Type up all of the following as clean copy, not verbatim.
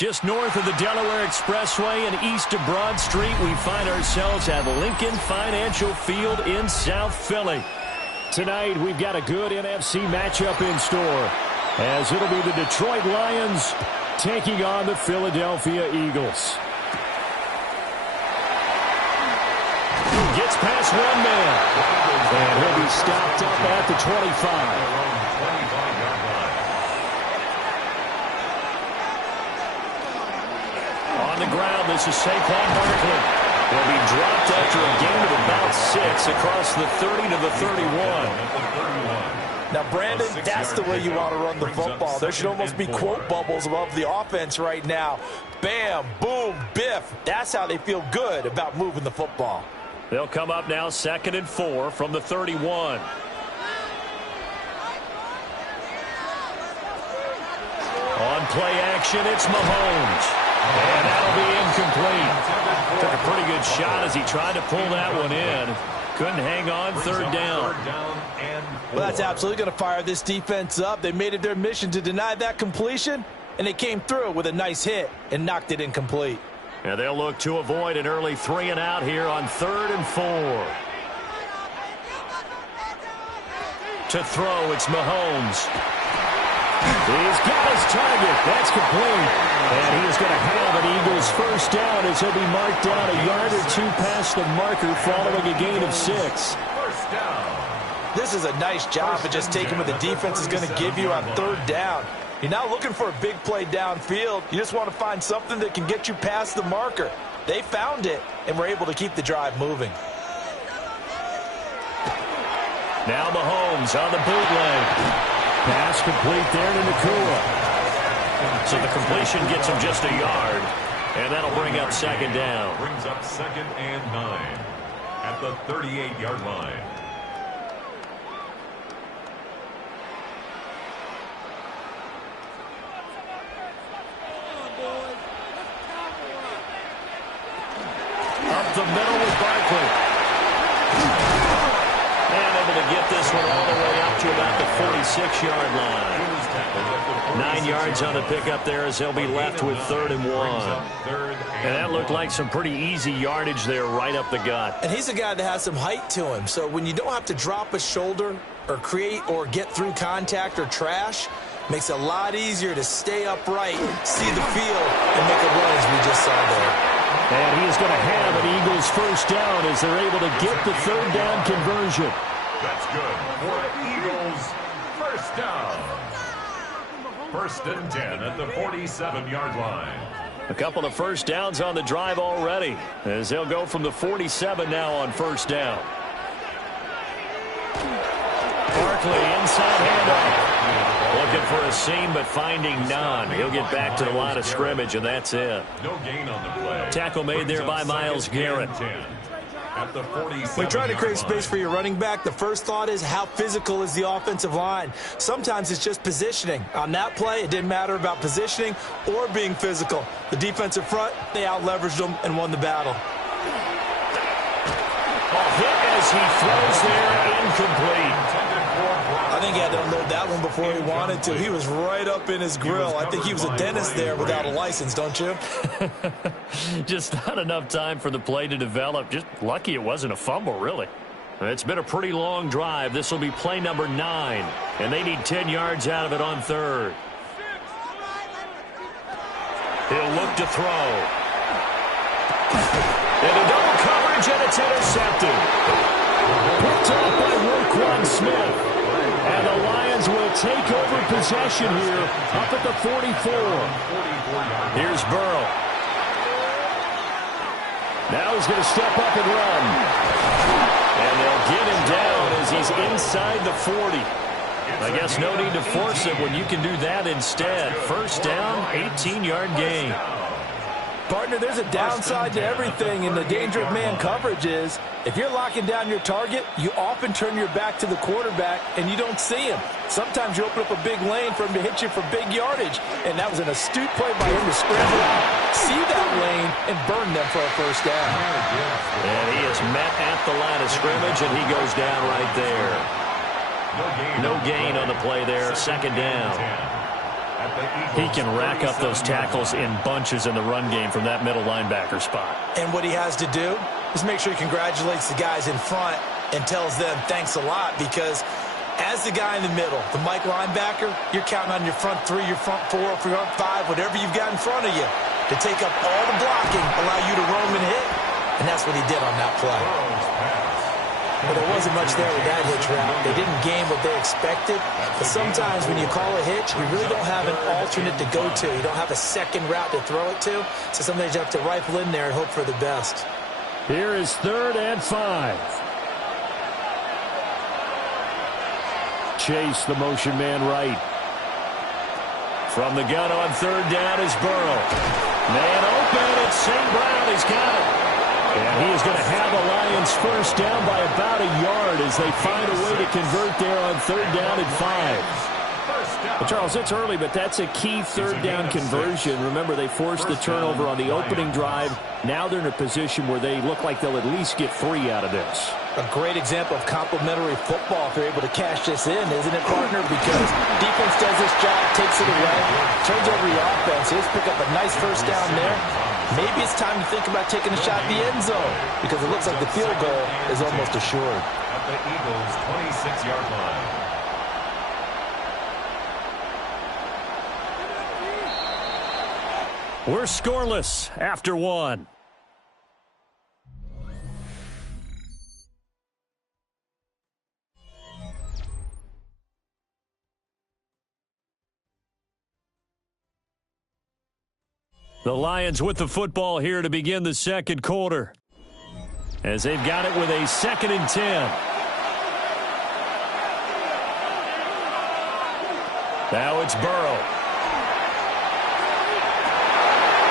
Just north of the Delaware Expressway and east of Broad Street, we find ourselves at Lincoln Financial Field in South Philly. Tonight, we've got a good NFC matchup in store, as it'll be the Detroit Lions taking on the Philadelphia Eagles. Gets past one man, and he'll be stopped up at the 25. The ground, this is Saquon Barkley. Will be dropped after a gain of about 6 across the 30 to the 31. Now, Brandon, that's the way you want to run the football. There should almost be quote bubbles above the offense right now. Bam, boom, biff. That's how they feel good about moving the football. They'll come up now 2nd and 4 from the 31. On play action, it's Mahomes. And that'll be incomplete. Took a pretty good shot as he tried to pull that one in. Couldn't hang on, 3rd down. Well, that's absolutely going to fire this defense up. They made it their mission to deny that completion, and they came through with a nice hit and knocked it incomplete. And they'll look to avoid an early 3 and out here on 3rd and 4. To throw, it's Mahomes. He's got his target. That's complete. And he is going to have an Eagles first down as he'll be marked down a yard or two past the marker following a gain of 6. First down. This is a nice job of just taking what the defense is going to give you on third down. You're not looking for a big play downfield. You just want to find something that can get you past the marker. They found it and were able to keep the drive moving. Now Mahomes on the bootleg. Pass complete there to Nakua. So the completion gets him just a yard, and that'll bring up second down. Brings up 2nd and 9 at the 38-yard line. Up the middle with Barkley. And able to get this one all the way up to about the 46-yard line. 9 yards on the pickup there as they'll be left with 3rd and 1. And that looked like some pretty easy yardage there right up the gut. And he's a guy that has some height to him. So when you don't have to drop a shoulder or create or get through contact or trash, makes it a lot easier to stay upright, see the field, and make a run as we just saw there. And he is going to have an Eagles first down as they're able to get the third down conversion. That's good for Eagles first down. 1st and 10 at the 47-yard line. A couple of first downs on the drive already as they'll go from the 47 now on first down. Barkley inside handoff. Looking for a seam, but finding none. He'll get back to the line of scrimmage, and that's it. No gain on the play. Tackle made there by Myles Garrett. At the 47. When trying to create space for your running back, the first thought is how physical is the offensive line. Sometimes it's just positioning. On that play, it didn't matter about positioning or being physical. The defensive front, they out-leveraged them and won the battle. A hit as he throws there, incomplete. I think he had to unload that one before he wanted to. He was right up in his grill. I think he was a dentist there without a license, don't you? Just not enough time for the play to develop. Just lucky it wasn't a fumble, really. It's been a pretty long drive. This will be play number 9, and they need 10 yards out of it on third. He'll look to throw. Into double coverage, and it's intercepted. Picked off by Roquan Smith. And the Lions will take over possession here up at the 44. Here's Burrow. Now he's going to step up and run. And they'll get him down as he's inside the 40. I guess no need to force it when you can do that instead. First down, 18-yard gain. Partner, there's a downside to everything, and the danger of man coverage is if you're locking down your target, you often turn your back to the quarterback, and you don't see him. Sometimes you open up a big lane for him to hit you for big yardage, and that was an astute play by him to scramble out, see that lane, and burn them for a first down. And he is met at the line of scrimmage, and he goes down right there. No gain on the play there, second down. He can rack up those tackles in bunches in the run game from that middle linebacker spot. And what he has to do is make sure he congratulates the guys in front and tells them thanks a lot, because as the guy in the middle, the Mike linebacker, you're counting on your front 3, your front 4, front 5, whatever you've got in front of you to take up all the blocking, allow you to roam and hit. And that's what he did on that play. But there wasn't much there with that hitch route. They didn't gain what they expected. But sometimes when you call a hitch, you really don't have an alternate to go to. You don't have a second route to throw it to. So sometimes you have to rifle in there and hope for the best. Here is 3rd and 5. Chase, the motion man right. From the gun on 3rd down is Burrow. Man open, it's St. Brown. He's got it. And he is going to have the Lions first down by about a yard as they find a way to convert there on 3rd down and 5. Well, Charles, it's early, but that's a key 3rd down conversion. Remember, they forced the turnover on the opening drive. Now they're in a position where they look like they'll at least get 3 out of this. A great example of complementary football if they're able to cash this in, isn't it, partner? Because defense does this job, takes it away, turns over the offense. He'll pick up a nice first down there. Maybe it's time to think about taking a shot at the end zone, because it looks like the field goal is almost assured. At the Eagles' 26-yard line. We're scoreless after one. The Lions with the football here to begin the second quarter, as they've got it with a 2nd and 10. Now it's Burrow.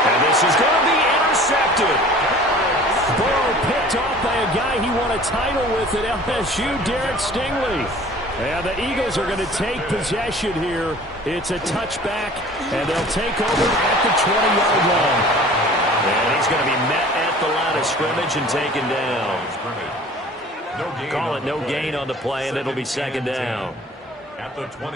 And this is going to be intercepted. Burrow picked off by a guy he won a title with at LSU, Derek Stingley. And the Eagles are going to take possession here. It's a touchback, and they'll take over at the 20-yard line. And he's going to be met at the line of scrimmage and taken down. Call it no gain on the play, and it'll be 2nd down.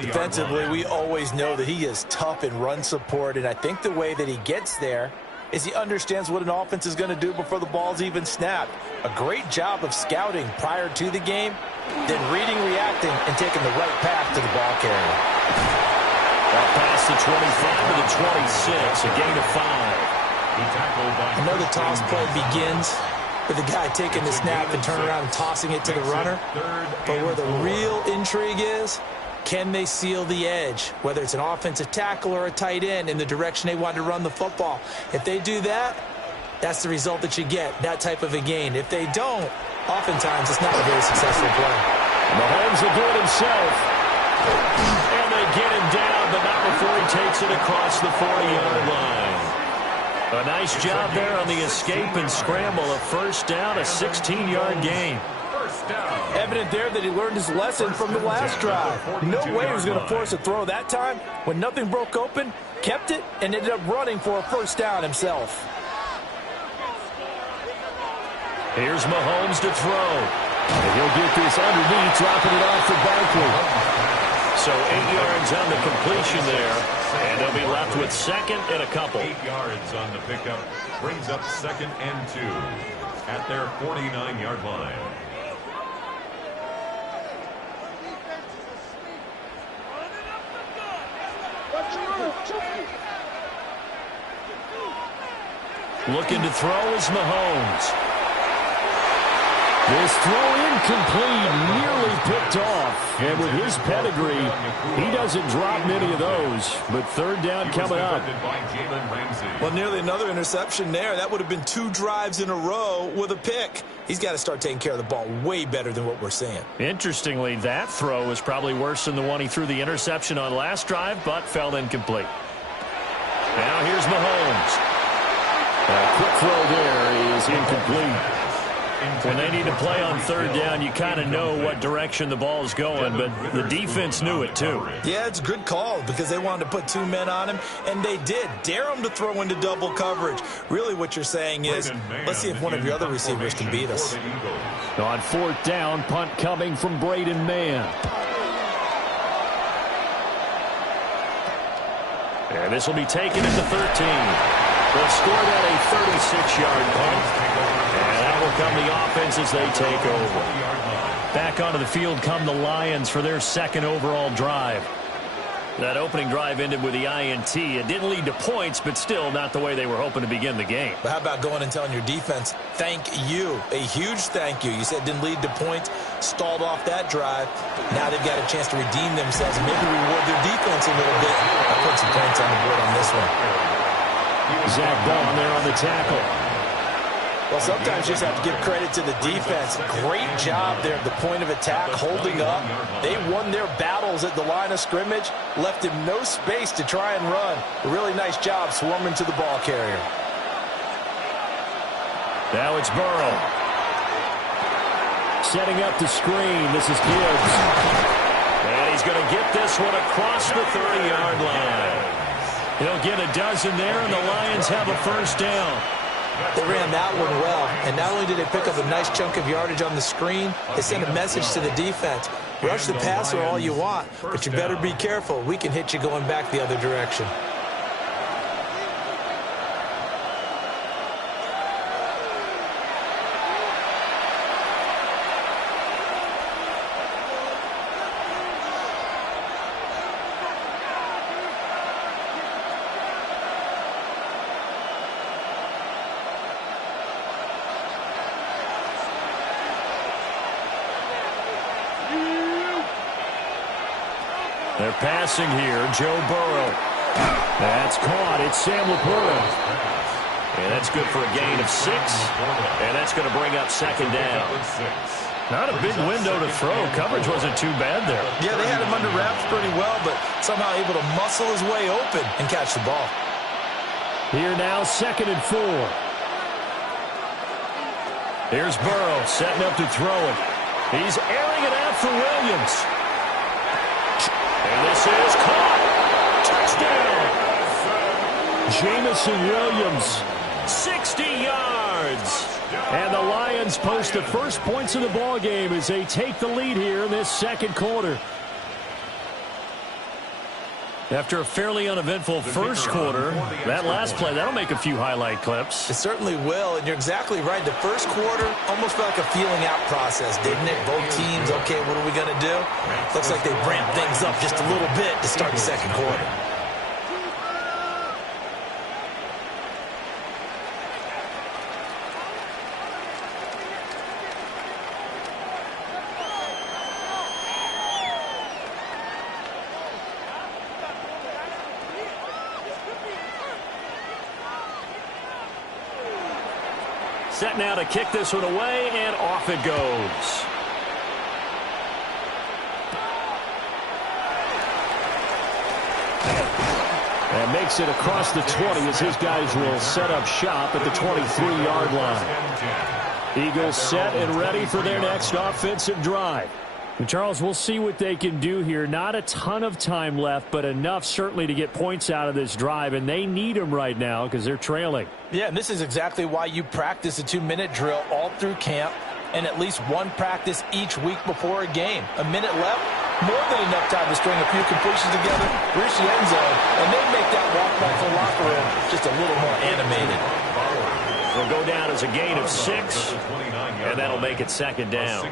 Defensively, we always know that he is tough in run support, and I think the way that he gets there is he understands what an offense is going to do before the ball's even snapped. A great job of scouting prior to the game, then reading, reacting, and taking the right path to the ball carrier. Up past the 25 to the 26, a gain of 5. I know the toss play begins with the guy taking the snap and turning around and tossing it to the runner, but where the real intrigue is, can they seal the edge, whether it's an offensive tackle or a tight end, in the direction they want to run the football? If they do that, that's the result that you get, that type of a gain. If they don't, oftentimes it's not a very successful play. Mahomes will do it himself. And they get him down, but not before he takes it across the 40-yard line. A nice job there on the escape and scramble. A 1st down, a 16-yard gain. Evident there that he learned his lesson from the last drive. No way he was going to force a throw that time. When nothing broke open, kept it, and ended up running for a 1st down himself. Here's Mahomes to throw. And he'll get this underneath, dropping it off for Barkley. So 8 yards on the completion there, and they'll be left with 2nd and a couple. 8 yards on the pickup brings up 2nd and 2 at their 49-yard line. Looking to throw is Mahomes. This throw incomplete, nearly picked off. And with his pedigree, he doesn't drop many of those. But 3rd down coming up. Well, nearly another interception there. That would have been 2 drives in a row with a pick. He's got to start taking care of the ball way better than what we're seeing. Interestingly, that throw was probably worse than the one he threw the interception on last drive, but fell incomplete. Now here's Mahomes. A quick throw there is incomplete. When they need to play on 3rd down, you kind of know what direction the ball's going, but the defense knew it too. Yeah, it's a good call because they wanted to put 2 men on him, and they did. Dare him to throw into double coverage. Really what you're saying is, let's see if one of your other receivers can beat us. On 4th down, punt coming from Braden Mann. And this will be taken at the 13. They'll score that a 36-yard punt. And that will come the offense as they take over. Back onto the field come the Lions for their 2nd overall drive. That opening drive ended with the INT. It didn't lead to points, but still not the way they were hoping to begin the game. But how about going and telling your defense, thank you, a huge thank you. You said it didn't lead to points, stalled off that drive. Now they've got a chance to redeem themselves and maybe reward their defense a little bit. I put some points on the board on this one. Zach Bond there on the tackle. Well, sometimes you just have to give credit to the defense. Great job there at the point of attack, holding up. They won their battles at the line of scrimmage, left him no space to try and run. A really nice job swarming to the ball carrier. Now it's Burrow. Setting up the screen. This is Gibbs. And he's going to get this one across the 30-yard line. He'll get a dozen there, and the Lions have a 1st down. They ran that one well, and not only did they pick up a nice chunk of yardage on the screen, they sent a message to the defense. Rush the passer all you want, but you better be careful. We can hit you going back the other direction. They're passing here. Joe Burrow. That's caught. It's Sam Laporta. And that's good for a gain of 6. And that's going to bring up second down. Not a big window to throw. Coverage wasn't too bad there. Yeah, they had him under wraps pretty well, but somehow able to muscle his way open and catch the ball. Here now, 2nd and 4. Here's Burrow setting up to throw it. He's airing it out for Williams. And this is caught. Touchdown. Jamison Williams, 60 yards. And the Lions post the first points of the ball game as they take the lead here in this second quarter. After a fairly uneventful first quarter, that last play, that'll make a few highlight clips. It certainly will, and you're exactly right. The first quarter almost felt like a feeling out process, didn't it? Both teams, okay, what are we going to do? Looks like they ramped things up just a little bit to start the second quarter. Set now to kick this one away, and off it goes. And makes it across the 20 as his guys will set up shop at the 23-yard line. Eagles set and ready for their next offensive drive. And Charles, we'll see what they can do here. Not a ton of time left, but enough certainly to get points out of this drive, and they need them right now because they're trailing. Yeah, and this is exactly why you practice a 2-minute drill all through camp and at least one practice each week before a game. A minute left, more than enough time to string a few completions together, reach the end zone, and then make that walk back to the locker room just a little more animated. Will go down as a gain of 6, and that'll make it second down.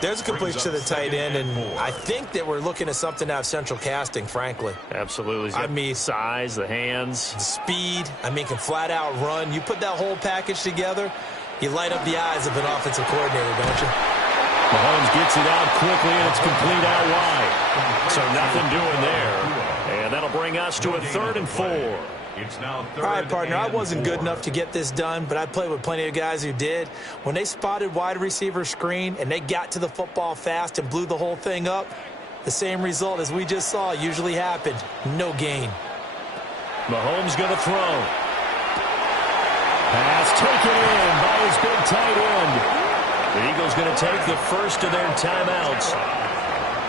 There's a completion to the tight end, and I think that we're looking at something out of Central Casting, frankly. Absolutely. I mean, size, the hands. the speed, can flat out run. You put that whole package together, you light up the eyes of an offensive coordinator, don't you? Mahomes gets it out quickly, and it's complete out wide. So nothing doing there. And that'll bring us to a 3rd and 4. It's now third. All right, partner, I wasn't good enough to get this done, but I played with plenty of guys who did. When they spotted wide receiver screen and they got to the football fast and blew the whole thing up, the same result as we just saw usually happened. No gain. Mahomes going to throw. Pass taken in by his big tight end. The Eagles going to take the first of their timeouts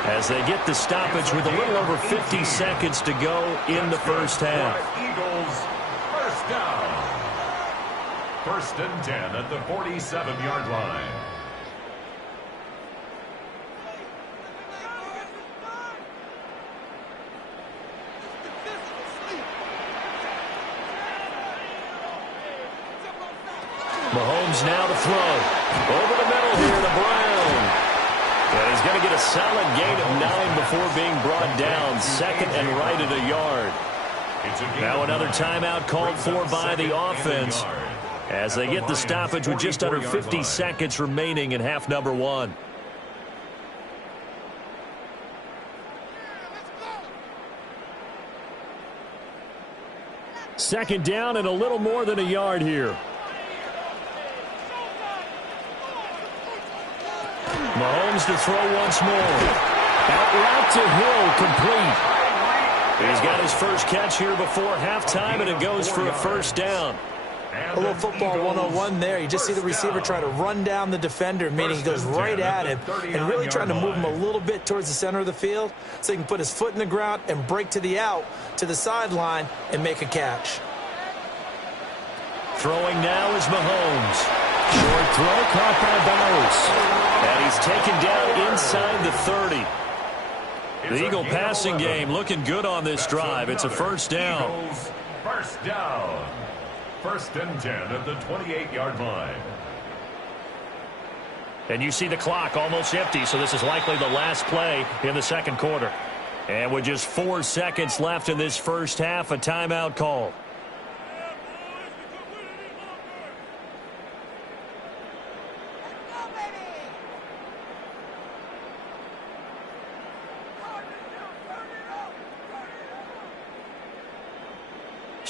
as they get the stoppage with a little over 50 seconds to go in the first half. Eagles, first down. 1st and 10 at the 47-yard line. Mahomes now to throw. Over the middle here to Brown. And he's going to get a solid gain of 9 before being brought down. 2nd and right at a yard. Now another timeout called for by the offense as they get the stoppage with just under 50 seconds remaining in half number 1. Second down and a little more than a yard here. Mahomes to throw once more. Out route to Hill, complete. He's got his first catch here before halftime, and it goes for a first down. A little football 101 there. You just see the receiver try to run down the defender, meaning he goes right at him and really trying to move him a little bit towards the center of the field so he can put his foot in the ground and break to the out, to the sideline, and make a catch. Throwing now is Mahomes. Short throw caught by Bowers. And he's taken down inside the 30. The Eagle passing game looking good on this drive. It's a first down. Eagles, first down. 1st and 10 at the 28-yard line. And you see the clock almost empty, so this is likely the last play in the second quarter. And with just 4 seconds left in this first half, a timeout call.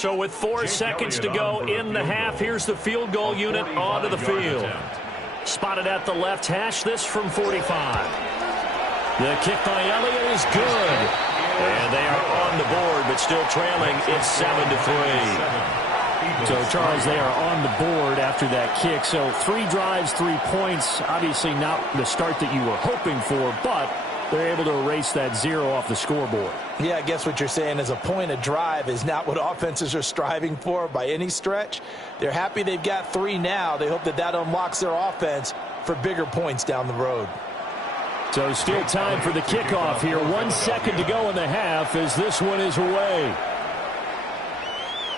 So with 4 seconds to go in the half, here's the field goal unit onto the field. Spotted at the left hash, this from 45. The kick by Elliott is good. And they are on the board, but still trailing. It's 7-3. So, Charles, they are on the board after that kick. So 3 drives, 3 points. Obviously not the start that you were hoping for, but they're able to erase that 0 off the scoreboard. Yeah, I guess what you're saying is a point a drive is not what offenses are striving for by any stretch. They're happy they've got 3 now. They hope that that unlocks their offense for bigger points down the road. So still time for the kickoff here. 1 second to go in the half as this one is away.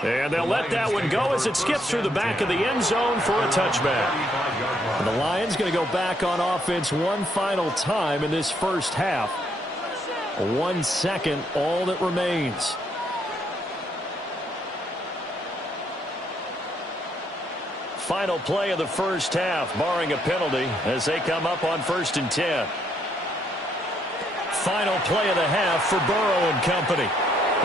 And they'll let that one go as it skips through the back of the end zone for a touchback. And the Lions going to go back on offense one final time in this first half. 1 second, all that remains. Final play of the first half, barring a penalty, as they come up on 1st and 10. Final play of the half for Burrow and company.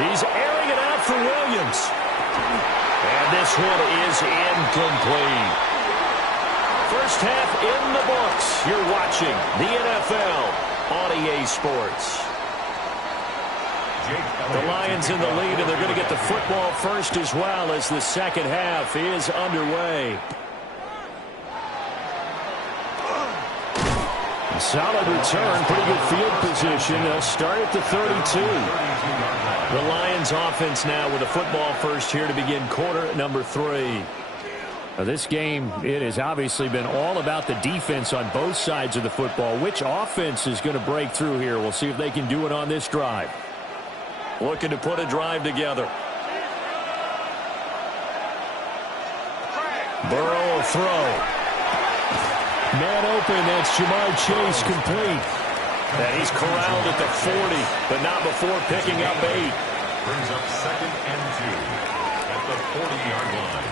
He's airing it out for Williams. And this one is incomplete. First half in the books. You're watching the NFL on EA Sports. The Lions in the lead, and they're going to get the football first as well as the second half is underway. Solid return, pretty good field position. Start at the 32. The Lions offense now with a football first here to begin quarter number 3. Now this game, it has obviously been all about the defense on both sides of the football. Which offense is going to break through here? We'll see if they can do it on this drive. Looking to put a drive together. Burrow will throw. Man open, that's Jamar Chase complete. And he's corralled at the 40, but not before picking up 8. Brings up 2nd and 2 at the 40-yard line.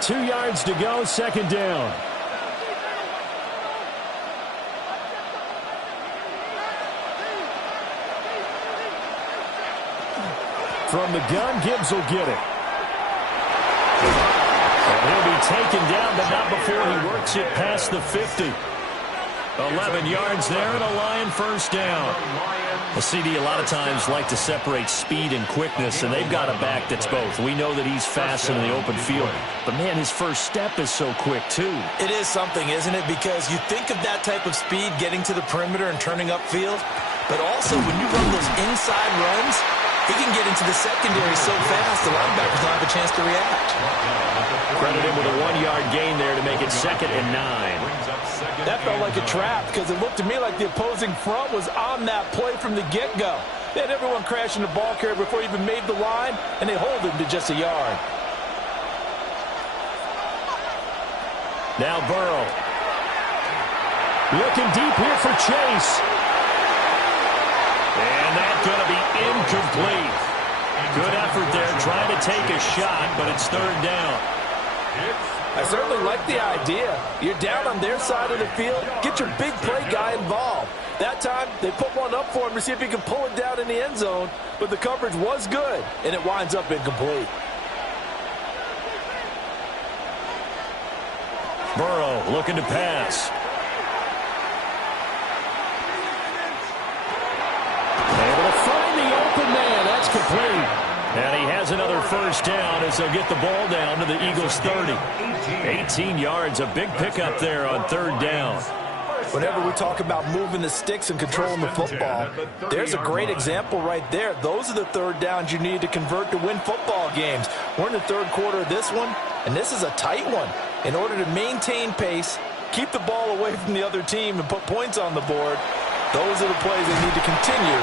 2 yards to go, 2nd down. From the gun, Gibbs will get it. And he'll be taken down, but not before he works it past the 50. 11 yards there and a Lion first down. Well, CD, a lot of times like to separate speed and quickness, and they've got a back that's both. We know that he's fast in the open field, but, man, his first step is so quick, too. It is something, isn't it? Because you think of that type of speed getting to the perimeter and turning upfield, but also when you run those inside runs, he can get into the secondary so fast the linebackers don't have a chance to react. Credit him with a 1-yard gain there to make it 2nd and 9. That felt like a trap because it looked to me like the opposing front was on that play from the get-go. They had everyone crashing the ball carrier before he even made the line, and they hold him to just a yard. Now Burrow. Looking deep here for Chase. And that's going to be incomplete. Good effort there trying to take a shot, but it's 3rd down. I certainly like the idea. You're down on their side of the field. Get your big play guy involved. That time, they put one up for him to see if he can pull it down in the end zone, but the coverage was good, and it winds up incomplete. Burrow looking to pass. Able to find the open man. That's complete. And he has another first down as they'll get the ball down to the Eagles' 30. 18 yards, a big pickup there on 3rd down. Whenever we talk about moving the sticks and controlling the football, there's a great example right there. Those are the 3rd downs you need to convert to win football games. We're in the 3rd quarter of this one, and this is a tight one. In order to maintain pace, keep the ball away from the other team, and put points on the board, those are the plays they need to continue.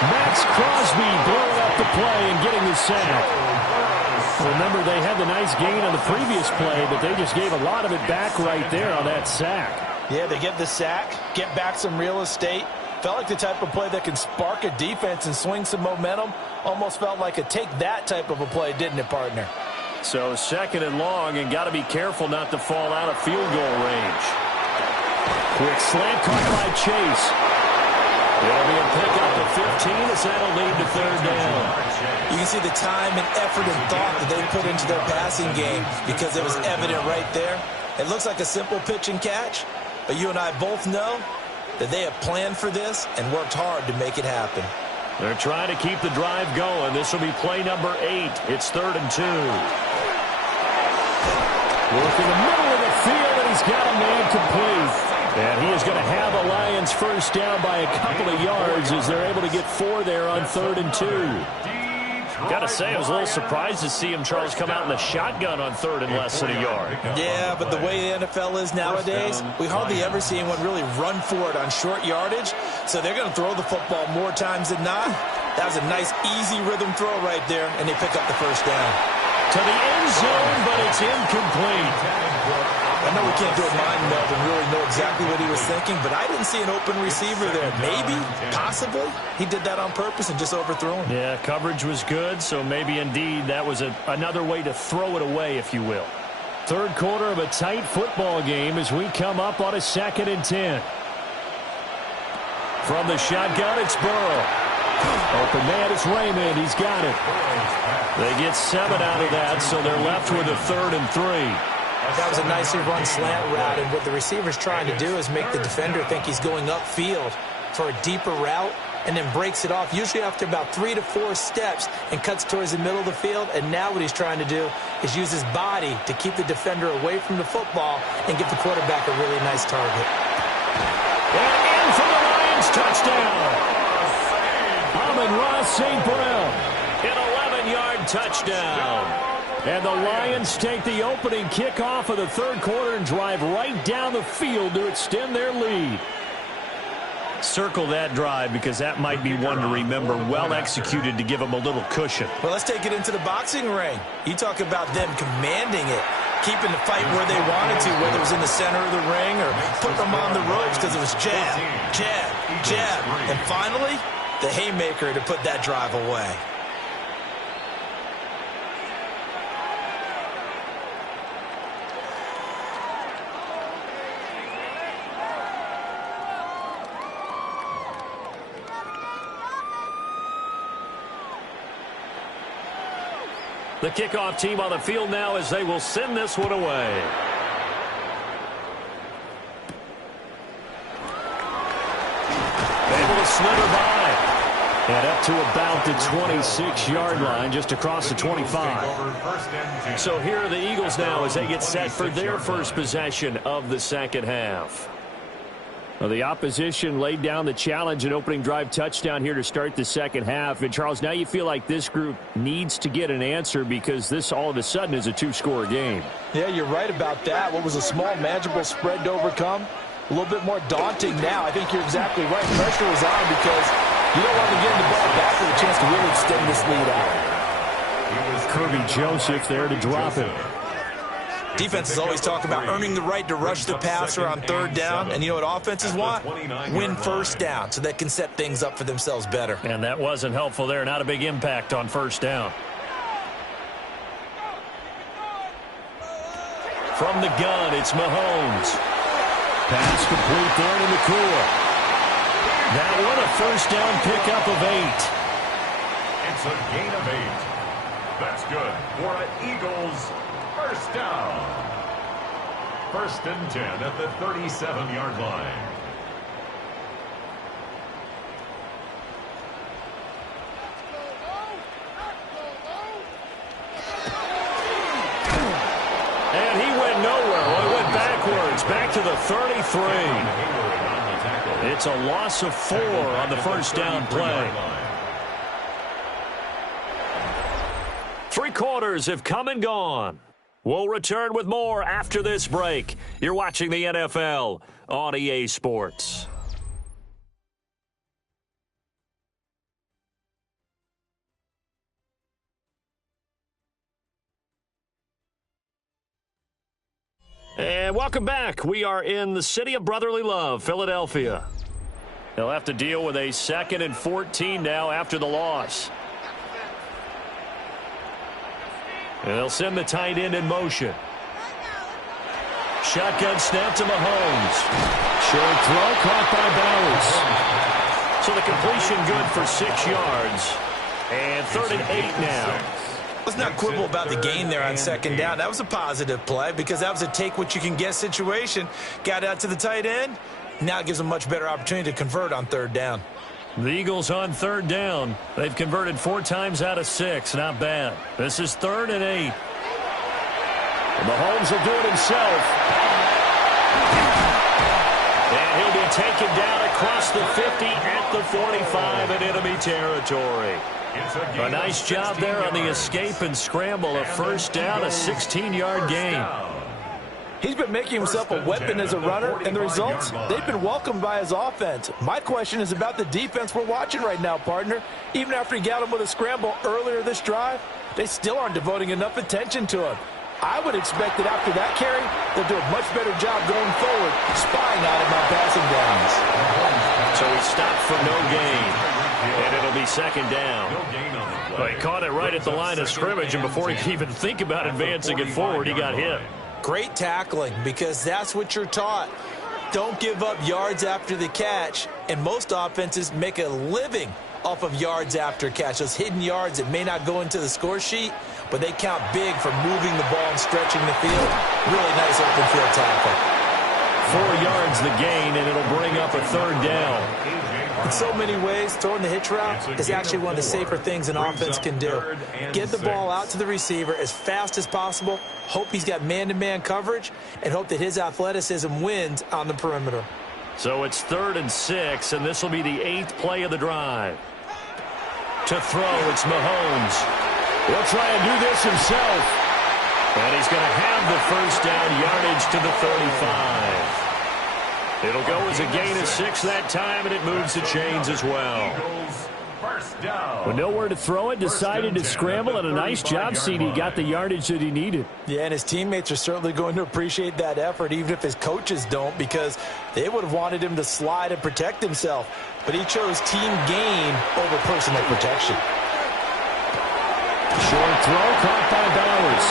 Max Crosby blowing up the play and getting the sack. Remember, they had the nice gain on the previous play, but they just gave a lot of it back right there on that sack. Yeah, they get the sack, get back some real estate. Felt like the type of play that can spark a defense and swing some momentum. Almost felt like a take that type of a play, didn't it, partner? So 2nd and long, and got to be careful not to fall out of field goal range. Quick slant caught by Chase. It'll be a pickup of 15 as that'll lead to third down. You can see the time and effort and thought that they put into their passing game because it was evident right there. It looks like a simple pitch and catch, but you and I both know that they have planned for this and worked hard to make it happen. They're trying to keep the drive going. This will be play number 8. It's 3rd and 2. Working the middle of the field, and he's got a man complete. And he is going to have the Lions first down by a couple of yards as they're able to get 4 there on 3rd and 2. Got to say, I was a little surprised to see him, Charles, come out in the shotgun on 3rd and less than a yard. Yeah, but the way the NFL is nowadays, we hardly ever see anyone really run for it on short yardage. So they're going to throw the football more times than not. That was a nice, easy rhythm throw right there, and they pick up the first down. To the end zone, but it's incomplete. I know we can't do a mind meld and really know exactly what he was thinking, but I didn't see an open receiver there. Maybe, possibly, he did that on purpose and just overthrew him. Yeah, coverage was good, so maybe indeed that was another way to throw it away, if you will. Third quarter of a tight football game as we come up on a 2nd and 10. From the shotgun, it's Burrow. Open man is Raymond. He's got it. They get 7 out of that, so they're left with a 3rd and 3. That was a nicely run slant route, and what the receiver's trying to do is make the defender think he's going upfield for a deeper route and then breaks it off, usually after about 3 to 4 steps, and cuts towards the middle of the field. And now what he's trying to do is use his body to keep the defender away from the football and give the quarterback a really nice target. And in for the Lions, touchdown. Amon-Ra St. Brown, an 11-yard touchdown. And the Lions take the opening kickoff of the third quarter and drive right down the field to extend their lead. Circle that drive because that might be one to remember. Well executed to give them a little cushion. Well, let's take it into the boxing ring. You talk about them commanding it, keeping the fight where they wanted to, whether it was in the center of the ring or putting them on the ropes because it was jab, jab, jab. And finally, the haymaker to put that drive away. The kickoff team on the field now as they will send this one away. Able to slither by. And up to about the 26-yard line, just across the 25. So here are the Eagles now as they get set for their first possession of the second half. Well, the opposition laid down the challenge and opening drive touchdown here to start the second half. And, Charles, now you feel like this group needs to get an answer because this all of a sudden is a 2-score game. Yeah, you're right about that. What was a small, manageable spread to overcome, a little bit more daunting now. I think you're exactly right. Pressure was on because you don't want to get the ball back with a chance to really extend this lead out. Kirby Joseph there to drop it. Defenses always talk about earning the right to rush the passer on third down. And you know what offenses want? Win first down so they can set things up for themselves better. And that wasn't helpful there. Not a big impact on first down. From the gun, it's Mahomes. Pass complete there to Nakua. That one a first down pickup of 8. It's a gain of 8. That's good for an Eagles first down. 1st and 10 at the 37-yard line. And he went nowhere. Well, he went backwards, back to the 33. It's a loss of 4 on the first down play. 3 quarters have come and gone. We'll return with more after this break. You're watching the NFL on EA Sports. And welcome back. We are in the city of brotherly love, Philadelphia. They'll have to deal with a 2nd and 14 now after the loss. And they'll send the tight end in motion. Shotgun snap to Mahomes. Short throw caught by Bowers. So the completion good for 6 yards. And 3rd and 8 now. Let's not quibble about the gain there on 2nd down. That was a positive play because that was a take-what-you-can-get situation. Got out to the tight end. Now it gives them a much better opportunity to convert on 3rd down. The Eagles on 3rd down. They've converted 4 times out of 6. Not bad. This is 3rd and 8. And Mahomes will do it himself. And he'll be taken down across the 50 at the 45 in enemy territory. A nice job there on the escape and scramble. A 1st down, a 16-yard gain. He's been making himself a weapon as a runner, and the results, they've been welcomed by his offense. My question is about the defense we're watching right now, partner. Even after he got him with a scramble earlier this drive, they still aren't devoting enough attention to him. I would expect that after that carry, they'll do a much better job going forward, spying on him on passing downs. So he stopped for no gain. And it'll be 2nd down. Well, he caught it right at the line of scrimmage, and before he could even think about advancing it forward, he got hit. Great tackling, because that's what you're taught. Don't give up yards after the catch, and most offenses make a living off of yards after catch. Those hidden yards that may not go into the score sheet, but they count big for moving the ball and stretching the field. Really nice open field tackle. 4 yards the gain, and it'll bring up a 3rd down. In so many ways, throwing the hitch route is actually one of the safer things an offense can do. Get the ball out to the receiver as fast as possible, hope he's got man-to-man coverage, and hope that his athleticism wins on the perimeter. So it's 3rd and 6, and this will be the 8th play of the drive. To throw, it's Mahomes. He'll try and do this himself. And he's going to have the 1st down, yardage to the 35. It'll go as a gain of 6 that time, and it moves the chains as well. With nowhere to throw it, decided to scramble, and a nice job, CD. Got the yardage that he needed. Yeah, and his teammates are certainly going to appreciate that effort, even if his coaches don't, because they would have wanted him to slide and protect himself. But he chose team gain over personal protection. Short throw, caught by Bowers.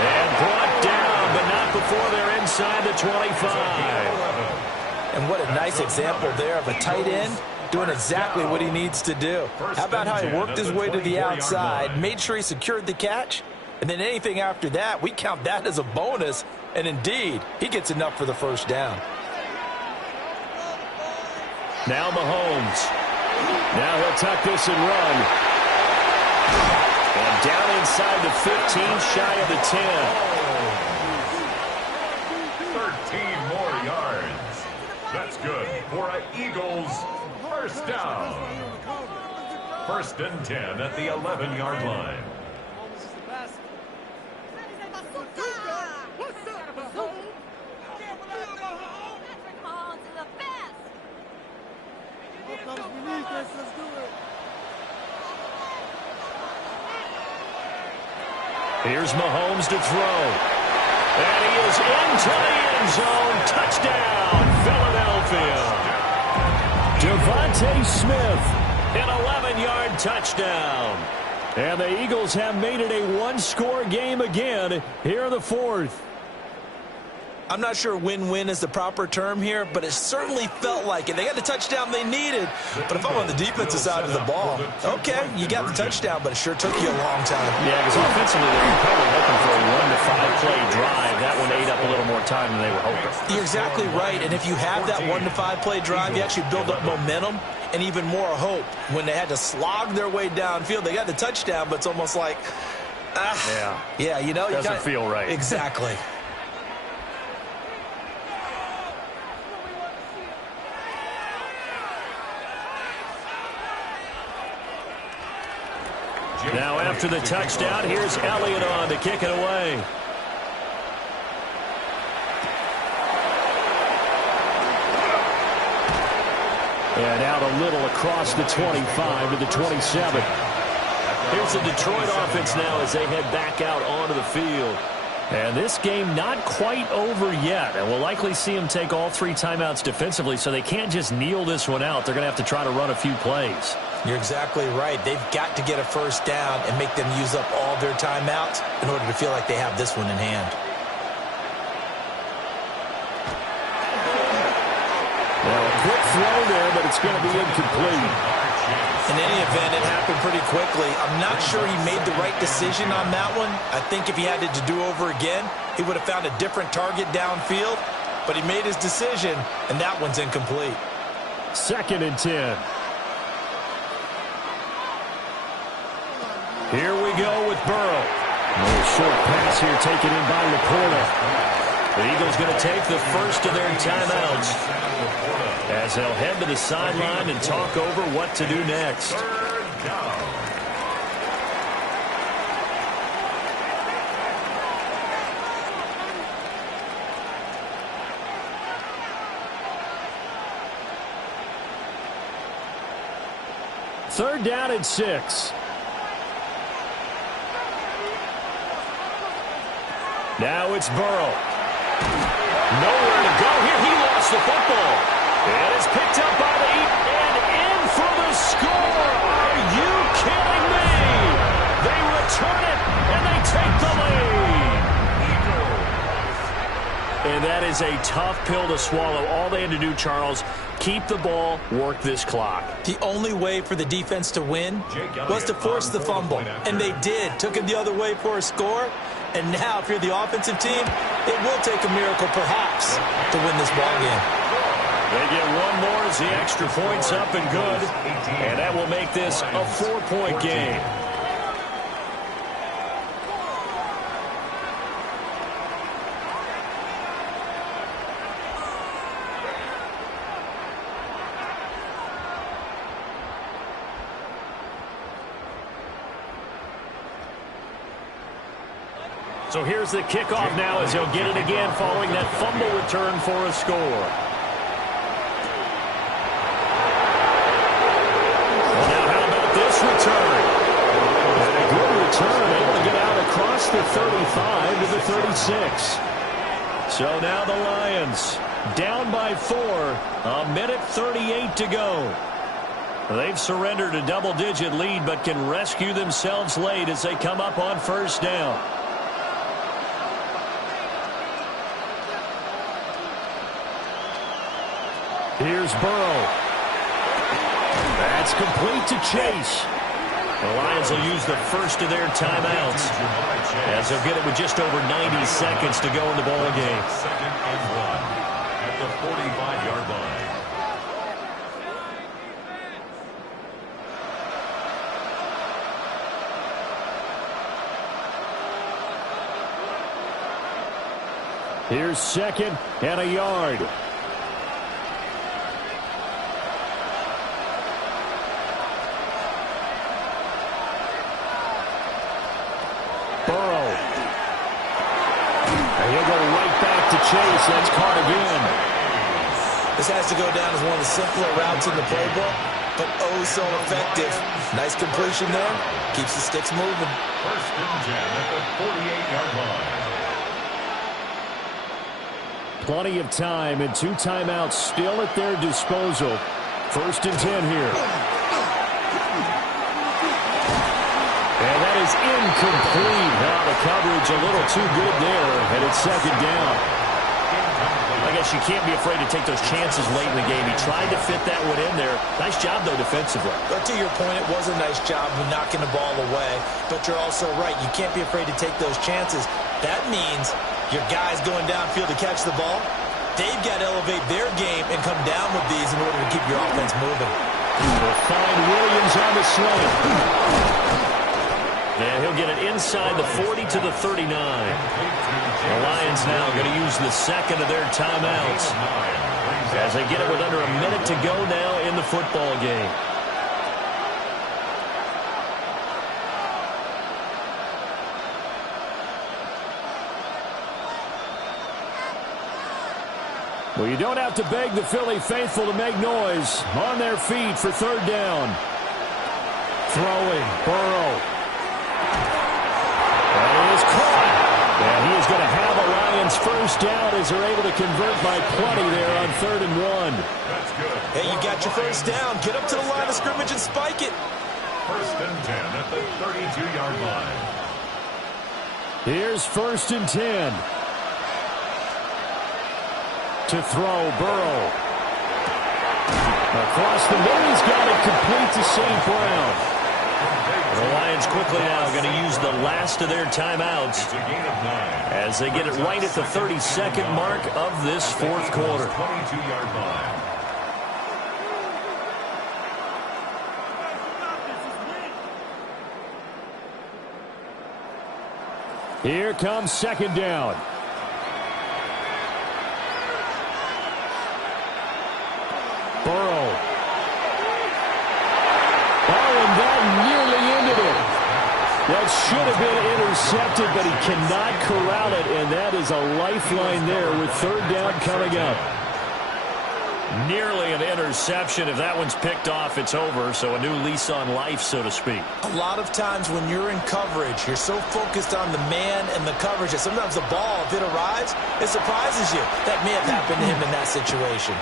And brought down, but not before they're inside the 25. And what a nice example there of a tight end doing exactly what he needs to do. How about how he worked his way to the outside, made sure he secured the catch, and then anything after that, we count that as a bonus. And indeed, he gets enough for the 1st down. Now Mahomes. Now he'll tuck this and run. And down inside the 15, shy of the 10. 13 more yards. That's good for an Eagles 1st down. 1st and 10 at the 11-yard line. Here's Mahomes to throw. And he is into the end zone. Touchdown, Philadelphia. Devontae Smith, an 11-yard touchdown. And the Eagles have made it a 1-score game again here in the 4th. I'm not sure win-win is the proper term here, but it certainly felt like it. They got the touchdown they needed, but if I'm on the defensive side of the ball, okay, you got the touchdown, but it sure took you a long time. Yeah, because offensively they were probably looking for a 1 to 5 play drive. That one ate up a little more time than they were hoping. You're exactly right, and if you have that 1 to 5 play drive, you actually build up momentum and even more hope. When they had to slog their way downfield, they got the touchdown, but it's almost like, yeah, you know. Doesn't feel right. Exactly. Now after the touchdown, here's Elliott on to kick it away. And out a little across the 25 to the 27. Here's the Detroit offense now as they head back out onto the field. And this game not quite over yet. And we'll likely see them take all 3 timeouts defensively, so they can't just kneel this one out. They're going to have to try to run a few plays. You're exactly right. They've got to get a 1st down and make them use up all their timeouts in order to feel like they have this one in hand. Now a quick throw there, but it's going to be incomplete. In any event, it happened pretty quickly. I'm not sure he made the right decision on that one. I think if he had it to do over again, he would have found a different target downfield. But he made his decision, and that one's incomplete. 2nd and 10. Here we go with Burrow. A little short pass here taken in by Laporta. The Eagles going to take the first of their timeouts as they'll head to the sideline and talk over what to do next. Third down and 6. Now it's Burrow. Nowhere to go here. He lost the football. It is picked up by the Eagles and in for the score. Are you kidding me? They return it and they take the lead. And that is a tough pill to swallow. All they had to do, Charles, keep the ball, work this clock. The only way for the defense to win was to force the fumble. And they did. Took it the other way for a score. And now, if you're the offensive team, it will take a miracle, perhaps, to win this ball game. They get one more as the extra point's up and good. And that will make this a 4-point game. So here's the kickoff now as he'll get it again following that fumble return for a score. Well, now how about this return? And a good return, able to get out across the 35 to the 36. So now the Lions down by 4, a minute 38 to go. They've surrendered a double-digit lead but can rescue themselves late as they come up on first down. Here's Burrow. That's complete to Chase. The Lions will use the first of their timeouts as they'll get it with just over 90 seconds to go in the ball game. 2nd and 1 at the 45-yard line. Here's 2nd and a yard. Burrow. And he'll go right back to Chase. That's caught again. This has to go down as one of the simpler routes in the playbook, but oh so effective. Nice completion there. Keeps the sticks moving. 1st and 10 at the 48-yard line. Plenty of time and 2 timeouts still at their disposal. 1st and 10 here. And that is incomplete. Now the coverage a little too good there, and it's 2nd down. I guess you can't be afraid to take those chances late in the game. He tried to fit that one in there. Nice job, though, defensively. But to your point, it was a nice job of knocking the ball away. But you're also right. You can't be afraid to take those chances. That means your guys going downfield to catch the ball, they've got to elevate their game and come down with these in order to keep your offense moving. We'll find Williams on the slant. And he'll get it inside the 40 to the 39. The Lions now going to use the 2nd of their timeouts as they get it with under a minute to go now in the football game. Well, you don't have to beg the Philly faithful to make noise. On their feet for 3rd down. Throwing, Burrow. And he is caught. And he is going to have a Lions first down as they're able to convert by plenty there on 3rd and 1. That's good. Hey, you got your first down. Get up to the line of scrimmage and spike it. 1st and 10 at the 32-yard line. Here's 1st and 10. To throw, Burrow. Across the middle, he's got it complete to St. Brown. The Lions quickly now going to use the last of their timeouts as they get it right at the 32nd mark of this fourth quarter. 22-yard line. Here comes second down. Burrow. Oh, and that nearly ended it. That should have been intercepted, but he cannot corral it, and that is a lifeline there with third down coming up. Nearly an interception. If that one's picked off, it's over, so a new lease on life, so to speak. A lot of times when you're in coverage, you're so focused on the man and the coverage that sometimes the ball, if it arrives, it surprises you. That may have happened to him in that situation.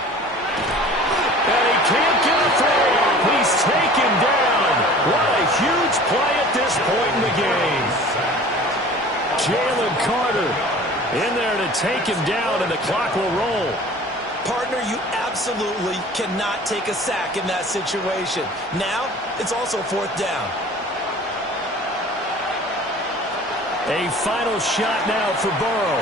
And he can't get a throw off. He's taken down. What a huge play at this point in the game. Jalen Carter in there to take him down, and the clock will roll. Partner, you absolutely cannot take a sack in that situation. Now, it's also fourth down. A final shot now for Burrow.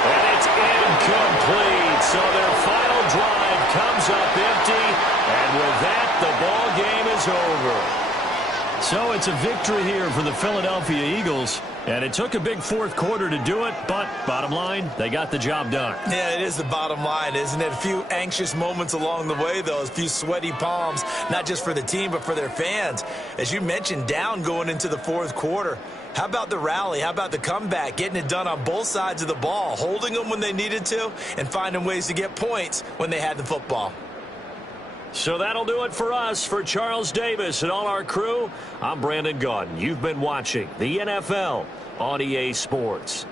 And it's incomplete. So their final drive comes up empty. And with that, the ball game is over. So it's a victory here for the Philadelphia Eagles. And it took a big fourth quarter to do it, but bottom line, they got the job done. Yeah, it is the bottom line, isn't it? A few anxious moments along the way, though. A few sweaty palms, not just for the team, but for their fans. As you mentioned, down going into the fourth quarter. How about the rally? How about the comeback? Getting it done on both sides of the ball, holding them when they needed to, and finding ways to get points when they had the football. So that'll do it for us. For Charles Davis and all our crew, I'm Brandon Gaudin. You've been watching the NFL on EA Sports.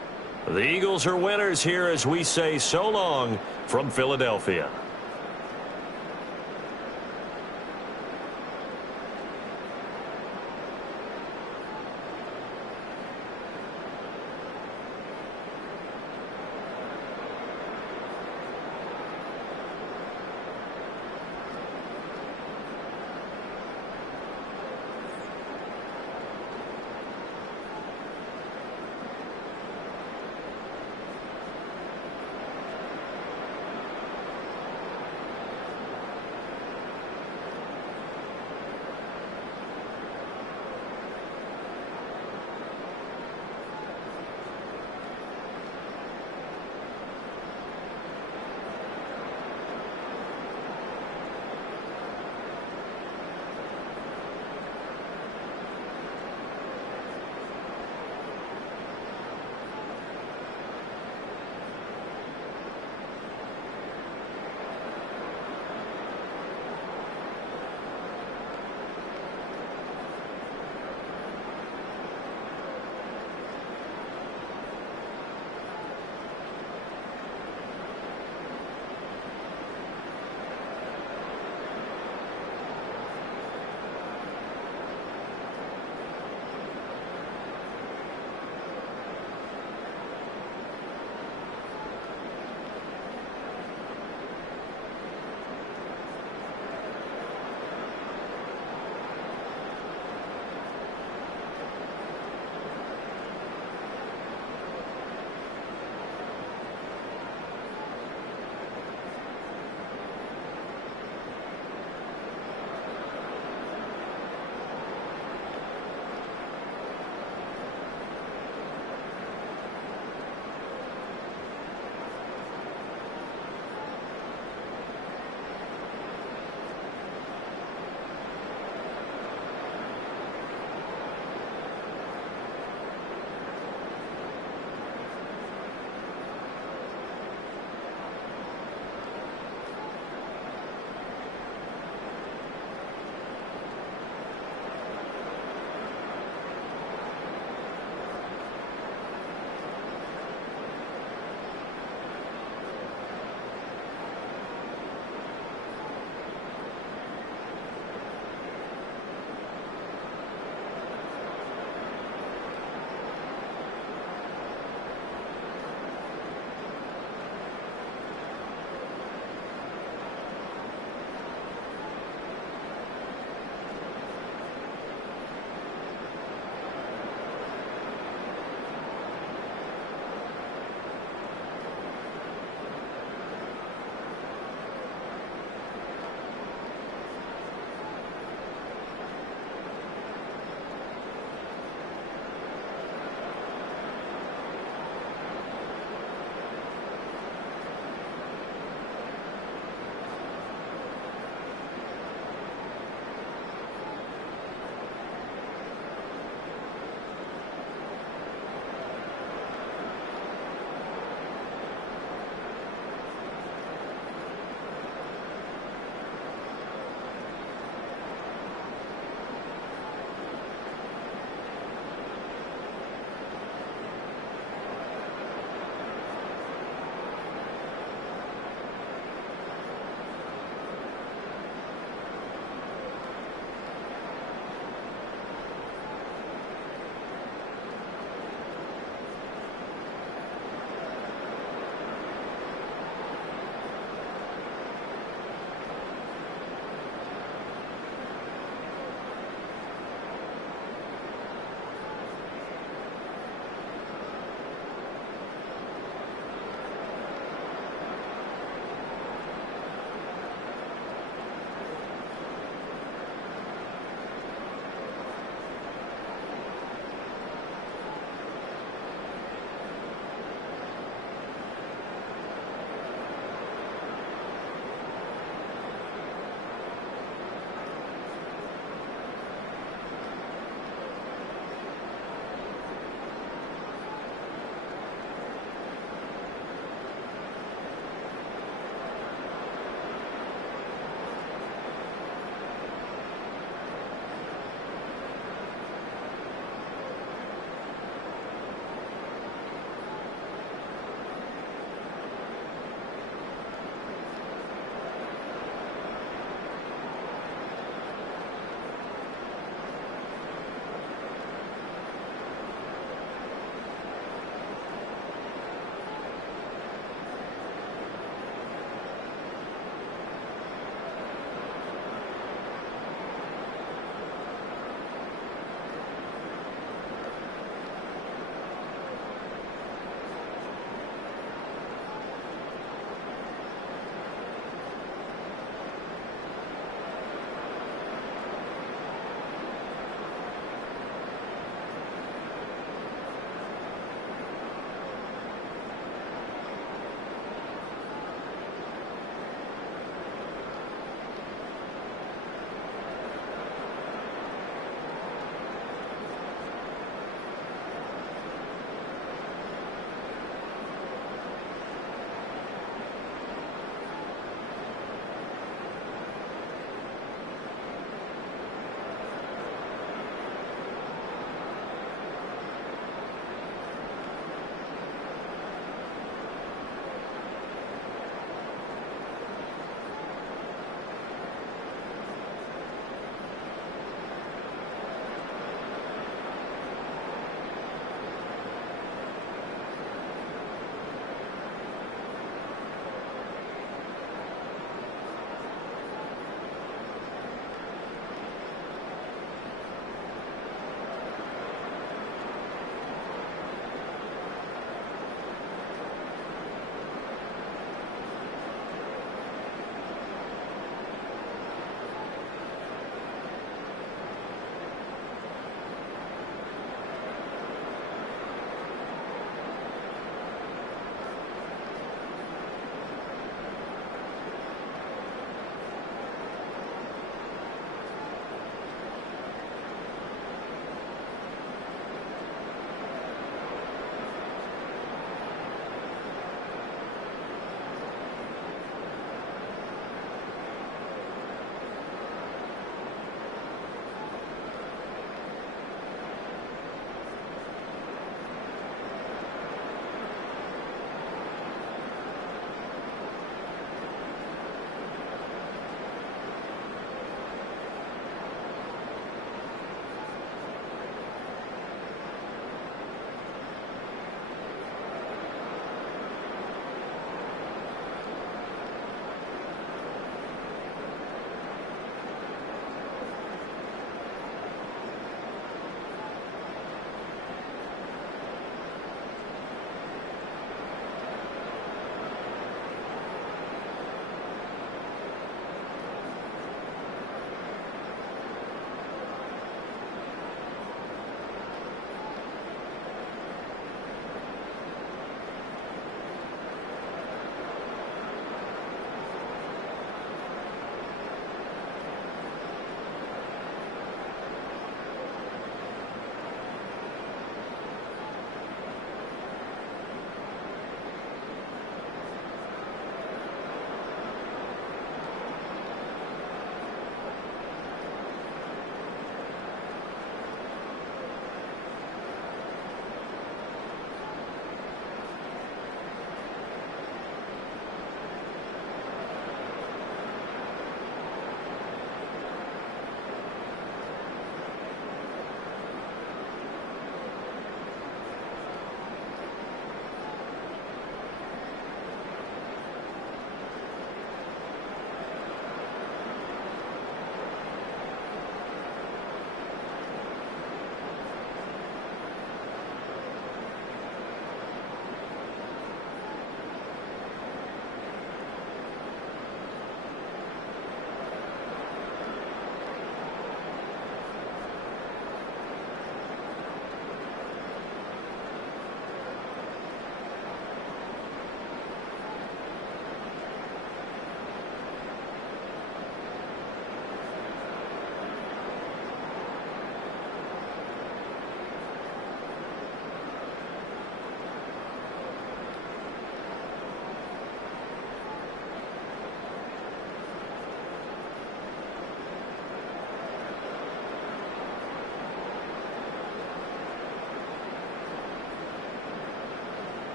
The Eagles are winners here as we say so long from Philadelphia.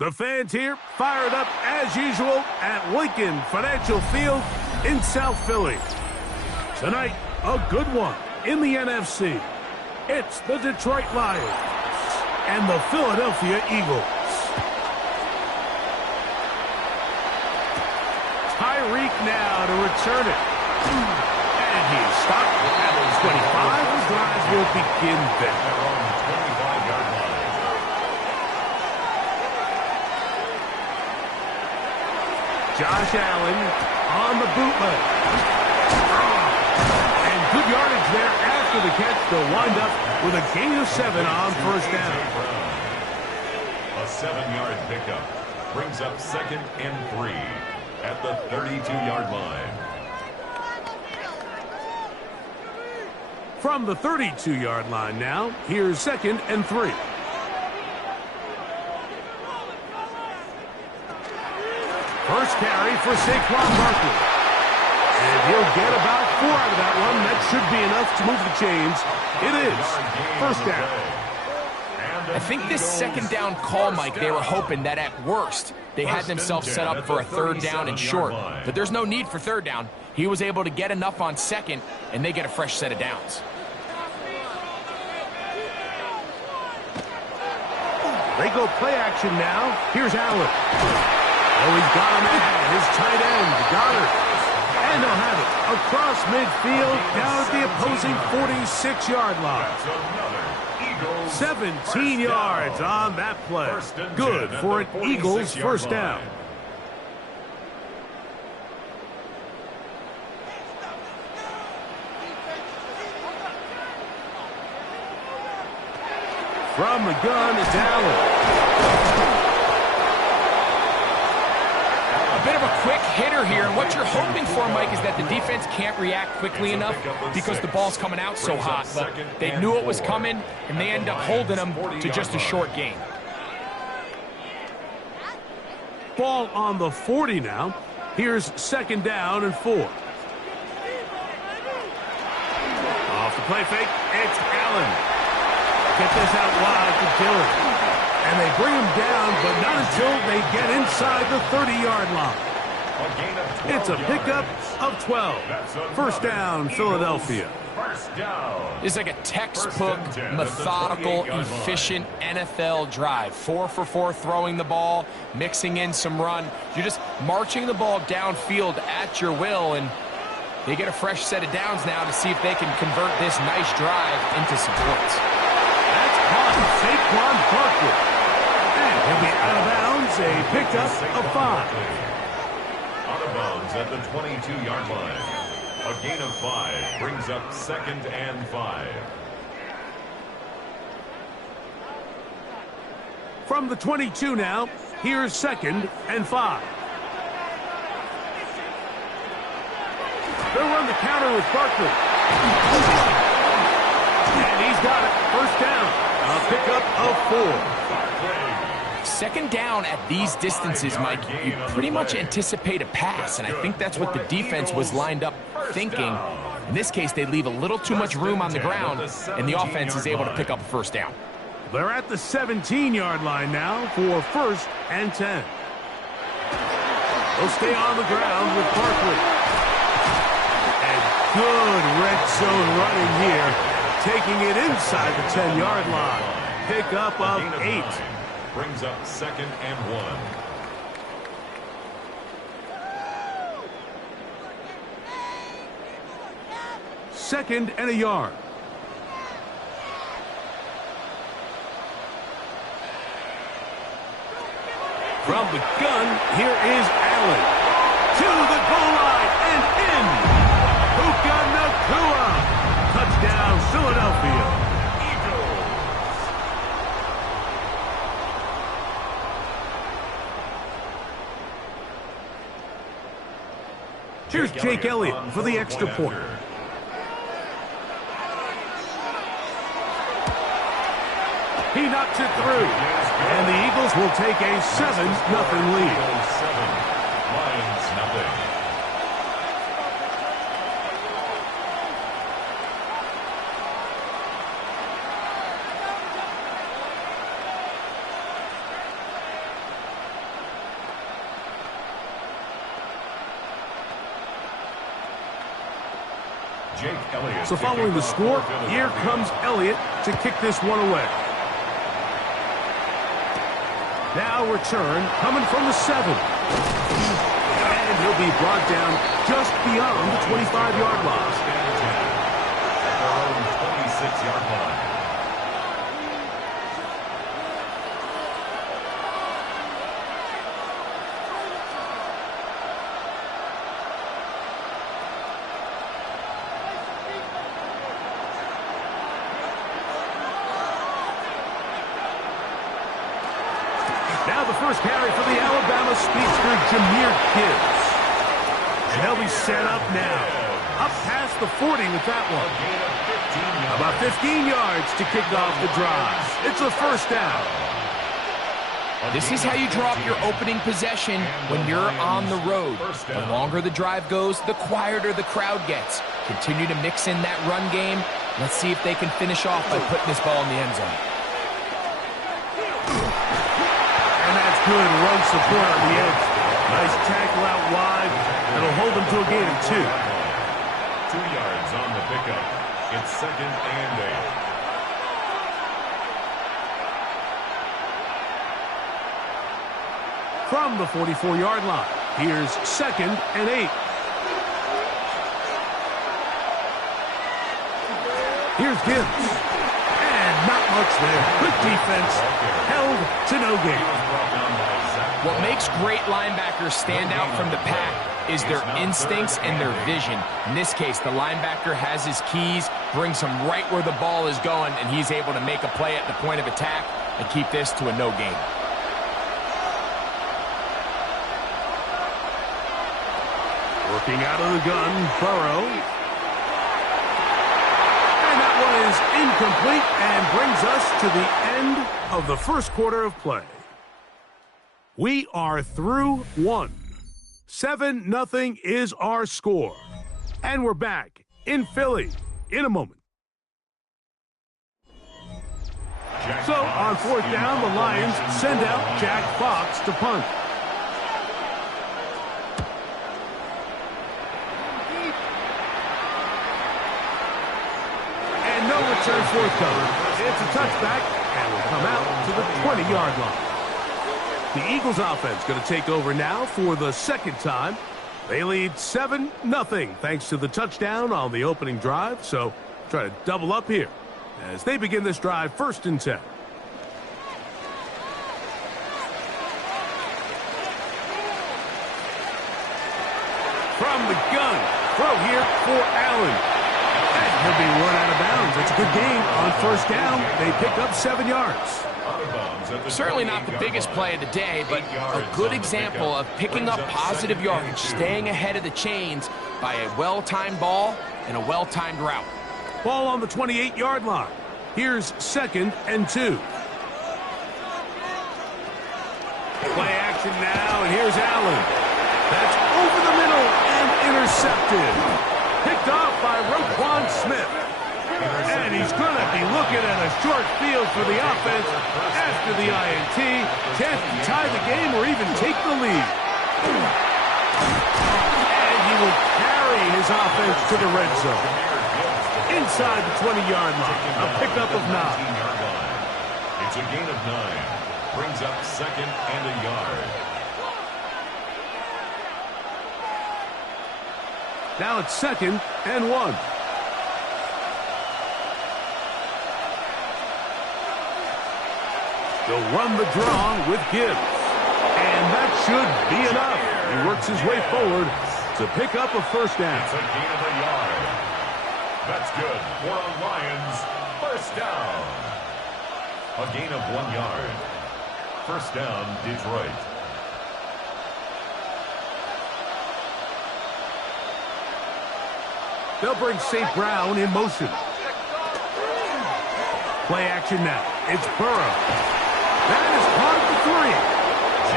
The fans here fired up as usual at Lincoln Financial Field in South Philly. Tonight, a good one in the NFC. It's the Detroit Lions and the Philadelphia Eagles. Tyreek now to return it. And he's stopped at his 25. The drive will begin then. Josh Allen on the bootleg. And good yardage there after the catch. They'll wind up with a gain of 7 on first down. A 7-yard pickup brings up 2nd and 3 at the 32-yard line. From the 32-yard line now, here's 2nd and 3. First carry for Saquon Barkley. And he'll get about 4 out of that one. That should be enough to move the chains. It is first down. I think this second down call, Mike, they were hoping that at worst they had themselves set up for a 3rd down and short. But there's no need for 3rd down. He was able to get enough on 2nd, and they get a fresh set of downs. They go play action now. Here's Allen. Oh, he's got him at his tight end, Goddard. And they'll have it across midfield down at the opposing 46-yard line. 17 yards on that play. Good for an Eagles first down. From the gun, it's Allen. A bit of a quick hitter here, and what you're hoping for, Mike, is that the defense can't react quickly enough because the ball's coming out so hot. But they knew it was coming, and they end up holding them to just a short gain. Ball on the 40 now. Here's 2nd down and 4. Off the play fake, it's Allen. Get this out wide to Dillon. And they bring him down, but not until they get inside the 30-yard line. It's a pickup of 12. First down, Philadelphia. It's like a textbook, methodical, efficient NFL drive. 4 for 4 throwing the ball, mixing in some run. You're just marching the ball downfield at your will, and they get a fresh set of downs now to see if they can convert this nice drive into some points. That's caught Saquon Barkley. And he'll be out of bounds, a pickup of 5. Out of bounds at the 22-yard line. A gain of 5 brings up 2nd and 5. From the 22 now, here's 2nd and 5. They'll run the counter with Barkley. And he's got it. First down. A pickup of 4. 2nd down at these distances, Mike, you pretty much anticipate a pass, and I think that's what the defense was lined up thinking. In this case, they leave a little too much room on the ground, and the offense is able to pick up a first down. They're at the 17-yard line now for 1st and 10. They'll stay on the ground with Barkley. And good red zone running here, taking it inside the 10-yard line. Pickup of 8. Brings up 2nd and 1. Second and a yard. From the gun, here is Allen. To the goal line and in. Puka Nacua. Touchdown, Philadelphia. Here's Jake Elliott for the extra point. He knocks it through. And the Eagles will take a 7-0 lead. Lions 0. Jake Elliott. So following the score, here comes Elliott to kick this one away. Now return coming from the 7. And he'll be brought down just beyond the 25-yard line. At their own 26-yard line. Now the first carry for the Alabama speedster, Jahmyr Gibbs. And they'll be set up now. Up past the 40 with that one. About 15 yards to kick off the drive. It's a first down. This is how you drop your opening possession when you're on the road. The longer the drive goes, the quieter the crowd gets. Continue to mix in that run game. Let's see if they can finish off by putting this ball in the end zone. And that's good run support on the edge. Nice tackle out wide. That'll hold them to a gain of 2. 2 yards on the pickup. It's 2nd and 8. From the 44-yard line, here's 2nd and 8. Here's Gibbs. And not much there. Good defense. Held to no gain. What makes great linebackers stand out from the pack is their instincts and their vision. In this case, the linebacker has his keys, brings him right where the ball is going, and he's able to make a play at the point of attack and keep this to a no gain. Working out of the gun, Burrow. And that one is incomplete and brings us to the end of the first quarter of play. We are through 1. 7-0 is our score. And we're back in Philly in a moment. So on 4th down, the Lions send out Jack Fox to punt. And no return forthcoming. It's a touchback and will come out to the 20-yard line. The Eagles offense going to take over now for the 2nd time. They lead 7-0 thanks to the touchdown on the opening drive. So try to double up here as they begin this drive 1st and 10. From the gun, throw here for Allen. And he'll be run out of bounds. It's a good game on 1st down. They pick up 7 yards. Certainly not the biggest play of the day, but a good example of picking up positive yardage, staying ahead of the chains by a well-timed ball and a well-timed route. Ball on the 28-yard line. Here's 2nd and 2. Play action now, and here's Allen. That's over the middle and intercepted. Picked off by Roquan Smith. And he's going to be looking at a short field for the offense after the INT. Chance to tie the game or even take the lead. And he will carry his offense to the red zone. Inside the 20-yard line, a pickup of 9. It's a gain of 9. Brings up 2nd and a yard. Now it's 2nd and 1. They'll run the draw with Gibbs. And that should be enough. He works his way forward to pick up a 1st down. It's a gain of a yard. That's good for a Lions 1st down. A gain of 1 yard. 1st down, Detroit. They'll bring St. Brown in motion. Play action now. It's Burrow. That is caught for 3.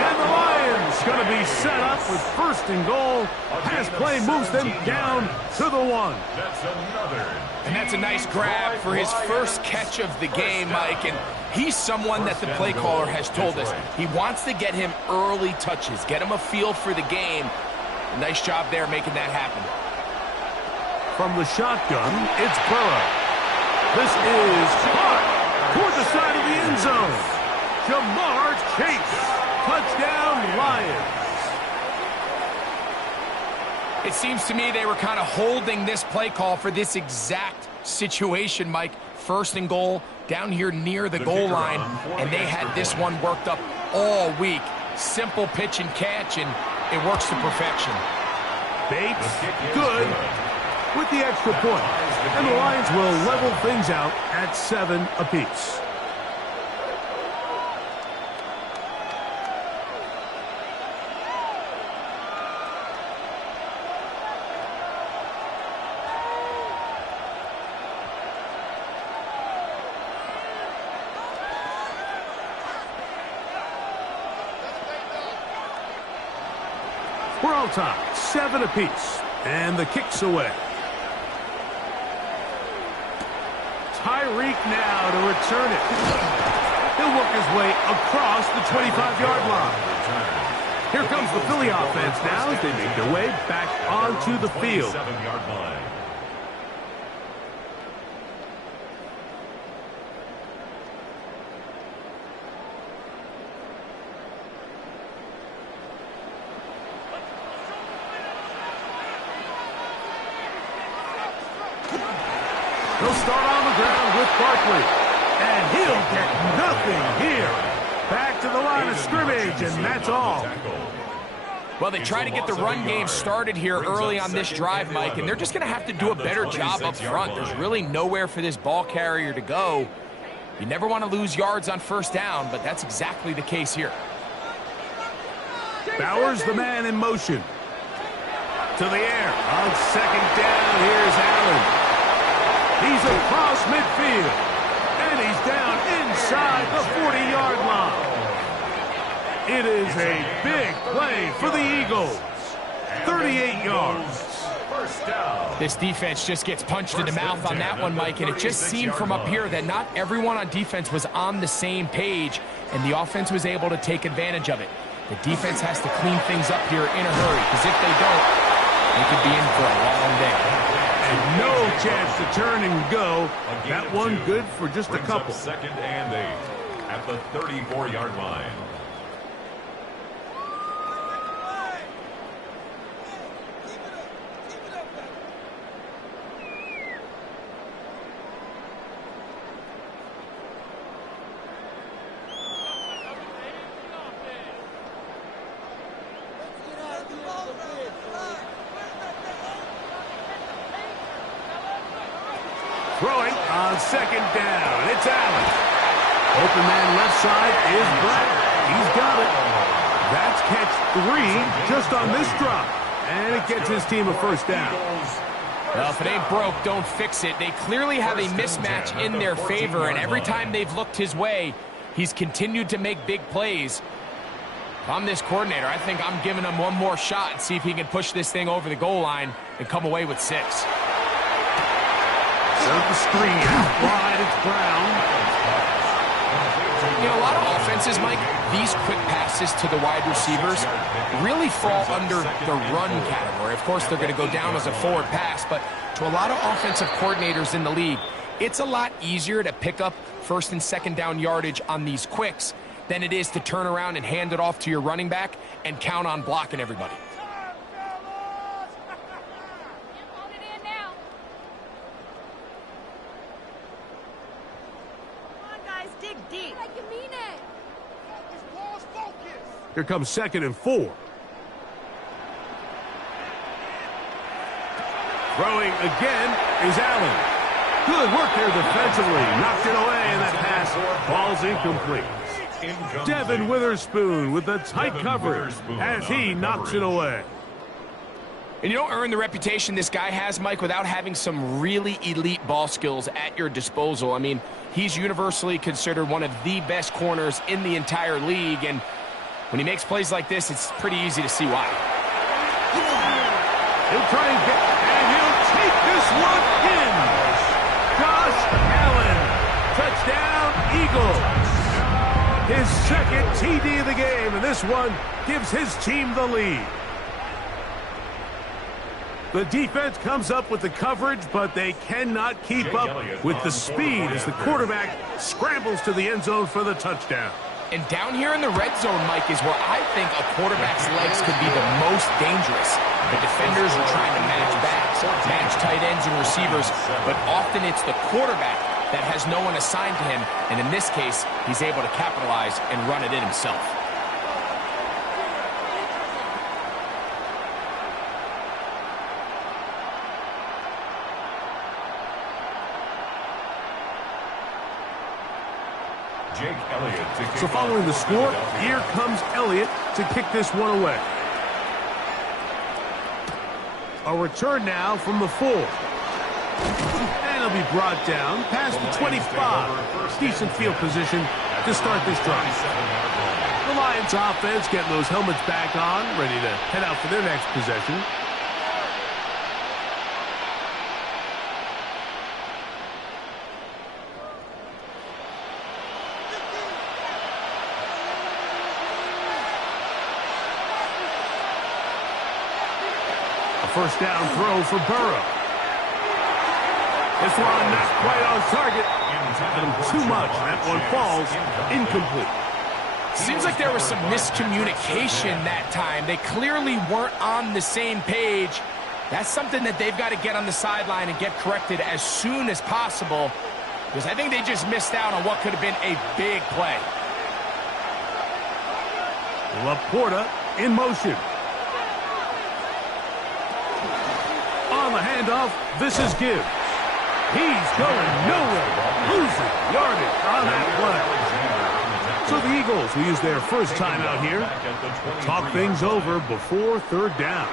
And the Lions going to be set up with 1st and goal. Pass play moves them down to the 1. That's another. And that's a nice grab for his first catch of the game, Mike. And he's someone that the play caller has told us he wants to get him early touches, get him a feel for the game. Nice job there making that happen. From the shotgun, it's Burrow. This is caught toward the side of the end zone. Ja'Marr Chase. Touchdown, Lions. It seems to me they were kind of holding this play call for this exact situation, Mike. First and goal, down here near the goal line, and they had this one worked up all week. Simple pitch and catch, and it works to perfection. Bates, good, with the extra point. And the Lions will level things out at 7 apiece. We're all tied, 7 apiece, and the kick's away. Tyreek now to return it. He'll work his way across the 25-yard line. Here comes the Philly offense now as they make their way back onto the field. He'll start on the ground with Barkley. And he'll get nothing here. Back to the line of scrimmage, and that's all. Well, they try to get the run game started here early on this drive, Mike, and they're just going to have to do a better job up front. There's really nowhere for this ball carrier to go. You never want to lose yards on first down, but that's exactly the case here. Bowers, the man in motion. To the air. On second down, here's Allen. He's across midfield, and he's down inside the 40-yard line. It is a big play for the Eagles. 38 yards. This defense just gets punched in the mouth on that one, Mike, and it just seemed from up here that not everyone on defense was on the same page, and the offense was able to take advantage of it. The defense has to clean things up here in a hurry, because if they don't, they could be in for a long day. And no chance to turn and go. That one good for just a couple. Second and 8 at the 34-yard line. Throwing on second down. It's Allen. Open man left side is Brown. He's got it. That's catch 3 just on this drop. And it gets his team a first down. Well, if it ain't broke, don't fix it. They clearly have a mismatch in their favor, and every time they've looked his way, he's continued to make big plays. If I'm this coordinator, I think I'm giving him one more shot and see if he can push this thing over the goal line and come away with 6. Set the screen. Out wide, it's Brown. You know, a lot of offenses, Mike, these quick passes to the wide receivers really fall under the run category. Of course, they're going to go down as a forward pass, but to a lot of offensive coordinators in the league, it's a lot easier to pick up first and second down yardage on these quicks than it is to turn around and hand it off to your running back and count on blocking everybody. Here comes second and 4. Throwing again is Allen. Good work here defensively. Knocked it away, and that pass falls incomplete. Devin Witherspoon with the tight coverage as he knocks it away. And you don't earn the reputation this guy has, Mike, without having some really elite ball skills at your disposal. I mean, he's universally considered one of the best corners in the entire league, and when he makes plays like this, it's pretty easy to see why. He'll try and he'll take this one in. Josh Allen, touchdown, Eagles. His second TD of the game, and this one gives his team the lead. The defense comes up with the coverage, but they cannot keep up with the speed as the quarterback scrambles to the end zone for the touchdown. And down here in the red zone, Mike, is where I think a quarterback's legs could be the most dangerous. The defenders are trying to match backs, match tight ends and receivers, but often it's the quarterback that has no one assigned to him, and in this case, he's able to capitalize and run it in himself. Jake Elliott. So following the score, here comes Elliott to kick this one away. A return now from the 4. And he'll be brought down past the 25. Decent field position to start this drive. The Lions offense getting those helmets back on, ready to head out for their next possession. First down throw for Burrow. This one not quite on target. Too much. That one falls incomplete. Seems like there was some miscommunication that time. They clearly weren't on the same page. That's something that they've got to get on the sideline and get corrected as soon as possible, because I think they just missed out on what could have been a big play. Laporta in motion. On the handoff, this is Gibbs. He's going nowhere. Losing yardage on that play. So the Eagles will use their first time out here. Talk things over before third down.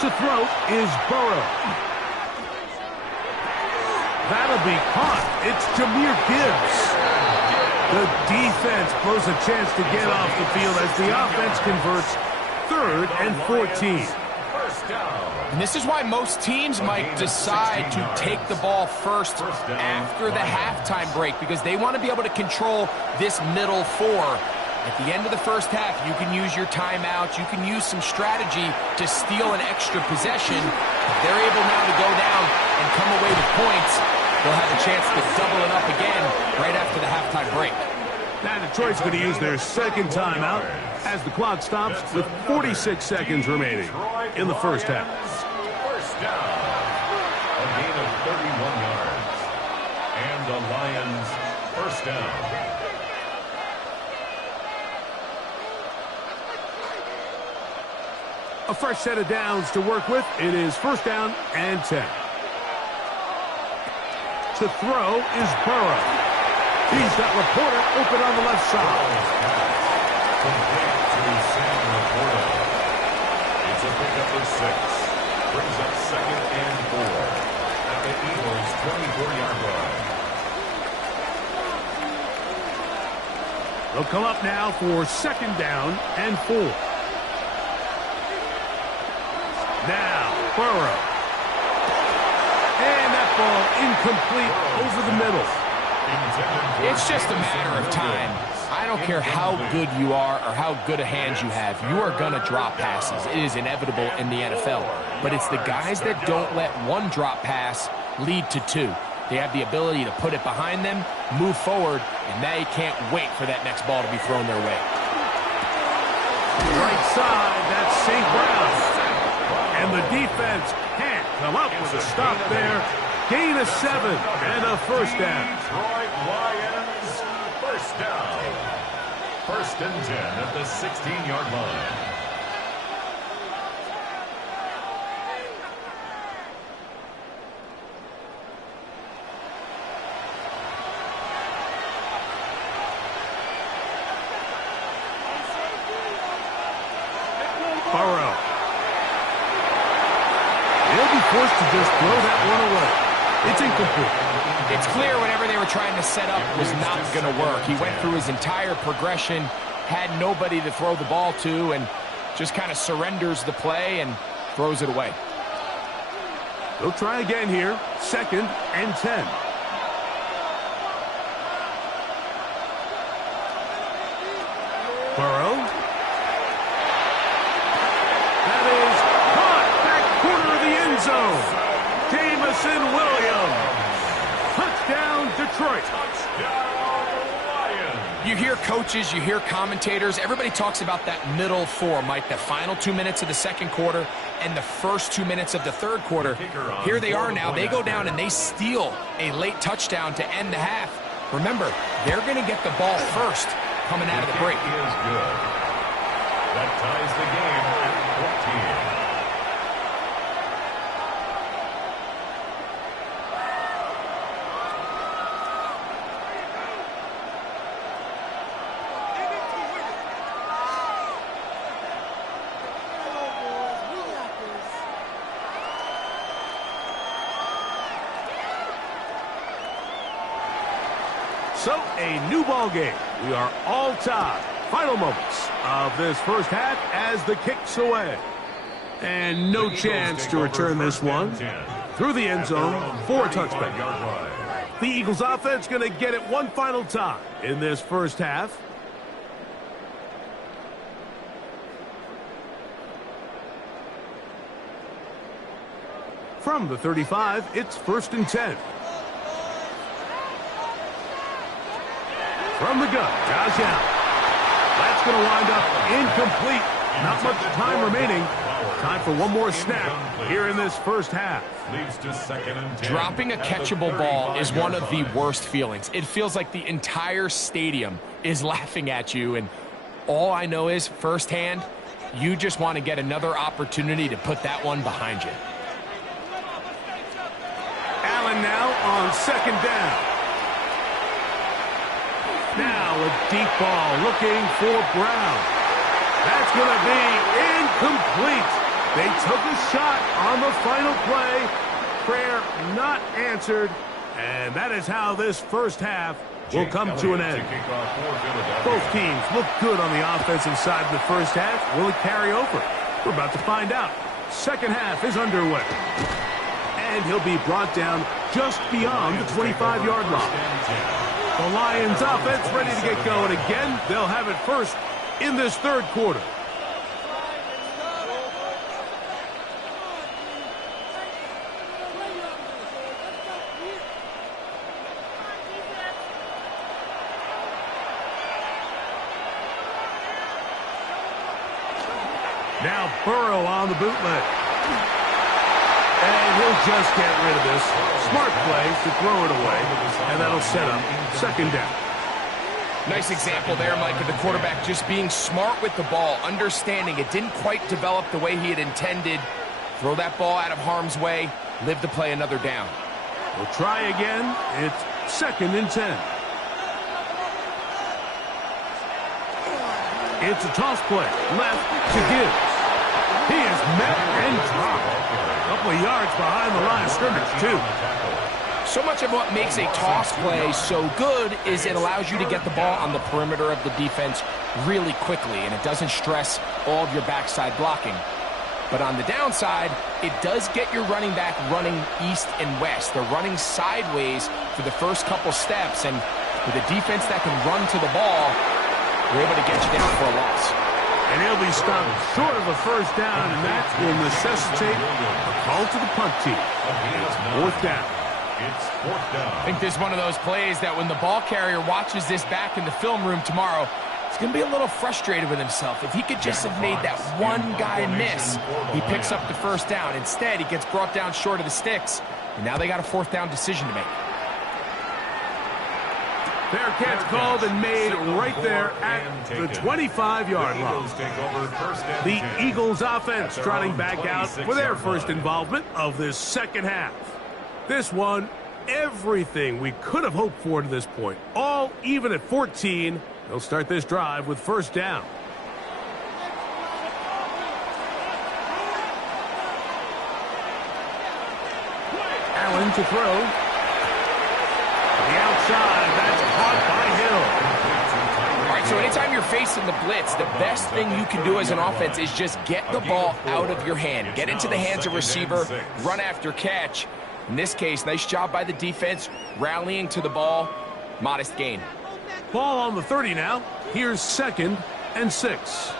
To throw is Burrow. That'll be caught. It's Jahmyr Gibbs. The defense blows a chance to get off the field as the offense converts 3rd and 14. And this is why most teams might decide to take the ball first after the halftime break, because they want to be able to control this middle 4. At the end of the first half, you can use your timeout. You can use some strategy to steal an extra possession. If they're able now to go down and come away with points, they'll have a chance to double it up again right after the halftime break. Now Detroit's going to use their second timeout as the clock stops with 46 seconds remaining in the first half. First down. A gain of 31 yards. And the Lions first down. A fresh set of downs to work with. It is first down and 10. To throw is Burrow. He's got Laporta open on the left side. Complete to Sam Laporta. It's a pickup of 6. Brings up 2nd and 4 at the Eagles' 24-yard line. They'll come up now for 2nd down and 4. Now, Burrow. And that ball incomplete over the middle. It's just a matter of time. I don't care how good you are or how good a hand you have. You are going to drop passes. It is inevitable in the NFL. But it's the guys that don't let one drop pass lead to 2. They have the ability to put it behind them, move forward, and they can't wait for that next ball to be thrown their way. Right side, that's St. Brown. And the defense can't come up with a stop there. Gain of 7 and a first down. Detroit Lions first down. 1st and 10 at the 16-yard line. Burrow. He'll be forced to just throw that one away. It's incomplete. It's clear whatever they were trying to set up was not going to work. He went through his entire progression, had nobody to throw the ball to and just kind of surrenders the play and throws it away. They'll try again here. 2nd and 10. Burrow. That is caught back corner of the end zone. Jameson Williams. Touchdown, Detroit. You hear coaches, you hear commentators, everybody talks about that middle four, Mike, the final 2 minutes of the second quarter and the first 2 minutes of the third quarter. Here they are now. They go down and they steal a late touchdown to end the half. Remember, they're going to get the ball first coming out of the break. Is good. That ties the game at 14. So, a new ball game. We are all tied. Final moments of this first half as the kick's away. And no chance to return this one through the end zone for a touchback. The Eagles offense going to get it one final time in this first half. From the 35, it's 1st and 10. From the gun, Josh Allen. That's going to wind up incomplete. Not much time remaining. Time for one more snap here in this first half. Leads to 2nd and 10. Dropping a catchable ball is one of the worst feelings. It feels like the entire stadium is laughing at you, and all I know is firsthand, you just want to get another opportunity to put that one behind you. Allen now on 2nd down. Now a deep ball looking for Brown. That's going to be incomplete. They took a shot on the final play. Prayer not answered. And that is how this first half will come to an end. Both teams look good on the offensive side of the first half. Will it carry over? We're about to find out. Second half is underway. And he'll be brought down just beyond the 25-yard line. The Lions offense ready to get going again. They'll have it first in this third quarter. Now Burrow on the bootleg. And he'll just get rid of this. Smart play to throw it away. And that'll set up 2nd down. Nice example there, Mike, of the quarterback just being smart with the ball, understanding it didn't quite develop the way he had intended. Throw that ball out of harm's way, live to play another down. We'll try again. It's 2nd and 10. It's a toss play. Left to Gibbs. He is met and dropped. A couple of yards behind the line of scrimmage, too. So much of what makes a toss play so good is it allows you to get the ball on the perimeter of the defense really quickly, and it doesn't stress all of your backside blocking. But on the downside, it does get your running back running east and west. They're running sideways for the first couple steps, and with a defense that can run to the ball, we're able to get you down for a loss. And he'll be stopped short of a first down, and that will necessitate a call to the punt team. It's 4th down. It's 4th down. I think this is one of those plays that when the ball carrier watches this back in the film room tomorrow, he's going to be a little frustrated with himself. If he could just have made that one guy miss, he picks up the first down. Instead, he gets brought down short of the sticks, and now they got a 4th down decision to make. Bearcats called and made right there at the 25-yard line. The Eagles offense trotting back out for their first involvement of this second half. This one, everything we could have hoped for to this point. All even at 14. They'll start this drive with 1st down. Allen to throw. The outside, that's caught by Hill. All right, So anytime you're facing the blitz, the best thing you can do as an offense is just get the ball out of your hand. Get into the hands of receiver, run after catch. In this case, nice job by the defense, rallying to the ball. Modest gain. Ball on the 30 now. Here's 2nd and 6.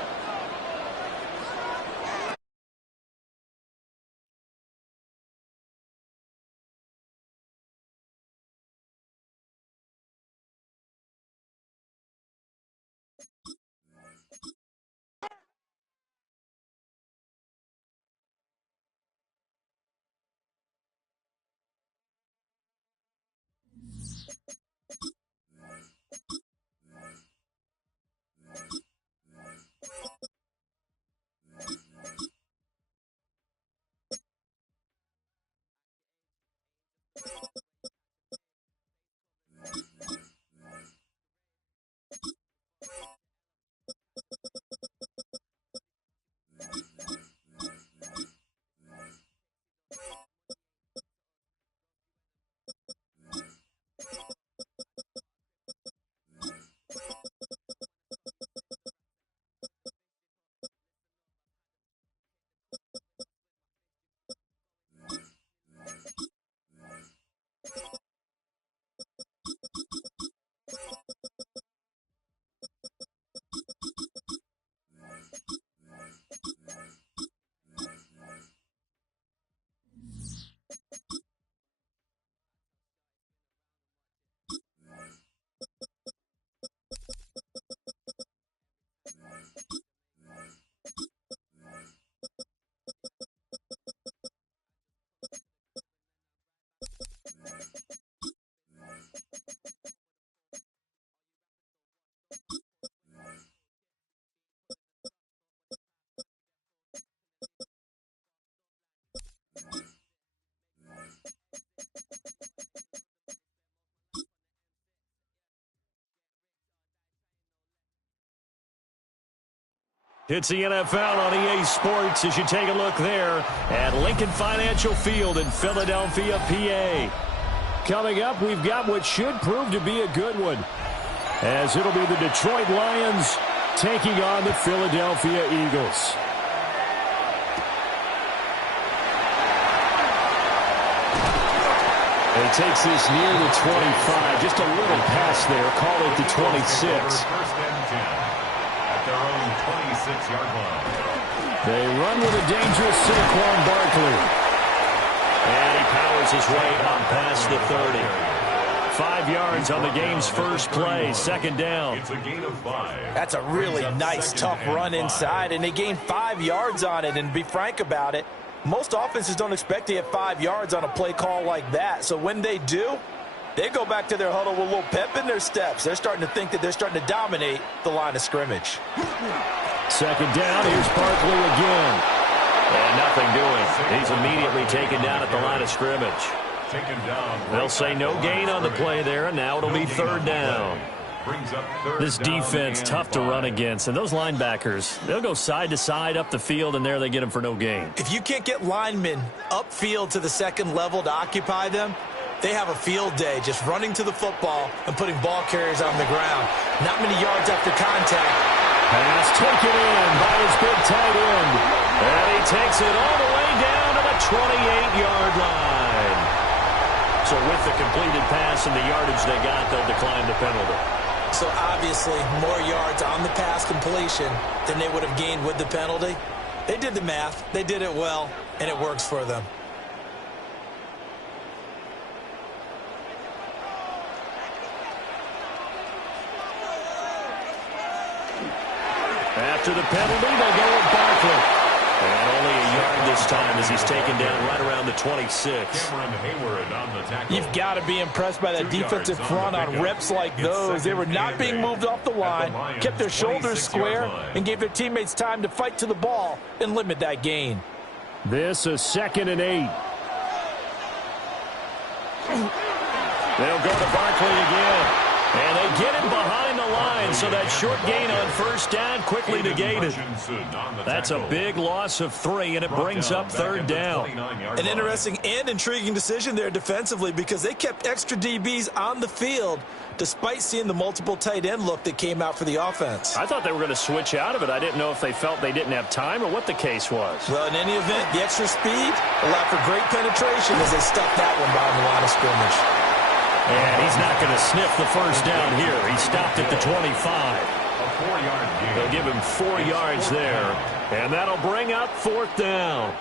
It's the NFL on EA Sports as you take a look there at Lincoln Financial Field in Philadelphia, PA. Coming up, we've got what should prove to be a good one, as it'll be the Detroit Lions taking on the Philadelphia Eagles. He takes this near the 25, just a little pass there, call it the 26. Their own 26-yard line. They run with a dangerous Saquon Barkley. And he powers his way up past the 30. 5 yards on the game's first play, 2nd down. It's a gain of 5. That's a really nice, tough run inside, and they gained 5 yards on it. And to be frank about it, most offenses don't expect to get 5 yards on a play call like that. So when they do, they go back to their huddle with a little pep in their steps. They're starting to think that they're starting to dominate the line of scrimmage. 2nd down, here's Barkley again. And nothing doing. He's immediately taken down at the line of scrimmage. They'll say no gain on the play there, and now it'll be 3rd down. This defense, tough to run against. And those linebackers, they'll go side to side up the field, and there they get them for no gain. If you can't get linemen upfield to the 2nd level to occupy them, they have a field day just running to the football and putting ball carriers on the ground. Not many yards after contact. Pass taken in by his big tight end. And he takes it all the way down to the 28-yard line. So with the completed pass and the yardage they got, they'll decline the penalty. So obviously more yards on the pass completion than they would have gained with the penalty. They did the math. They did it well, and it works for them. After the penalty, they'll go with Barkley. And only a yard this time as he's taken down right around the 26. You've got to be impressed by that defensive front on reps like those. They were not being moved off the line, kept their shoulders square, and gave their teammates time to fight to the ball and limit that gain. This is 2nd and 8. They'll go to Barkley again. And they get him behind the line, so that short gain on first down quickly negated. That's a big loss of 3, and it brings up third down. An interesting and intriguing decision there defensively because they kept extra DBs on the field despite seeing the multiple tight end look that came out for the offense. I thought they were going to switch out of it. I didn't know if they felt they didn't have time or what the case was. Well, in any event, the extra speed allowed for great penetration as they stuffed that one behind the line of scrimmage. And he's not going to sniff the first down here. He stopped at the 25. They'll give him 4 yards there, and that'll bring up fourth down.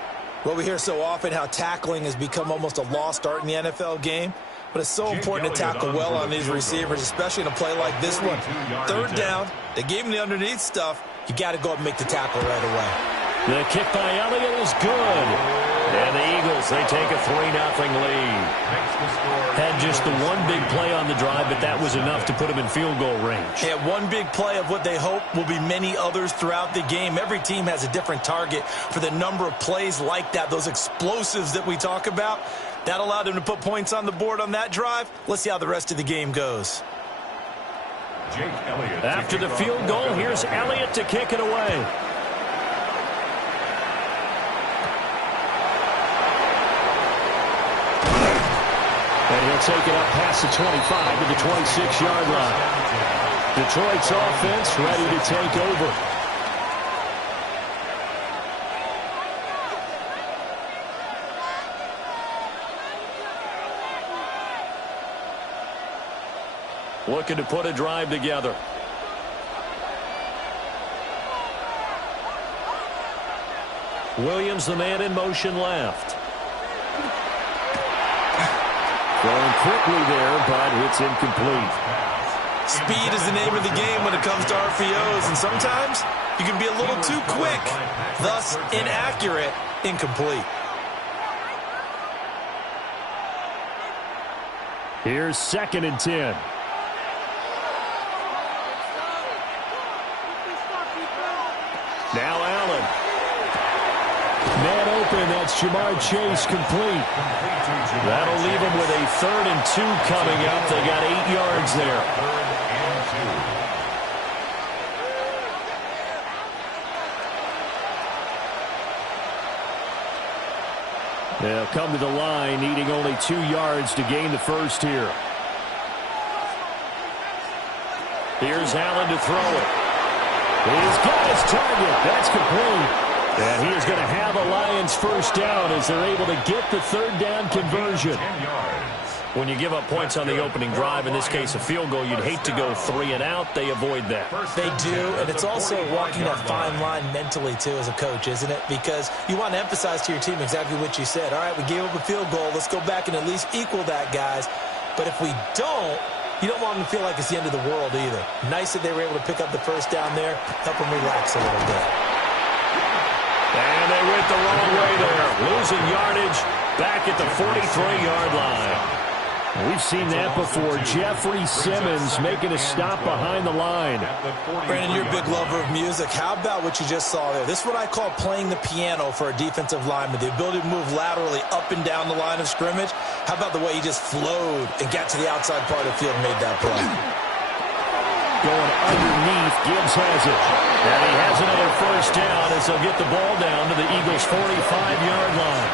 Well, we hear so often how tackling has become almost a lost art in the NFL game. But it's so important to tackle well on these receivers, especially in a play like this one. Third down, they gave him the underneath stuff. You got to go up and make the tackle right away. The kick by Elliott is good. And the Eagles, they take a 3-0 lead. Had just the one big play on the drive, but that was enough to put them in field goal range. Yeah, one big play of what they hope will be many others throughout the game. Every team has a different target for the number of plays like that, those explosives that we talk about. That allowed them to put points on the board on that drive. Let's see how the rest of the game goes. After the field goal, here's Elliott to kick it away. And he'll take it up past the 25 to the 26-yard line. Detroit's offense ready to take over. Looking to put a drive together. Williams, the man in motion left. Throwing quickly there, but it's incomplete. Speed is the name of the game when it comes to RPOs, and sometimes you can be a little too quick, thus inaccurate, incomplete. Here's 2nd and 10. Now Allen. Man open, that's Jamar Chase complete. That'll leave him with a 3rd and 2 coming up. They got 8 yards there. They'll come to the line, needing only 2 yards to gain the first here. Here's Allen to throw it. He's got his target. That's complete. And he is going to have a Lions first down as they're able to get the 3rd down conversion. When you give up points on the opening drive, in this case a field goal, you'd hate to go 3 and out. They avoid that. They do, and it's also walking that fine line mentally, too, as a coach, isn't it? Because you want to emphasize to your team exactly what you said. All right, we gave up a field goal. Let's go back and at least equal that, guys. But if we don't, you don't want them to feel like it's the end of the world either. Nice that they were able to pick up the first down there, help them relax a little bit. And they went the wrong way there. Losing yardage back at the 43-yard line. We've seen that before. Jeffrey Simmons making a stop behind the line. Brandon, you're a big lover of music. How about what you just saw there? This is what I call playing the piano for a defensive lineman. The ability to move laterally up and down the line of scrimmage. How about the way he just flowed and got to the outside part of the field and made that play? Going underneath, Gibbs has it. And he has another first down as they'll get the ball down to the Eagles' 45-yard line.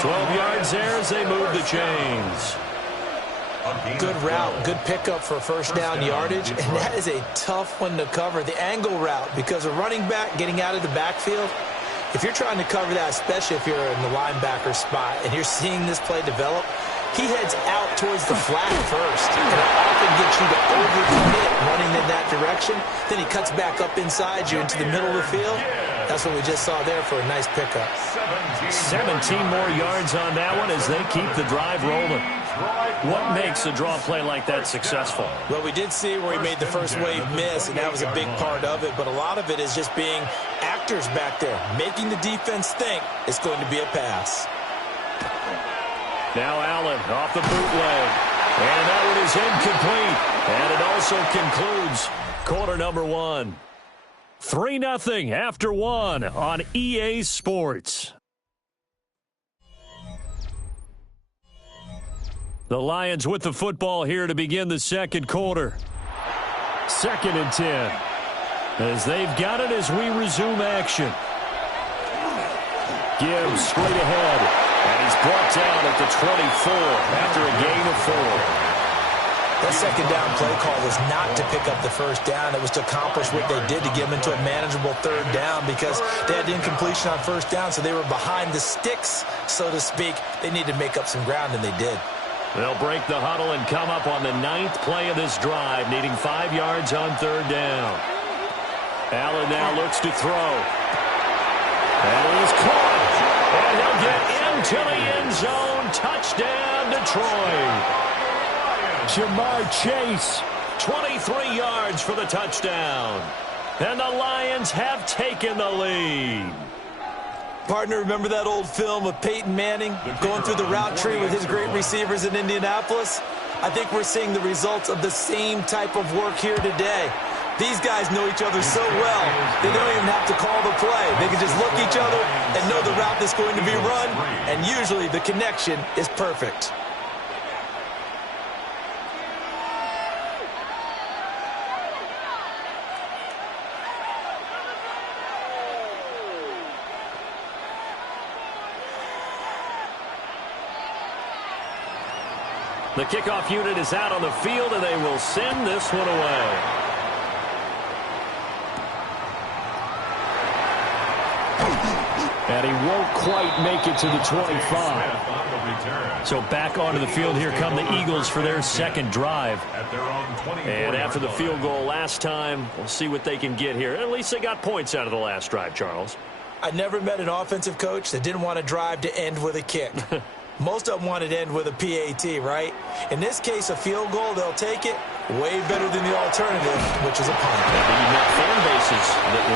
12 yards there as they move the chains. Good route, good pickup for first down yardage, and that is a tough one to cover, the angle route, because a running back getting out of the backfield, if you're trying to cover that, especially if you're in the linebacker spot and you're seeing this play develop, he heads out towards the flat first, and it often gets you to overcommit running in that direction. Then he cuts back up inside you into the middle of the field. That's what we just saw there for a nice pickup. 17 more yards on that one as they keep the drive rolling. What makes a draw play like that successful? Well, we did see where he made the first wave miss, and that was a big part of it. But a lot of it is just being actors back there, making the defense think it's going to be a pass. Now Allen off the bootleg. And that one is incomplete. And it also concludes quarter number 1. 3-0 after 1 on EA Sports. The Lions with the football here to begin the second quarter. 2nd and 10. As they've got it as we resume action. Gibbs straight ahead. And he's brought down at the 24 after a gain of 4. That second down play call was not to pick up the first down. It was to accomplish what they did to get them into a manageable 3rd down because they had incompletion on 1st down, so they were behind the sticks, so to speak. They needed to make up some ground, and they did. They'll break the huddle and come up on the 9th play of this drive, needing 5 yards on 3rd down. Allen now looks to throw. And he is caught. And he'll get into the end zone. Touchdown, Detroit. Jamar Chase, 23 yards for the touchdown. And the Lions have taken the lead. Partner, remember that old film of Peyton Manning going through the route tree with his great receivers in Indianapolis? I think we're seeing the results of the same type of work here today. These guys know each other so well, they don't even have to call the play. They can just look each other and know the route that's going to be run, and usually the connection is perfect. The kickoff unit is out on the field, and they will send this one away. And he won't quite make it to the 25. So back onto the field, here come the Eagles for their 2nd drive. And after the field goal last time, we'll see what they can get here. At least they got points out of the last drive, Charles. I never met an offensive coach that didn't want to drive to end with a kick. Most of them wanted to end with a PAT, right? In this case, a field goal, they'll take it. Way better than the alternative, which is a punt. You met fan bases that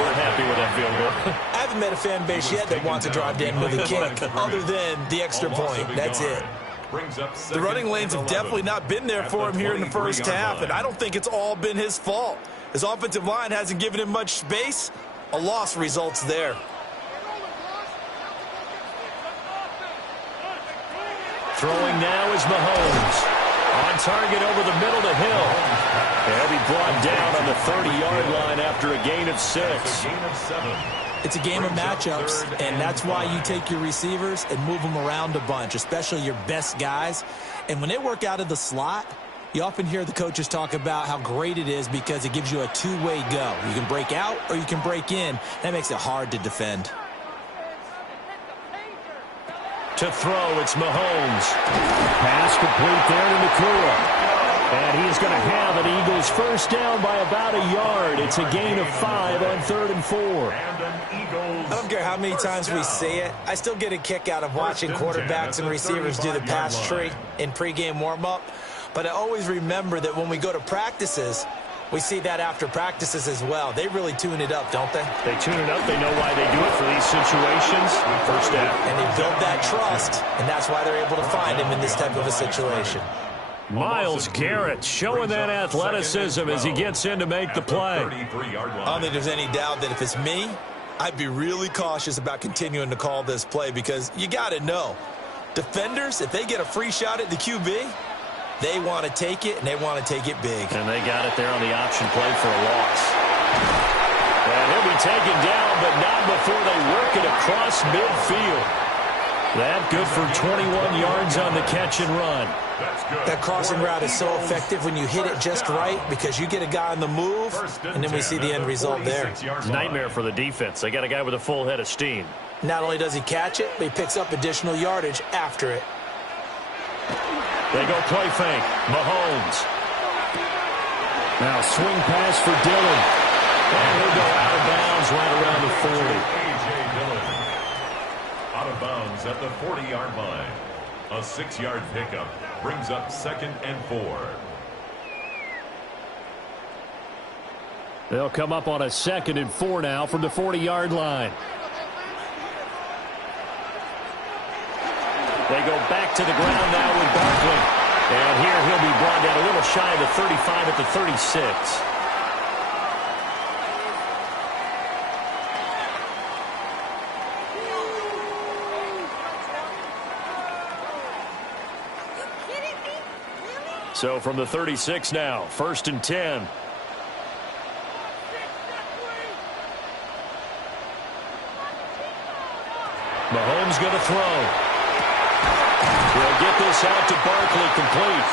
weren't happy with that field goal. I haven't met a fan base yet that wants to drive to end with a kick, other than the extra point. That's it. The running lanes have definitely not been there for him here in the first half, and I don't think it's all been his fault. His offensive line hasn't given him much space. A loss results there. Throwing now is Mahomes. On target over the middle to Hill. And he brought down on the 30-yard line after a gain of 6. It's a game of matchups, and that's why you take your receivers and move them around a bunch, especially your best guys. And when they work out of the slot, you often hear the coaches talk about how great it is because it gives you a two-way go. You can break out or you can break in. That makes it hard to defend. To throw, it's Mahomes. Pass complete there to Nakua. And he's going to have an Eagles first down by about a yard. It's a gain of 5 on 3rd and 4. I don't care how many times we see it. I still get a kick out of watching quarterbacks and receivers do the pass tree in pregame warm-up. But I always remember that when we go to practices, we see that after practices as well. They really tune it up, don't they? They tune it up. They know why they do it for these situations. First down. And they build that trust, and that's why they're able to find him in this type of a situation. Myles Garrett showing that athleticism as he gets in to make the play. I don't think there's any doubt that if it's me, I'd be really cautious about continuing to call this play because you got to know, defenders, if they get a free shot at the QB, they want to take it, and they want to take it big. And they got it there on the option play for a loss. And he'll be taken down, but not before they work it across midfield. That good for 21 yards on the catch and run. That crossing route is so effective when you hit it just right because you get a guy on the move, and then we see the end result there. Nightmare for the defense. They got a guy with a full head of steam. Not only does he catch it, but he picks up additional yardage after it. They go play fake. Mahomes. Now swing pass for Dillon. And he'll go out of bounds right around the 40. Out of bounds at the 40-yard line. A 6-yard pickup brings up 2nd and 4. They'll come up on a 2nd and 4 now from the 40-yard line. They go back to the ground now with Barkley. And here he'll be brought down a little shy of the 35 at the 36. So from the 36 now, 1st and 10. Mahomes going to throw. He'll get this out to Barkley, complete.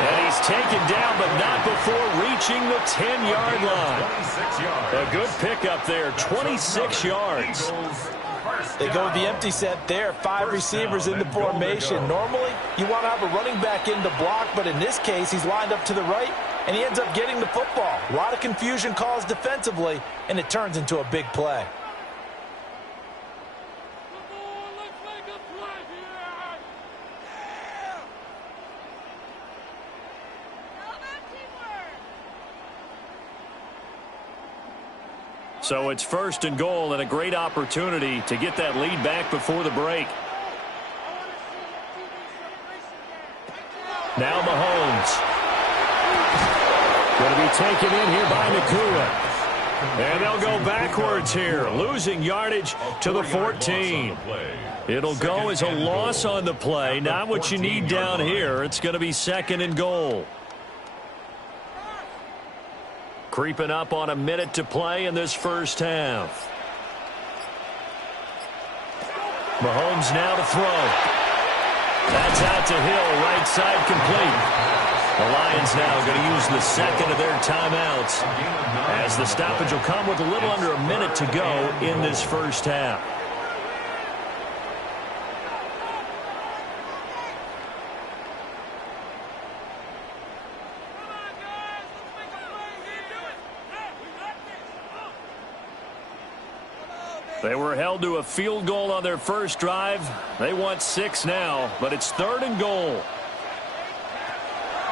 And he's taken down, but not before reaching the 10-yard line. A good pickup there, 26 yards. They go with the empty set there, 5 receivers in the formation. Normally, you want to have a running back in the block, but in this case, he's lined up to the right, and he ends up getting the football. A lot of confusion caused defensively, and it turns into a big play. So it's 1st and goal and a great opportunity to get that lead back before the break. Now Mahomes. Going to be taken in here by Nakua. And they'll go backwards here, losing yardage to the 14. It'll go as a loss on the play. Not what you need down here. It's going to be 2nd and goal. Creeping up on a minute to play in this first half. Mahomes now to throw. That's out to Hill, right side complete. The Lions now going to use the 2nd of their timeouts as the stoppage will come with a little under a minute to go in this first half. They were held to a field goal on their first drive. They want 6 now, but it's 3rd and goal.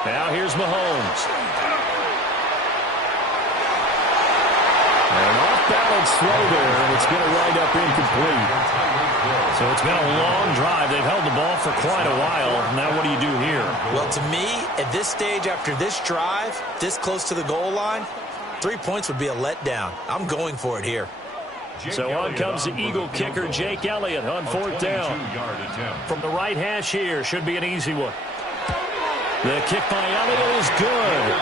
Now here's Mahomes. And an off-balance throw there, and it's going to wind up incomplete. So it's been a long drive. They've held the ball for quite a while. Now what do you do here? Well, to me, at this stage after this drive, this close to the goal line, 3 points would be a letdown. I'm going for it here. So on comes the Eagle kicker, Jake Elliott, on 4th down. From the right hash here, should be an easy one. The kick by Elliott is good.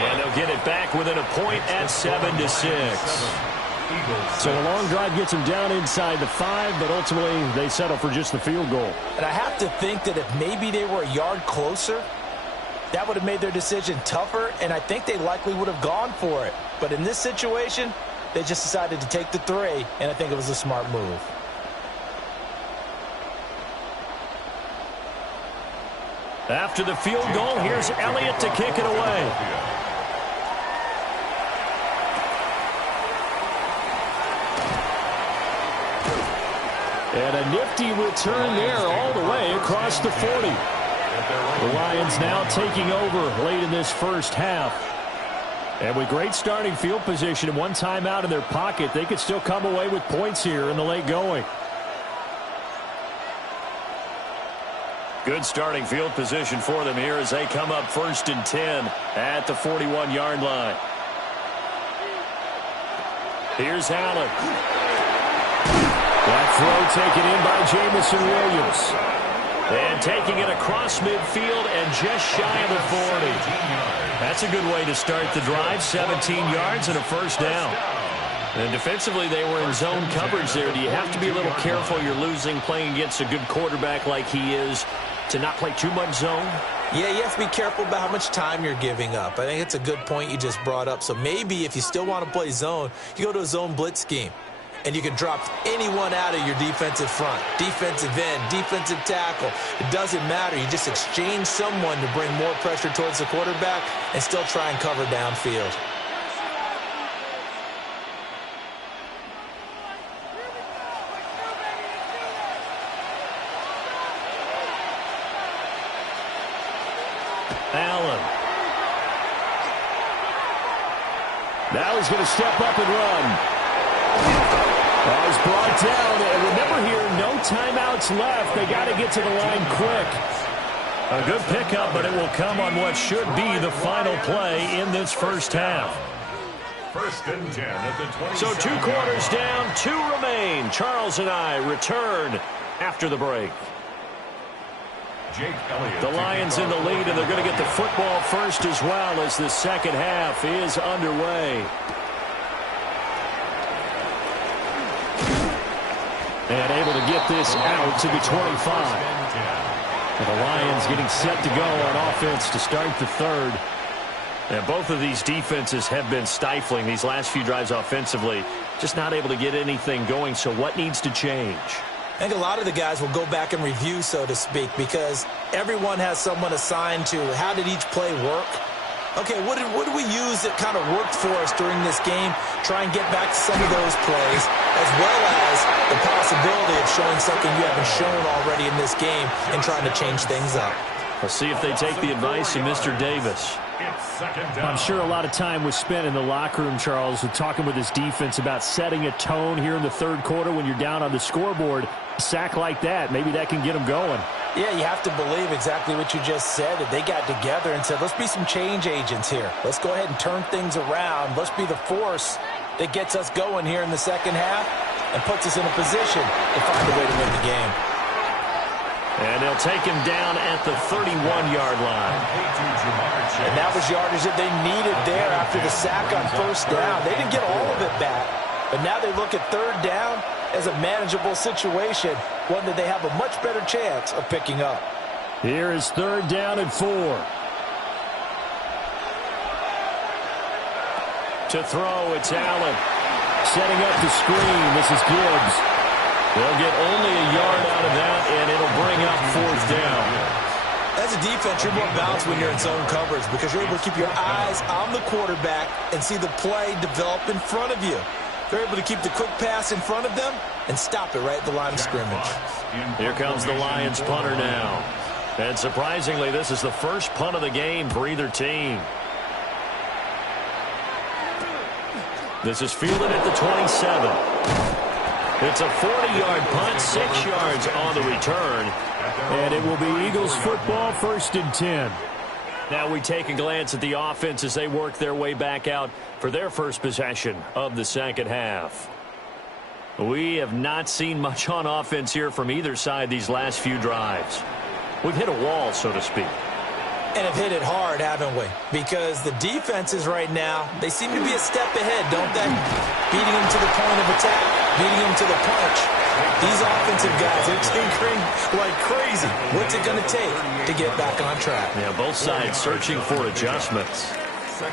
And they'll get it back within a point at 7-6. So a long drive gets them down inside the 5, but ultimately they settle for just the field goal. And I have to think that if maybe they were a yard closer, that would have made their decision tougher, and I think they likely would have gone for it. But in this situation, they just decided to take the 3, and I think it was a smart move. After the field goal, here's Elliott to kick it away. And a nifty return there all the way across the 40. The Lions now taking over late in this first half. And with great starting field position and one timeout in their pocket, they could still come away with points here in the late going. Good starting field position for them here as they come up 1st and 10 at the 41-yard line. Here's Allen. That throw taken in by Jamison Williams. And taking it across midfield and just shy of the 40. That's a good way to start the drive. 17 yards and a 1st down. And defensively, they were in zone coverage there. Do you have to be a little careful? You're losing playing against a good quarterback like he is to not play too much zone? Yeah, you have to be careful about how much time you're giving up. I think it's a good point you just brought up. So maybe if you still want to play zone, you go to a zone blitz scheme. And you can drop anyone out of your defensive front, defensive end, defensive tackle. It doesn't matter. You just exchange someone to bring more pressure towards the quarterback and still try and cover downfield. Allen. Now he's going to step up and run. He's brought down, and remember here, no timeouts left. They got to get to the line quick. A good pickup, but it will come on what should be the final play in this first half. 1st and 10 at the 20. So 2 quarters down, 2 remain. Charles and I return after the break. Jake Elliott. The Lions in the lead, and they're going to get the football first as well as the second half is underway. And able to get this out to the 25. And the Lions getting set to go on offense to start the third. And both of these defenses have been stifling these last few drives offensively. Just not able to get anything going. So what needs to change? I think a lot of the guys will go back and review, so to speak, because everyone has someone assigned to how did each play work. Okay, what did we use that kind of worked for us during this game? Try and get back to some of those plays, as well as the possibility of showing something you haven't shown already in this game and trying to change things up. We'll see if they take the advice of Mr. Davis. I'm sure a lot of time was spent in the locker room, Charles, with talking with his defense about setting a tone here in the third quarter when you're down on the scoreboard. A sack like that, maybe that can get them going. Yeah, you have to believe exactly what you just said. That they got together and said, let's be some change agents here. Let's go ahead and turn things around. Let's be the force that gets us going here in the second half and puts us in a position to find a way to win the game. And they'll take him down at the 31-yard line. And that was yardage that they needed there after the sack on first down. They didn't get all of it back, but now they look at third down as a manageable situation, one that they have a much better chance of picking up. Here is third down and 4. To throw, it's Allen. Setting up the screen, this is Gibbs. They'll get only a yard out of that, and it'll bring up fourth down. As a defense, you're more balanced when you're in zone coverage because you're able to keep your eyes on the quarterback and see the play develop in front of you. They're able to keep the quick pass in front of them and stop it right at the line of scrimmage. Here comes the Lions punter now. And surprisingly, this is the first punt of the game for either team. This is fielded at the 27. It's a 40-yard punt, 6 yards on the return. And it will be Eagles football, 1st and 10. Now we take a glance at the offense as they work their way back out for their first possession of the second half. We have not seen much on offense here from either side these last few drives. We've hit a wall, so to speak. And have hit it hard, haven't we? Because the defenses right now, they seem to be a step ahead, don't they? Beating them to the point of attack, beating them to the punch. These offensive guys, they're tinkering like crazy. What's it going to take to get back on track? Yeah, both sides searching for adjustments. I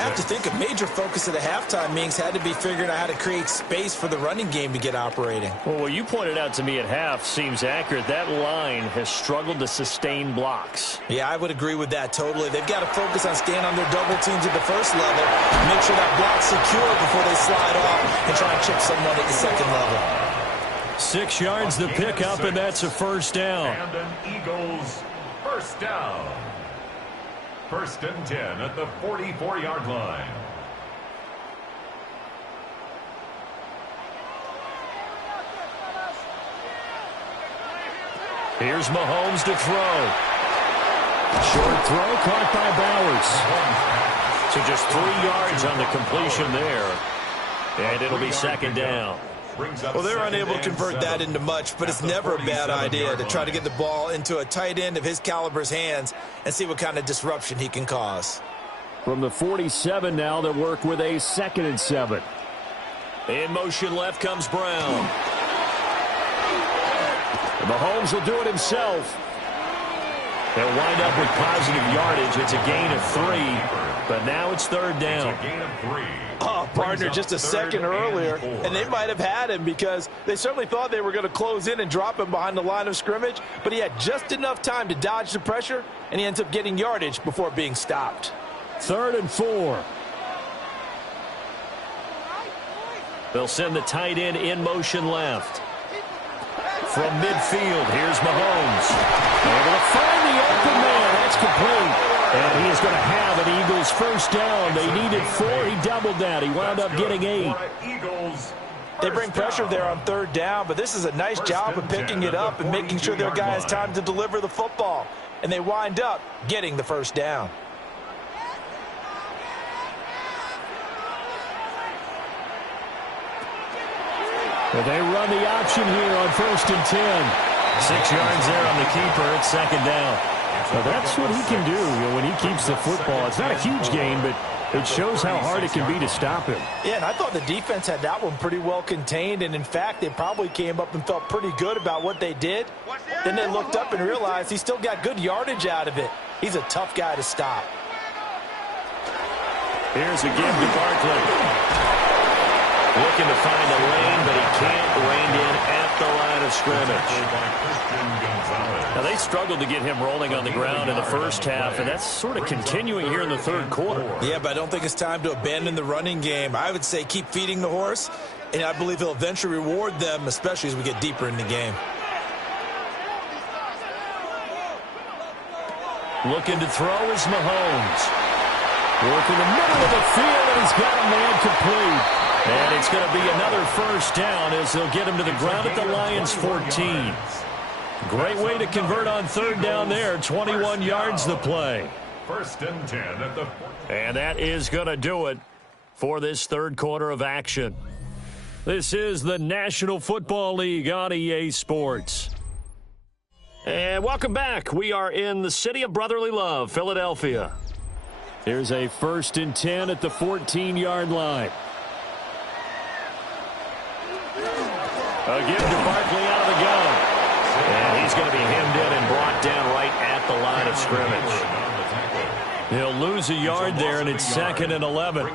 have to think a major focus of the halftime meetings had to be figuring out how to create space for the running game to get operating. Well, what you pointed out to me at half seems accurate. That line has struggled to sustain blocks. Yeah, I would agree with that totally. They've got to focus on staying on their double teams at the first level, make sure that block's secure before they slide off and try and chip someone at the second level. 6 yards the pickup, and that's a first down. And an Eagles first down. 1st and 10 at the 44-yard line. Here's Mahomes to throw. Short throw caught by Bowers. So just 3 yards on the completion there. And it'll be second down. Well, they're unable to convert that into much, but it's never a bad idea to try to get the ball into a tight end of his caliber's hands and see what kind of disruption he can cause. From the 47 now, they'll work with a 2nd and 7. In motion left comes Brown. And Mahomes will do it himself. They'll wind up with positive yardage. It's a gain of 3, but now it's third down. It's a gain of 3. Oh, partner, just a second earlier, and they might have had him because they certainly thought they were going to close in and drop him behind the line of scrimmage, but he had just enough time to dodge the pressure, and he ends up getting yardage before being stopped. 3rd and 4. They'll send the tight end in motion left. From midfield, here's Mahomes. Able to find the open man. That's complete. And he is going to have an Eagles first down. They needed 4. He doubled that. He wound up getting 8. They bring pressure there on third down, but this is a nice job of picking it up and making sure their guy has time to deliver the football. And they wind up getting the first down. Well, they run the option here on 1st and 10. 6 yards there on the keeper. It's second down. Well, that's what he can do, when he keeps the football. It's not a huge gain, but it shows how hard it can be to stop him. Yeah, and I thought the defense had that one pretty well contained, and in fact, they probably came up and felt pretty good about what they did. Then they looked up and realized he still got good yardage out of it. He's a tough guy to stop. Here's a give to Barkley. Looking to find a lane, but he can't. Reined in at the line of scrimmage. Now, they struggled to get him rolling on the ground in the first half, and that's sort of continuing here in the third quarter. Yeah, but I don't think it's time to abandon the running game. I would say keep feeding the horse, and I believe he'll eventually reward them, especially as we get deeper in the game. Looking to throw is Mahomes. Working the middle of the field, and he's got a man complete. And it's going to be another first down as they'll get him to the ground at the Lions' 14. Great way to convert on third down there. 21 yards the play. First and 10 at the... And that is going to do it for this third quarter of action. This is the National Football League on EA Sports. And welcome back. We are in the city of brotherly love, Philadelphia. Here's a first and 10 at the 14-yard line. A give to Barkley out of the gun. And he's going to be hemmed in and brought down right at the line of scrimmage. He'll lose a yard there, and it's second and 11.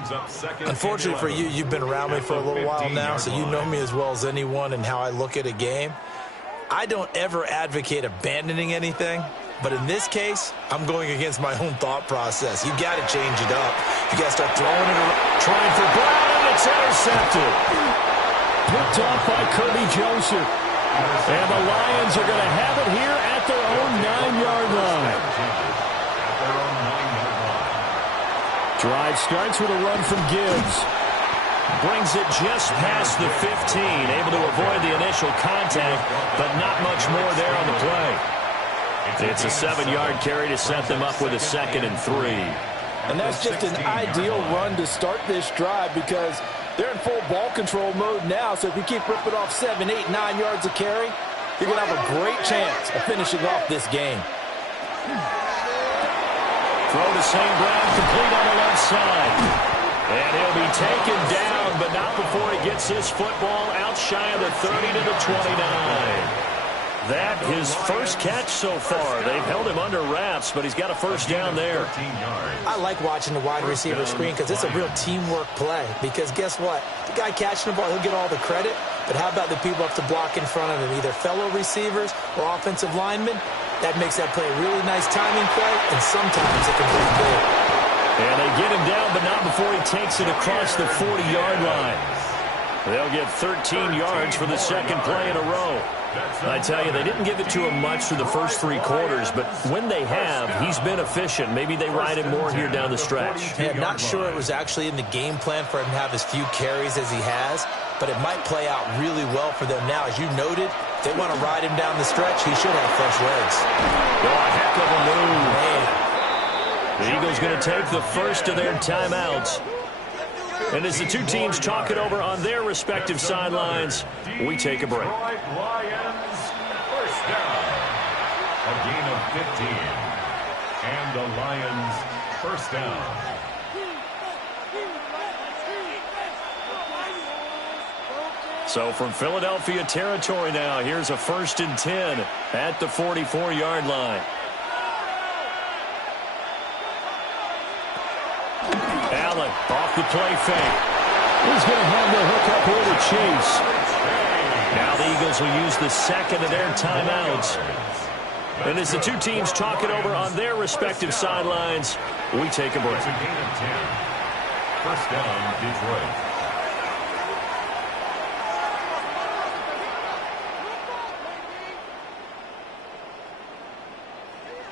Unfortunately for you, you've been around me for a little while now, so you know me as well as anyone and how I look at a game. I don't ever advocate abandoning anything, but in this case, I'm going against my own thought process. You've got to change it up. You got to start throwing it around. Trying for Brown, and it's intercepted. Picked off by Kirby Joseph. And the Lions are going to have it here at their own 9-yard line. Drive starts with a run from Gibbs. Brings it just past the 15. Able to avoid the initial contact, but not much more there on the play. It's a 7-yard carry to set them up with a 2nd and 3. And that's just an ideal run to start this drive because they're in full ball control mode now, so if you keep ripping off 7, 8, 9 yards a carry, you're going to have a great chance of finishing off this game. Throw to St. Brown, complete on the left side. And he'll be taken down, but not before he gets his football out shy of the 30 to the 29. That his first catch so far. They've held him under wraps, but he's got a first down there. I like watching the wide receiver screen because it's a real teamwork play. Because guess what? The guy catching the ball, he'll get all the credit. But how about the people up to block in front of him, either fellow receivers or offensive linemen? That makes that play a really nice timing play, and sometimes it can be big. And they get him down, but not before he takes it across the 40-yard line. They'll get 13 yards for the second play in a row. I tell you, they didn't give it to him much through the first 3 quarters, but when they have, he's been efficient. Maybe they ride him more here down the stretch. Hey, I'm not sure it was actually in the game plan for him to have as few carries as he has, but it might play out really well for them now. As you noted, if they want to ride him down the stretch, he should have fresh legs. Oh, a heck of a move. Man. The Eagles going to take the first of their timeouts. And as the two teams talk it over on their respective sidelines, we take a break. Lions, first down. A gain of 15. And the Lions, first down. So from Philadelphia territory now, here's a 1st and 10 at the 44-yard line. Allen off the play fake. He's going to have the hook up here to Chase. Now the Eagles will use the second of their timeouts. And as the two teams talk it over on their respective sidelines, we take a break. It's a gain of 10. First down, Detroit.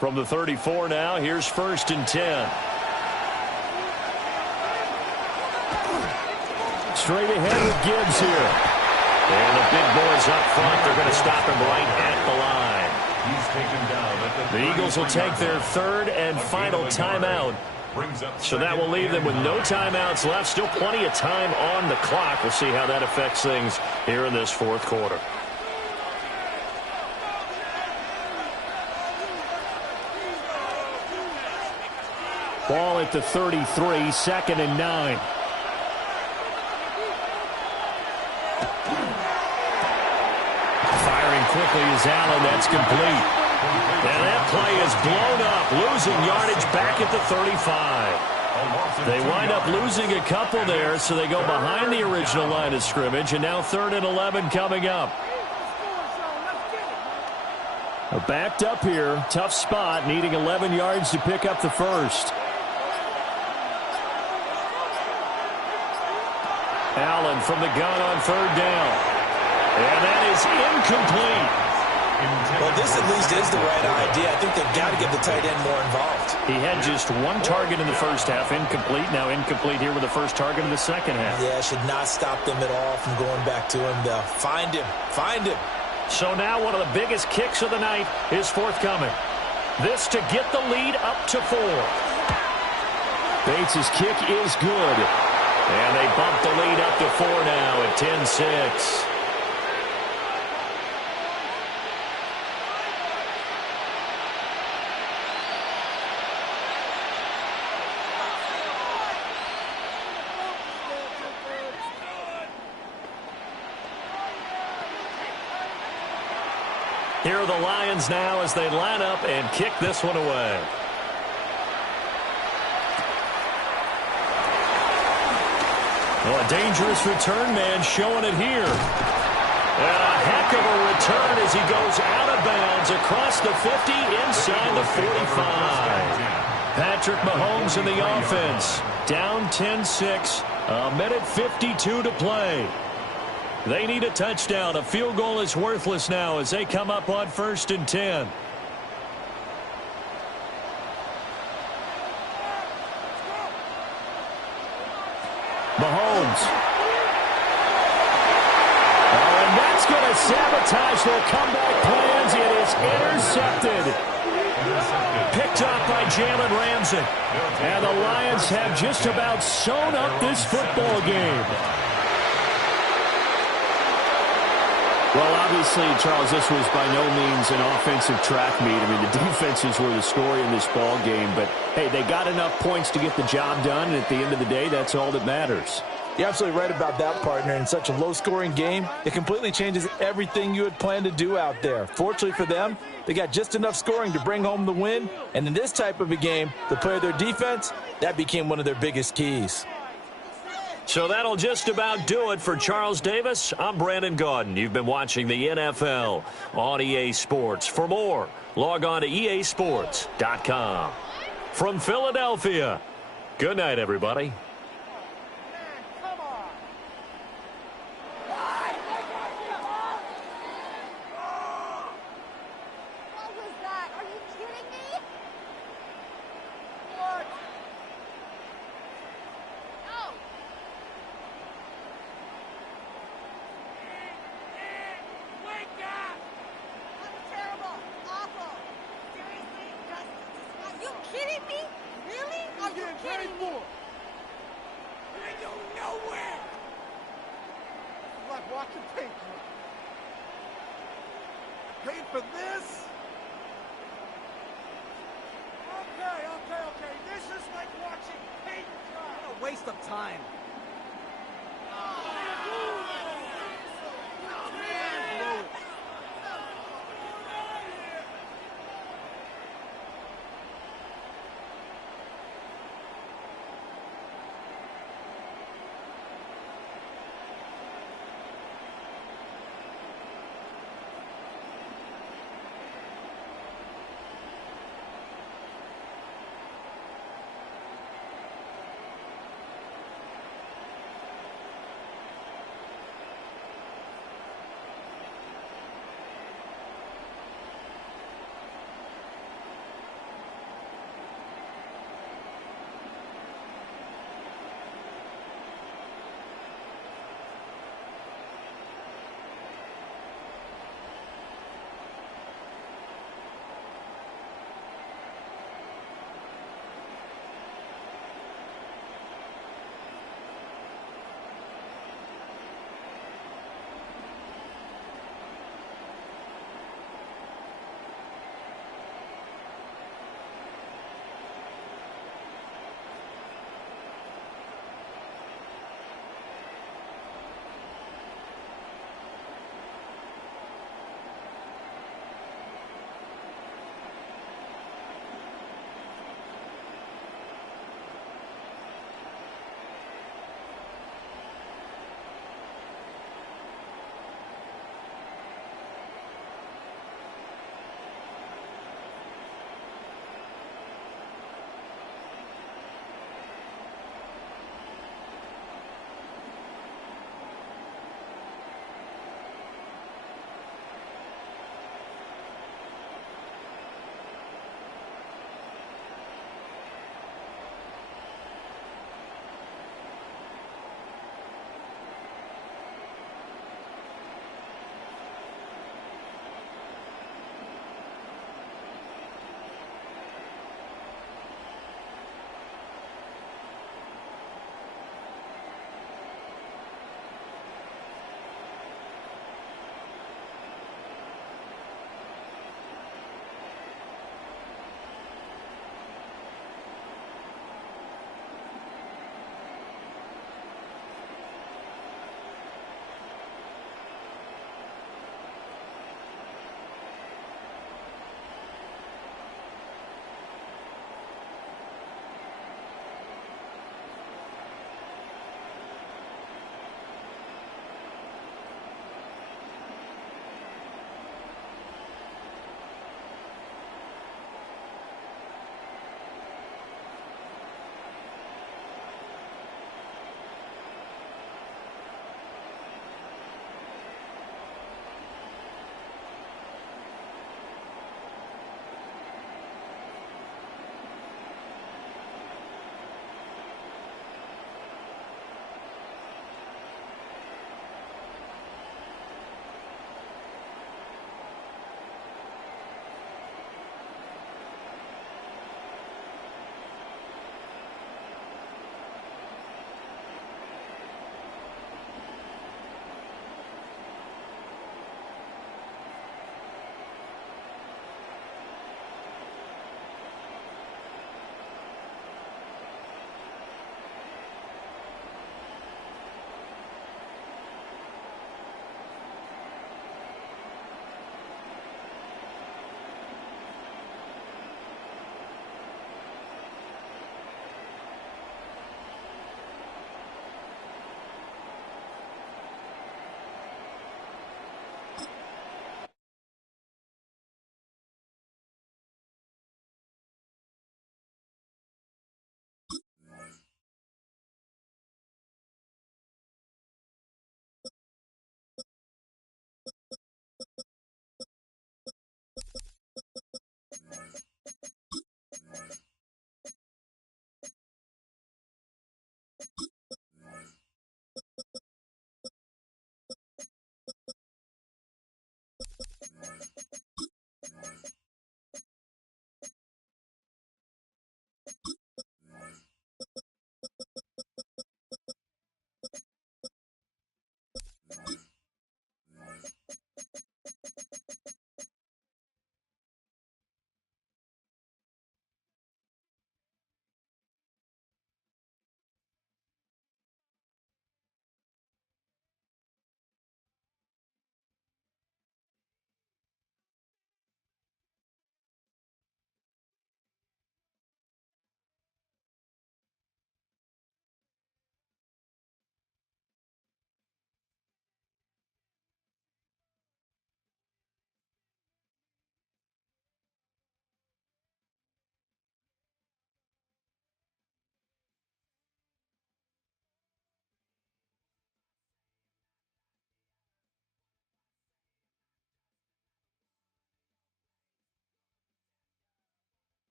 From the 34 now, here's 1st and 10. Straight ahead with Gibbs here. And the big boys up front, they're going to stop him right at the line. He's taken down at the Eagles will take their 3rd and final timeout. So that will leave them with no timeouts left. Still plenty of time on the clock. We'll see how that affects things here in this 4th quarter. Ball at the 33, 2nd and 9. Firing quickly is Allen. That's complete. And that play is blown up, losing yardage back at the 35. They wind up losing a couple there, so they go behind the original line of scrimmage, and now 3rd and 11 coming up. Backed up here, tough spot, needing 11 yards to pick up the first. Allen from the gun on 3rd down. And that is incomplete. Well, this at least is the right idea. I think they've got to get the tight end more involved. He had just one target in the first half, incomplete. Now incomplete here with the first target in the second half. Yeah, should not stop them at all from going back to him. They'll find him. Find him. So now one of the biggest kicks of the night is forthcoming. This to get the lead up to 4. Bates' kick is good. And they bump the lead up to 4 now at 10-6. Here are the Lions now as they line up and kick this one away. Well, a dangerous return man showing it here. And a heck of a return as he goes out of bounds across the 50 inside the 45. Patrick Mahomes in the offense. Down 10-6. A minute 52 to play. They need a touchdown. A field goal is worthless now as they come up on 1st and 10. Mahomes. Oh, and that's going to sabotage their comeback plans. It is intercepted. Picked up by Jalen Ramsey. And the Lions have just about sewn up this football game. Well, obviously, Charles, this was by no means an offensive track meet. I mean, the defenses were the story in this ball game. But, hey, they got enough points to get the job done, and at the end of the day, that's all that matters. You're absolutely right about that, partner. In such a low-scoring game, it completely changes everything you had planned to do out there. Fortunately for them, they got just enough scoring to bring home the win. And in this type of a game, to play their defense, that became one of their biggest keys. So that'll just about do it for Charles Davis. I'm Brandon Gaudin. You've been watching the NFL on EA Sports. For more, log on to easports.com. From Philadelphia, good night, everybody. Waste of time.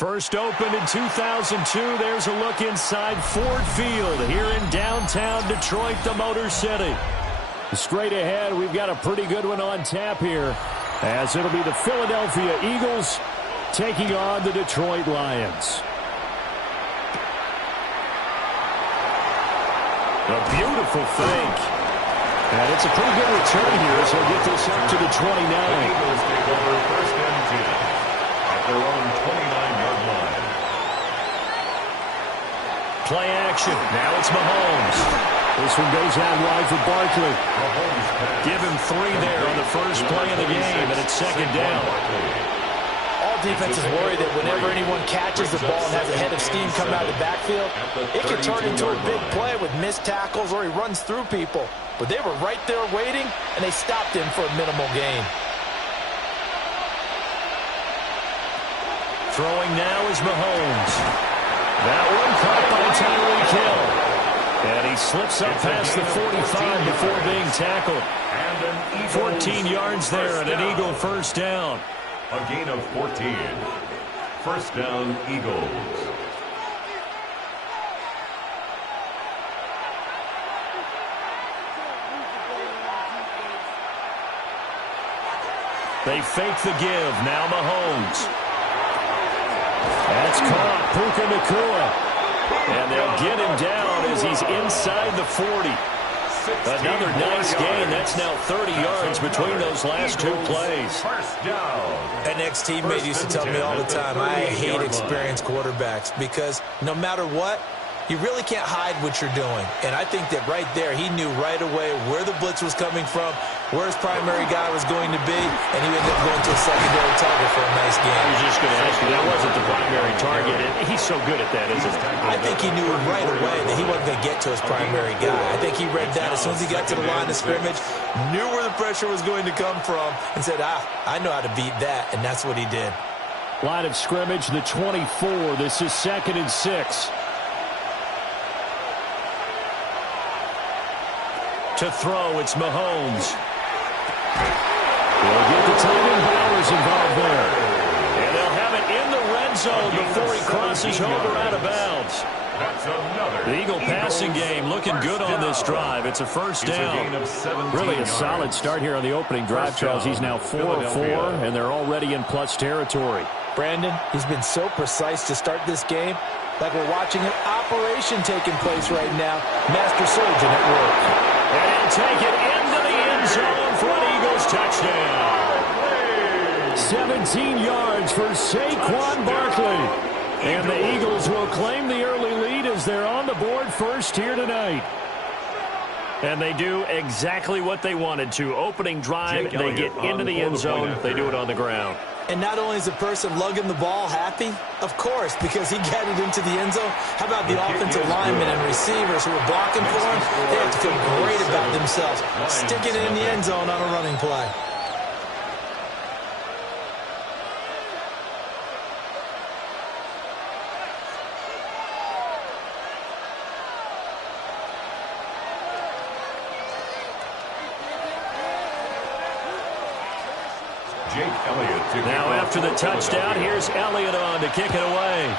First opened in 2002. There's a look inside Ford Field here in downtown Detroit, the Motor City. Straight ahead, we've got a pretty good one on tap here, as it'll be the Philadelphia Eagles taking on the Detroit Lions. A beautiful fake. And it's a pretty good return here as he'll get this up to the 29. The Eagles take over first and 10 at their own 29-yard line. Play action. Now it's Mahomes. This one goes out wide for Barkley. Give him 3 there on the first play of the game, and it's second down. All defenses worry that whenever anyone catches the ball and has a head of steam come out of the backfield, it can turn into a big play with missed tackles or he runs through people. But they were right there waiting, and they stopped him for a minimal gain. Throwing now is Mahomes. That one caught by Tyreek Hill. And he slips up past the 45 before being tackled. 14 yards there and an Eagle first down. A gain of 14. First down, Eagles. They fake the give. Now Mahomes. That's caught. Puka Nacua. And they'll get him down as he's inside the 40. Another nice gain. That's now 30 yards between those last 2 plays. First down. An ex-teammate used to tell me all the time, I hate experienced quarterbacks because no matter what, you really can't hide what you're doing. And I think that right there, he knew right away where the blitz was coming from, where his primary guy was going to be, and he ended up going to a secondary target for a nice game. I was just going to ask you, that wasn't the primary target. He's so good at that, isn't he? I think he knew right away that he wasn't going to get to his primary guy. I think he read that as soon as he got to the line of scrimmage, knew where the pressure was going to come from, and said, I know how to beat that, and that's what he did. Line of scrimmage, the 24. This is 2nd and 6. To throw, it's Mahomes. He'll get the tight end Bowers involved there. And they'll have it in the red zone before he crosses home or out of bounds. The Eagle passing game looking good on this drive. It's a first down. Really a solid start here on the opening drive, Charles. He's now 4 of 4, and they're already in plus territory. Brandon, he's been so precise to start this game, like we're watching an operation taking place right now. Master surgeon at work. And he'll take it into the end zone for an Eagles touchdown. 17 yards for Saquon Barkley. And the Eagles will claim the early lead as they're on the board first here tonight. And they do exactly what they wanted to. Opening drive, they get into the end zone. They do it on the ground. And not only is the person lugging the ball happy, of course, because he got it into the end zone. How about the offensive linemen and receivers who are blocking for him? They have to feel great about themselves, sticking it in the end zone on a running play. Now after the touchdown, here's Elliott on to kick it away.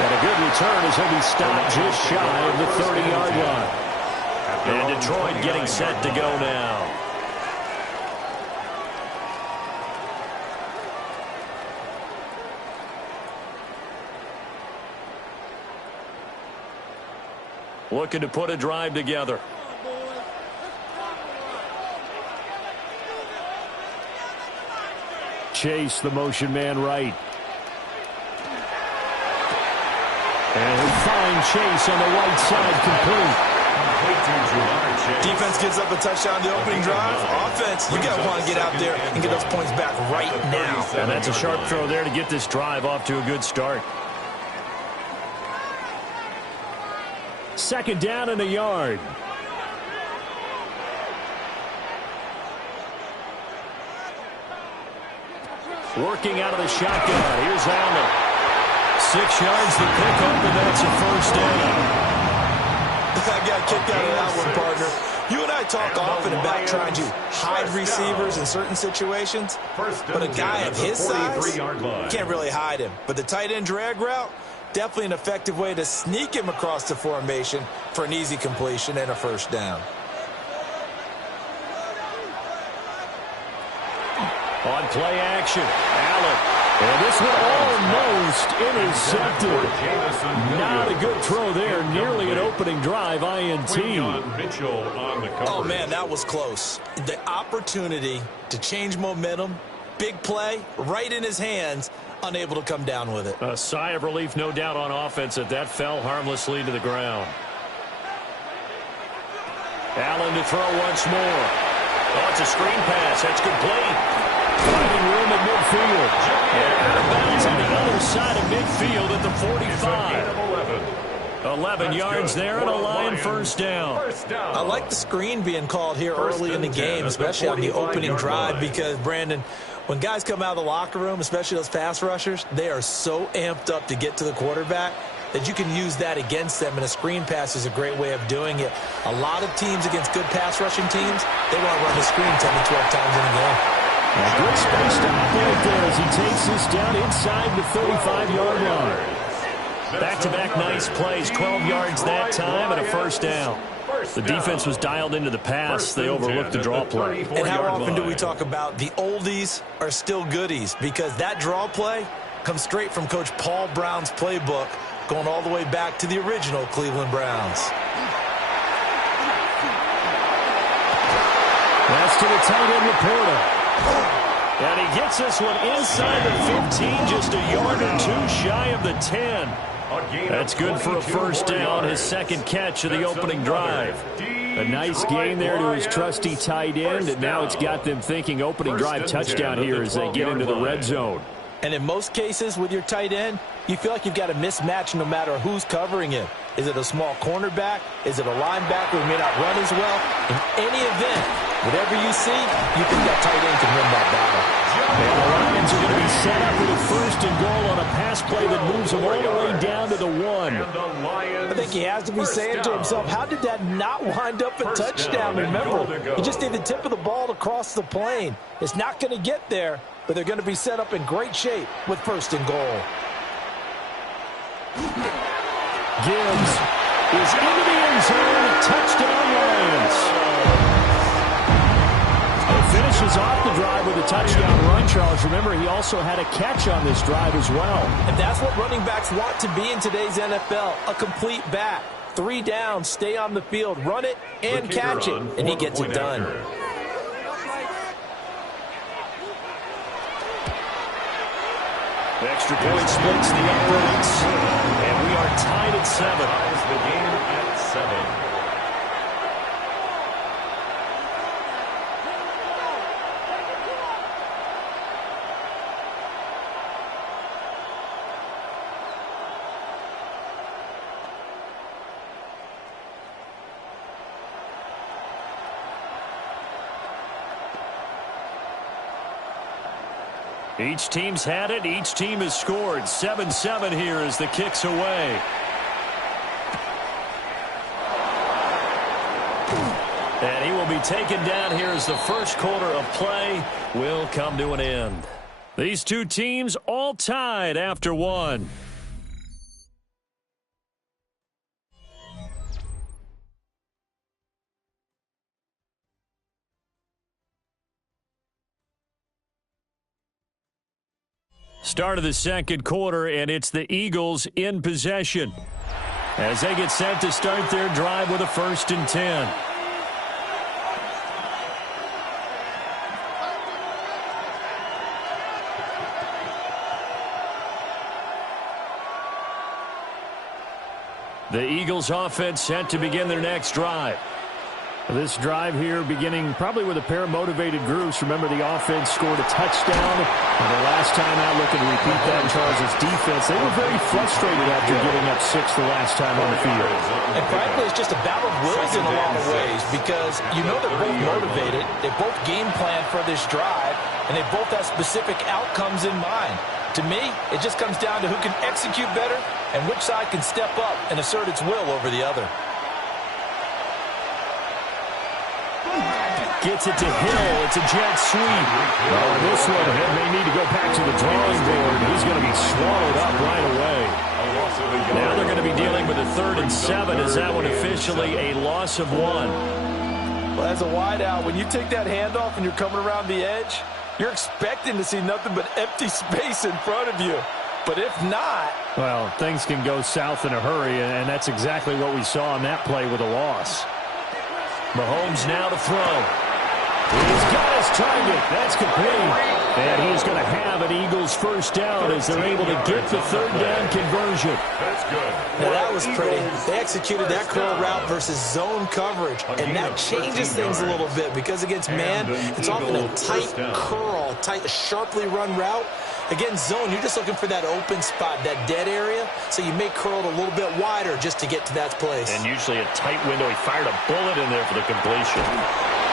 And a good return as he'll be stopped just shy of the 30-yard line. And Detroit getting set to go now. Looking to put a drive together. Chase, the motion man right. And he'll find Chase on the right side complete. Defense gives up a touchdown the opening drive. Offense, you got to want to get out there and get those points back right now. And that's a sharp throw there to get this drive off to a good start. Second down and a yard. Working out of the shotgun. Here's Allen. 6 yards to pick up, and that's a first down. I got kicked out of that one, partner. You and I I talk often about trying to hide receivers in certain situations, but a guy of his size, can't really hide him. But the tight end drag route, definitely an effective way to sneak him across the formation for an easy completion and a first down. On play action, Allen. And this one almost intercepted. Not a good throw there. Nearly an opening drive, INT. Oh, man, that was close. The opportunity to change momentum, big play, right in his hands, unable to come down with it. A sigh of relief, no doubt, on offense that fell harmlessly to the ground. Allen to throw once more. Oh, it's a screen pass. That's complete. Finding room at midfield. And out of bounds on the other side of midfield at the 45. 11 yards there and a Lion first down. I like the screen being called here early in the game, especially on the opening drive, because, Brandon, when guys come out of the locker room, especially those pass rushers, they are so amped up to get to the quarterback that you can use that against them, and a screen pass is a great way of doing it. A lot of teams against good pass rushing teams, they want to run the screen 10 to 12 times in a game. A good space to operate there as he takes this down inside the 35-yard line. Back-to-back nice plays, 12 yards that time and a first down. The defense was dialed into the pass. They overlooked the draw play. And how often do we talk about the oldies are still goodies? Because that draw play comes straight from Coach Paul Brown's playbook, going all the way back to the original Cleveland Browns. That's to the tight end, Laporta. And he gets this one inside the 15, just a yard or two shy of the 10. That's good for a first down, his second catch of the opening drive. A nice gain there to his trusty tight end, and now it's got them thinking opening drive touchdown here as they get into the red zone. And in most cases with your tight end, you feel like you've got a mismatch no matter who's covering him. Is it a small cornerback? Is it a linebacker who may not run as well? In any event, whatever you see, you think that tight end can win that battle. And the Lions are going to be set up with a first and goal on a pass play that moves them all the way down to the 1. I think he has to be saying to himself, how did that not wind up a touchdown? Remember, you just need the tip of the ball to cross the plane. It's not going to get there, but they're going to be set up in great shape with first and goal. Gibbs is into the end zone. Touchdown, Lions. He finishes off the drive with a touchdown run, Charles. Remember, he also had a catch on this drive as well. And that's what running backs want to be in today's NFL, a complete back. 3 downs, stay on the field, run it, and catch it, and he gets it done. Extra point splits the uprights, and we are tied at 7. The game at 7. Each team's had it. Each team has scored. 7-7 here as the kick's away. And he will be taken down here as the first quarter of play will come to an end. These two teams all tied after 1. Start of the second quarter, and it's the Eagles in possession as they get set to start their drive with a 1st and 10. The Eagles offense set to begin their next drive. This drive here beginning probably with a pair of motivated groups. Remember, the offense scored a touchdown. And the last time out, looking to repeat that in Charles' defense, they were very frustrated after giving up 6 the last time on the field. And frankly, it's just a battle of wills in a lot of ways, because you know they're both motivated. They both game plan for this drive, and they both have specific outcomes in mind. To me, it just comes down to who can execute better and which side can step up and assert its will over the other. Gets it to Hill. It's a jet sweep. Oh, this one may need to go back to the drawing board. He's going to be swallowed up right away. Now they're going to be dealing with a 3rd and 7. Is that one officially a loss of 1? Well, as a wideout, when you take that handoff and you're coming around the edge, you're expecting to see nothing but empty space in front of you. But if not... Well, things can go south in a hurry, and that's exactly what we saw on that play with a loss. Mahomes now to throw. He's got his target. That's complete. And he's going to have an Eagles first down as they're able to get the 3rd down conversion. That's good. Now, that was pretty. They executed that curl route versus zone coverage, and that changes things a little bit because against man, it's often a tight curl, tight, sharply run route. Against zone, you're just looking for that open spot, that dead area, so you may curl it a little bit wider just to get to that place. And usually a tight window. He fired a bullet in there for the completion.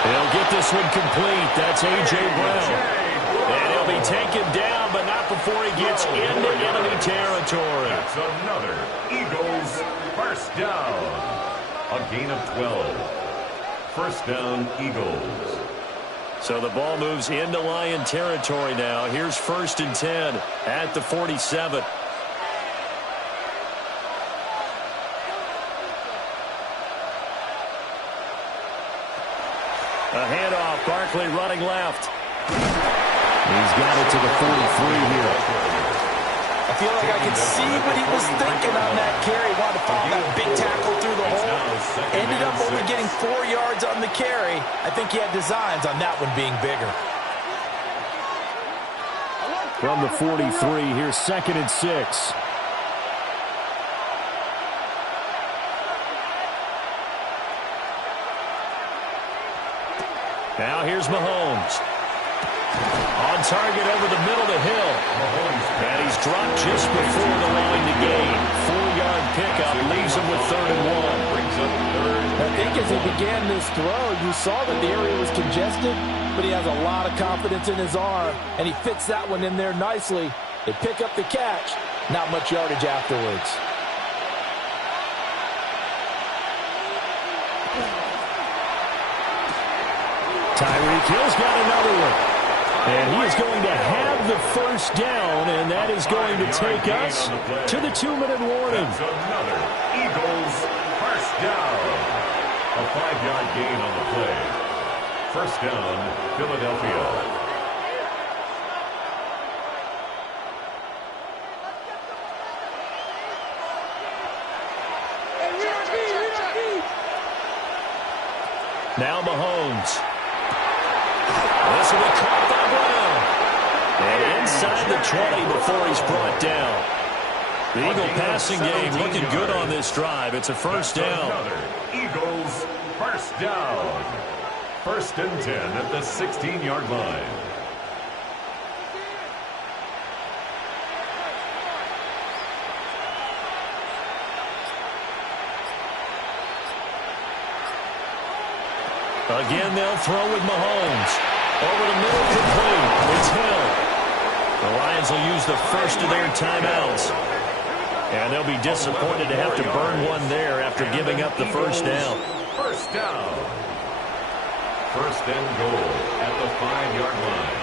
He'll get this one complete. That's A.J. Brown. And he'll be taken down, but not before he gets into enemy territory. That's another Eagles first down. A gain of 12. First down, Eagles. So the ball moves into Lion territory now. Here's 1st and 10 at the 47. A handoff. Barkley running left. He's got it to the 43 here. I feel like I can see what he was thinking on that carry. Wanted to follow that big tackle through the hole. Ended up only getting 4 yards on the carry. I think he had designs on that one being bigger. From the 43, here's 2nd and 6. Now here's Mahomes. On target over the middle to Hill. And he's dropped just before the line to gain. 4-yard pickup leaves him with 3rd and 1. I think as he began this throw, you saw that the area was congested, but he has a lot of confidence in his arm, and he fits that one in there nicely. They pick up the catch. Not much yardage afterwards. Tyreek Hill's got another one. And he is going to have the first down, and that is going to take us to the 2-minute warning. That's another Eagles first down. A 5-yard gain on the play. First down, Philadelphia. Now Mahomes. This will be caught by Brown. And inside the 20 before he's brought down. The Eagle passing game looking good on this drive. It's a first down. Another Eagles first down. 1st and 10 at the 16-yard line. Again, they'll throw with Mahomes. Over the middle, complete. It's Hill. The Lions will use the first of their timeouts. And they'll be disappointed to have to burn one there after giving up the first down. First down. 1st and goal at the 5-yard line.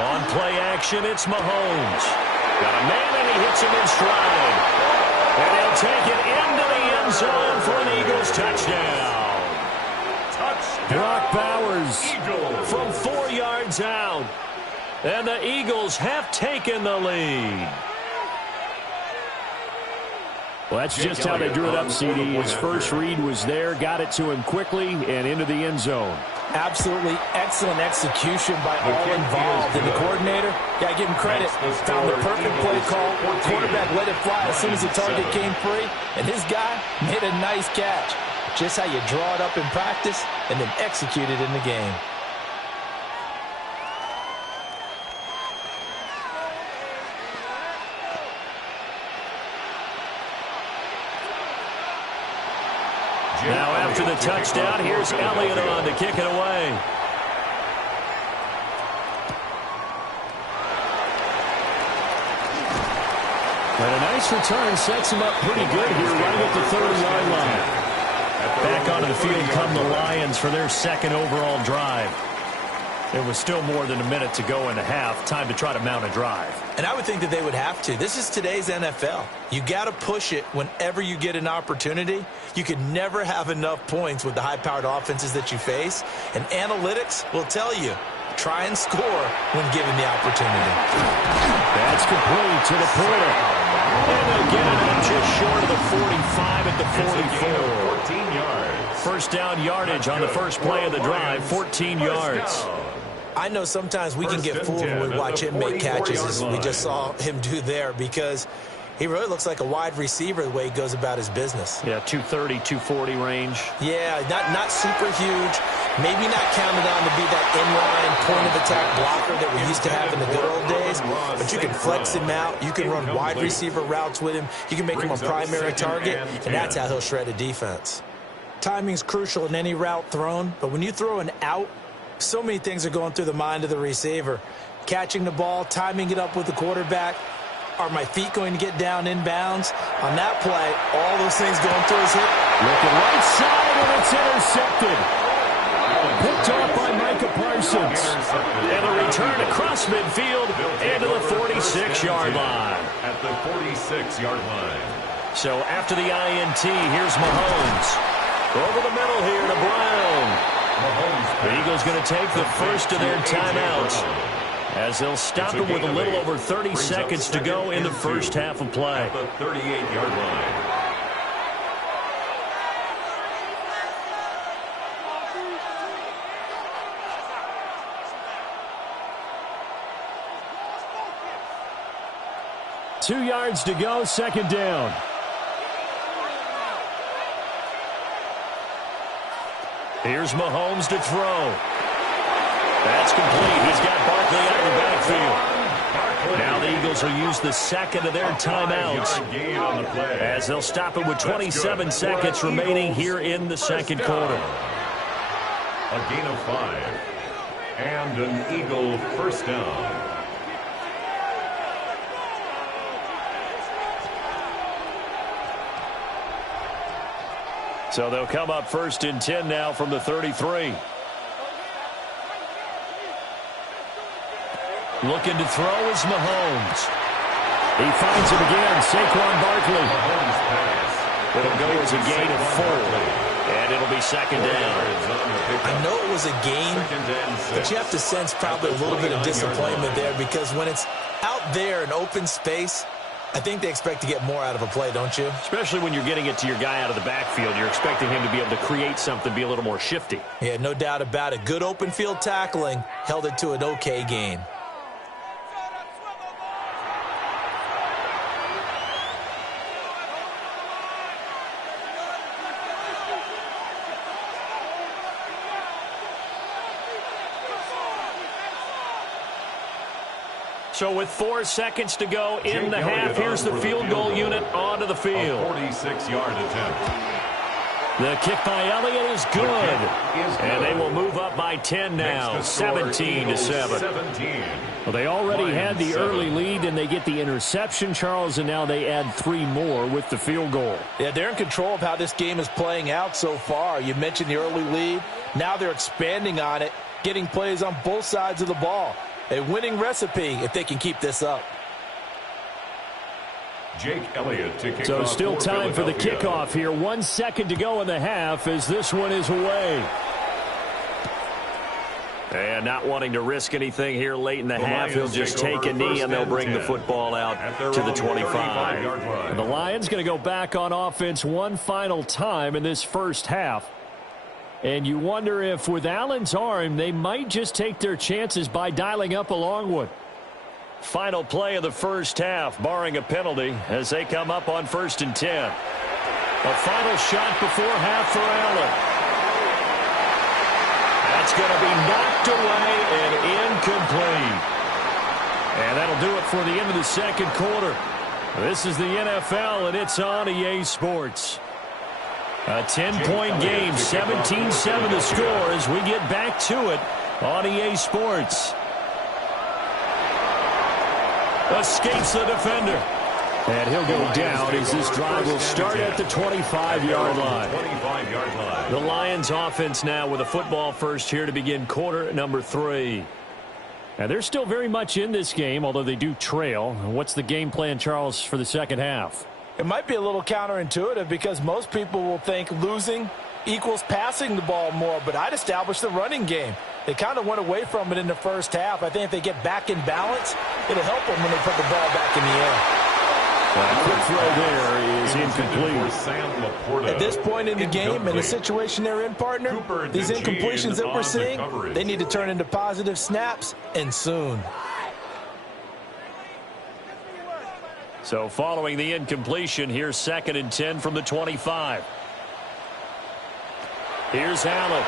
On play action, it's Mahomes. Got a man, and he hits him in stride. And he'll take it into the end zone for an Eagles touchdown. Brock Bowers from 4 yards out. And the Eagles have taken the lead. Well, that's just how they drew it up, CD. His first read was there, got it to him quickly, and into the end zone. Absolutely excellent execution by all involved. And the coordinator, got to give him credit, found the perfect play call. Quarterback let it fly as soon as the target came free. And his guy made a nice catch. Just how you draw it up in practice and then execute it in the game. Now after the touchdown, here's Elliott on to kick it away. nice return sets him up pretty good here right at the 30-yard line. Back onto the field come the Lions for their second overall drive. There was still more than a minute to go in the half. Time to try to mount a drive. And I would think that they would have to. This is today's NFL. You got to push it whenever you get an opportunity. You can never have enough points with the high-powered offenses that you face. And analytics will tell you, try and score when given the opportunity. That's complete to the Porter. And they'll get it up just short of the 45 at the 44. 14 yards. First down yardage on the first play of the drive, 14 yards. I know sometimes we can get fooled when we watch him make catches, as we just saw him do there, because he really looks like a wide receiver the way he goes about his business. Yeah, 230, 240 range. Yeah, not super huge. Maybe not counted on to be that inline point-of-attack blocker that we used to have in the good old days, but you can flex him out. You can run wide receiver routes with him. You can make him a primary target, and that's how he'll shred a defense. Timing's crucial in any route thrown, but when you throw an out, so many things are going through the mind of the receiver. Catching the ball, timing it up with the quarterback. Are my feet going to get down inbounds? On that play, all those things going through his hip. Looking right side, and it's intercepted. Picked off by Micah Parsons. And a return across midfield into the 46-yard line. At the 46-yard line. So after the INT, here's Mahomes. Over the middle here to Brown. The Eagles going to take the first of their timeouts as they'll stop it with a little over 30 seconds to go in the first half of play. At the 38-yard line. Two yards to go, second down. Here's Mahomes to throw. That's complete. He's got Barkley out of the backfield. Now the Eagles will use the second of their timeouts as they'll stop it with 27 seconds remaining here in the second quarter. A gain of 5. And an Eagle first down. So they'll come up first and 10 now from the 33. Looking to throw is Mahomes. He finds him again, Saquon Barkley. It'll go as a gain of 4, and it'll be second down. I know it was a gain, but you have to sense probably a little bit of disappointment there, because when it's out there in open space, I think they expect to get more out of a play, don't you? Especially when you're getting it to your guy out of the backfield. You're expecting him to be able to create something, be a little more shifty. Yeah, no doubt about it. Good open field tackling held it to an okay gain. So with 4 seconds to go in the half, here's the field goal unit onto the field. 46-yard attempt. The kick by Elliott is good. And they will move up by 10 now, 17-7. Well, they already had the early lead, and they get the interception, Charles, and now they add 3 more with the field goal. Yeah, they're in control of how this game is playing out so far. You mentioned the early lead. Now they're expanding on it, getting plays on both sides of the ball. A winning recipe if they can keep this up. Jake Elliott to kick So off still time for the Philadelphia. kickoff here. 1 second to go in the half as this one is away. And not wanting to risk anything here late in the half, he'll just take a knee and they'll bring the football out to the 25. The Lions going to go back on offense one final time in this first half. And you wonder if with Allen's arm, they might just take their chances by dialing up a long one. Final play of the first half, barring a penalty, as they come up on 1st and 10. A final shot before half for Allen. That's going to be knocked away and incomplete. And that'll do it for the end of the second quarter. This is the NFL, and it's on EA Sports. A 10-point game, 17-7 the score as we get back to it on EA Sports. Escapes the defender. And he'll go down as this drive will start at the 25-yard line. The Lions offense now with a football first here to begin quarter number 3. And they're still very much in this game, although they do trail. What's the game plan, Charles, for the second half? It might be a little counterintuitive because most people will think losing equals passing the ball more, but I'd establish the running game. They kind of went away from it in the first half. I think if they get back in balance, it'll help them when they put the ball back in the air. That quick throw there is incomplete. At this point in the game, in the situation they're in, partner, these incompletions that we're seeing, they need to turn into positive snaps, and soon. So following the incompletion, here's 2nd and 10 from the 25. Here's Allen.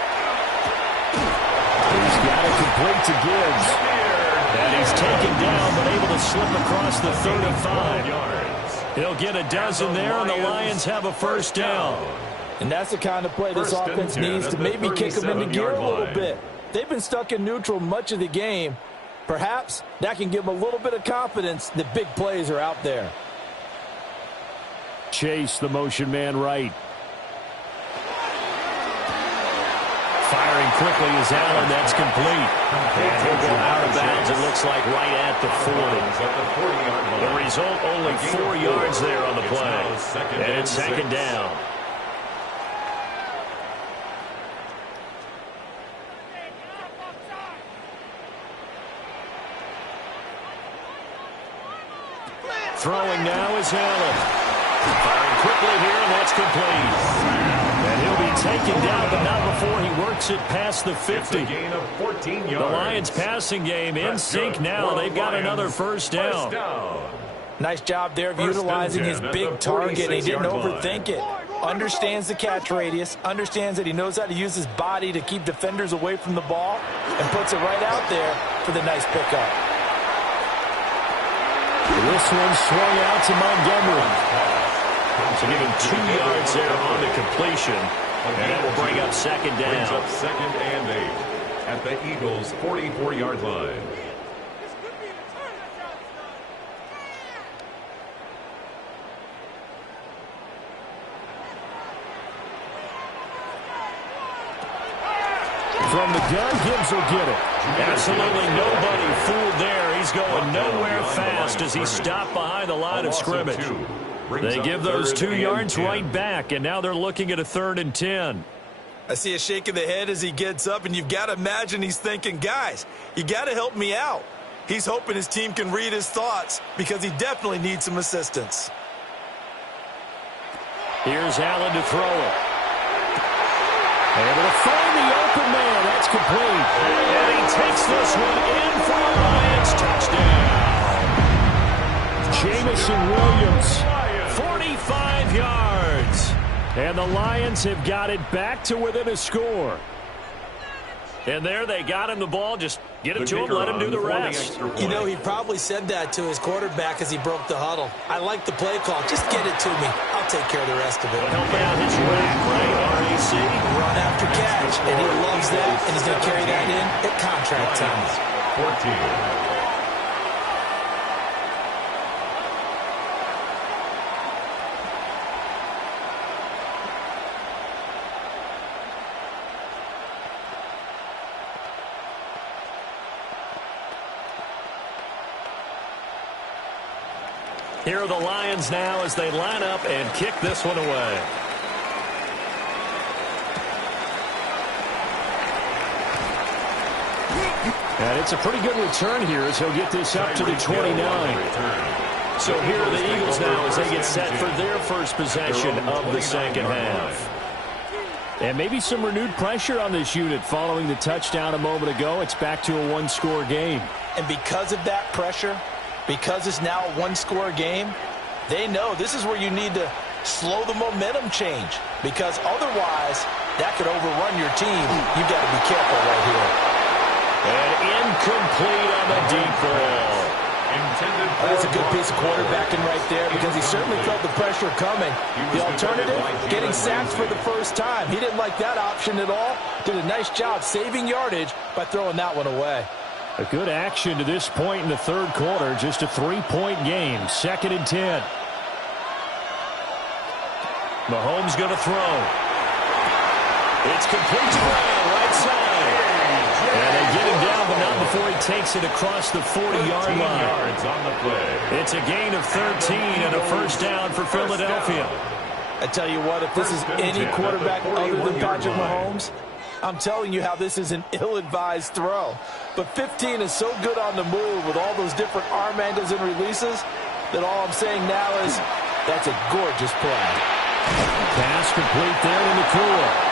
He's got it complete to Gibbs. And he's taken down, but able to slip across the 35. He'll get a dozen there, and the Lions have a first down. And that's the kind of play this offense needs to maybe kick them into gear a little bit. They've been stuck in neutral much of the game. Perhaps that can give them a little bit of confidence that big plays are out there. Chase, the motion man right. Firing quickly is Allen. That's complete. And he'll go out of bounds, it looks like, right at the 40. The result, only 4 yards there on the play. And it's 2nd down. Throwing now is Allen. Firing quickly here, and that's complete. And he'll be taken down, but not before he works it past the 50. The Lions passing game in sync now. They've got another first down. Nice job there of utilizing his big target. He didn't overthink it. Understands the catch radius, understands that he knows how to use his body to keep defenders away from the ball, and puts it right out there for the nice pickup. This one swung out to Montgomery. So give him 2 yards there on the completion. And that will bring up 2nd down. Brings up 2nd and 8 at the Eagles' 44-yard line. From the gun, Gibbs will get it. Absolutely nobody fooled there. He's going nowhere fast as he stopped behind the line of scrimmage. They give those 2 yards right back, and now they're looking at a 3rd and 10. I see a shake of the head as he gets up, and you've got to imagine he's thinking, guys, you got to help me out. He's hoping his team can read his thoughts because he definitely needs some assistance. Here's Allen to throw it. Able to find the open man. That's complete. And he takes this one in for a Lions touchdown. Jamison Williams, 45 yards. And the Lions have got it back to within a score. And there they got him the ball. Just get it to him, let him do the rest. You know, he probably said that to his quarterback as he broke the huddle. I like the play call. Just get it to me. I'll take care of the rest of it. Help out his rack, right? RAC. Run after catch. And he loves that. And he's going to carry that in at contract time. 14. Here are the Lions now as they line up and kick this one away. And it's a pretty good return here as he'll get this up to the 29. So here are the Eagles now as they get set for their first possession of the second half. And maybe some renewed pressure on this unit following the touchdown a moment ago. It's back to a one-score game. And because of that pressure, because it's now a one-score game, they know this is where you need to slow the momentum change, because otherwise that could overrun your team. You've got to be careful right here. And incomplete on the deep ball. That's a good piece of quarterbacking right there, because he certainly felt the pressure coming. The alternative, getting sacked for the first time. He didn't like that option at all. Did a nice job saving yardage by throwing that one away. A good action to this point in the third quarter. Just a 3-point game. 2nd and 10. Mahomes going to throw. It's complete to Bryant, right side. And they get him down, but not before he takes it across the 40-yard line. Yards on the play. It's a gain of 13 and a first down for Philadelphia. I tell you what, if this is any quarterback other than Patrick Mahomes, I'm telling you how this is an ill-advised throw. But 15 is so good on the move with all those different arm angles and releases that all I'm saying now is that's a gorgeous play. Pass complete there to Nakua.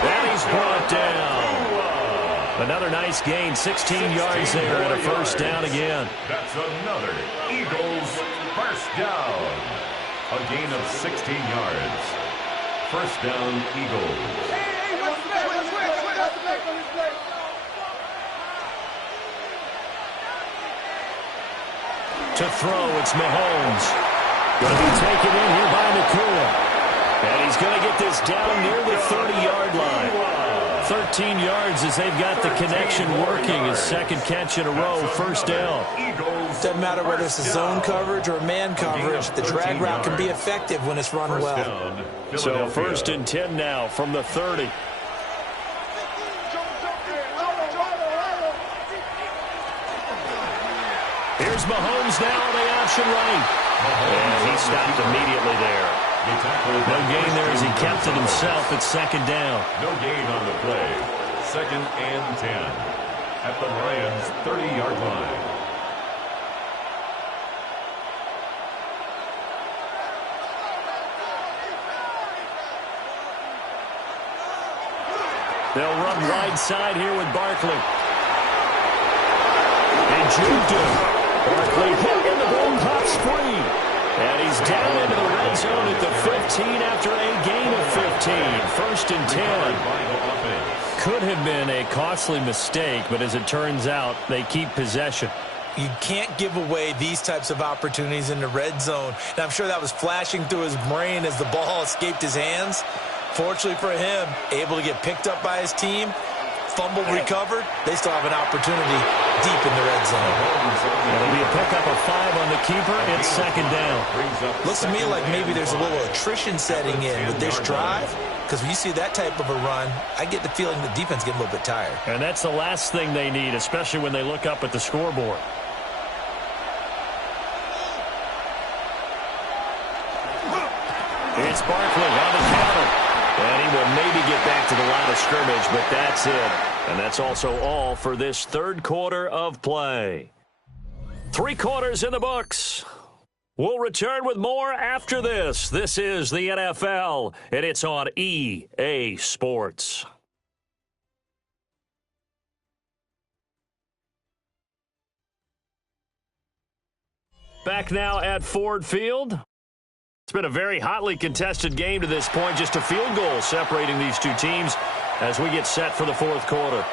And he's brought down. Another nice gain, 16 yards there and a first down again. That's another Eagles first down. A gain of 16 yards. First down, Eagles. To throw, it's Mahomes. Going to be taken in here by Nakua. And he's going to get this down near the 30-yard line. 13 yards as they've got the connection working. His second catch in a row, first down. Doesn't matter whether it's a zone coverage or man coverage. The drag route can be effective when it's run well. So first and 10 now from the 30. Here's Mahomes now on the option right. And he stopped immediately there. No gain there as he kept it himself at second down. No gain on the play. Second and 10 at the Lions' 30-yard line. They'll run wide side here with Barkley. And Juju. Barkley hit and the ball pops free. And he's down into the red zone at the 15 after a gain of 15. First and 10. Could have been a costly mistake, but as it turns out, they keep possession. You can't give away these types of opportunities in the red zone. And I'm sure that was flashing through his brain as the ball escaped his hands. Fortunately for him, able to get picked up by his team, fumble recovered. They still have an opportunity deep in the red zone. It'll be a pickup of 5 on the keeper. It's second down. Looks to me like maybe there's a little attrition setting in with this drive. Because when you see that type of a run, I get the feeling the defense getting a little bit tired. And that's the last thing they need, especially when they look up at the scoreboard. It's Barkley on the counter. And he will maybe get back to the line of scrimmage, but that's it. And that's also all for this third quarter of play. 3 quarters in the books. We'll return with more after this. This is the NFL, and it's on EA Sports. Back now at Ford Field. It's been a very hotly contested game to this point. Just a field goal separating these two teams as we get set for the fourth quarter.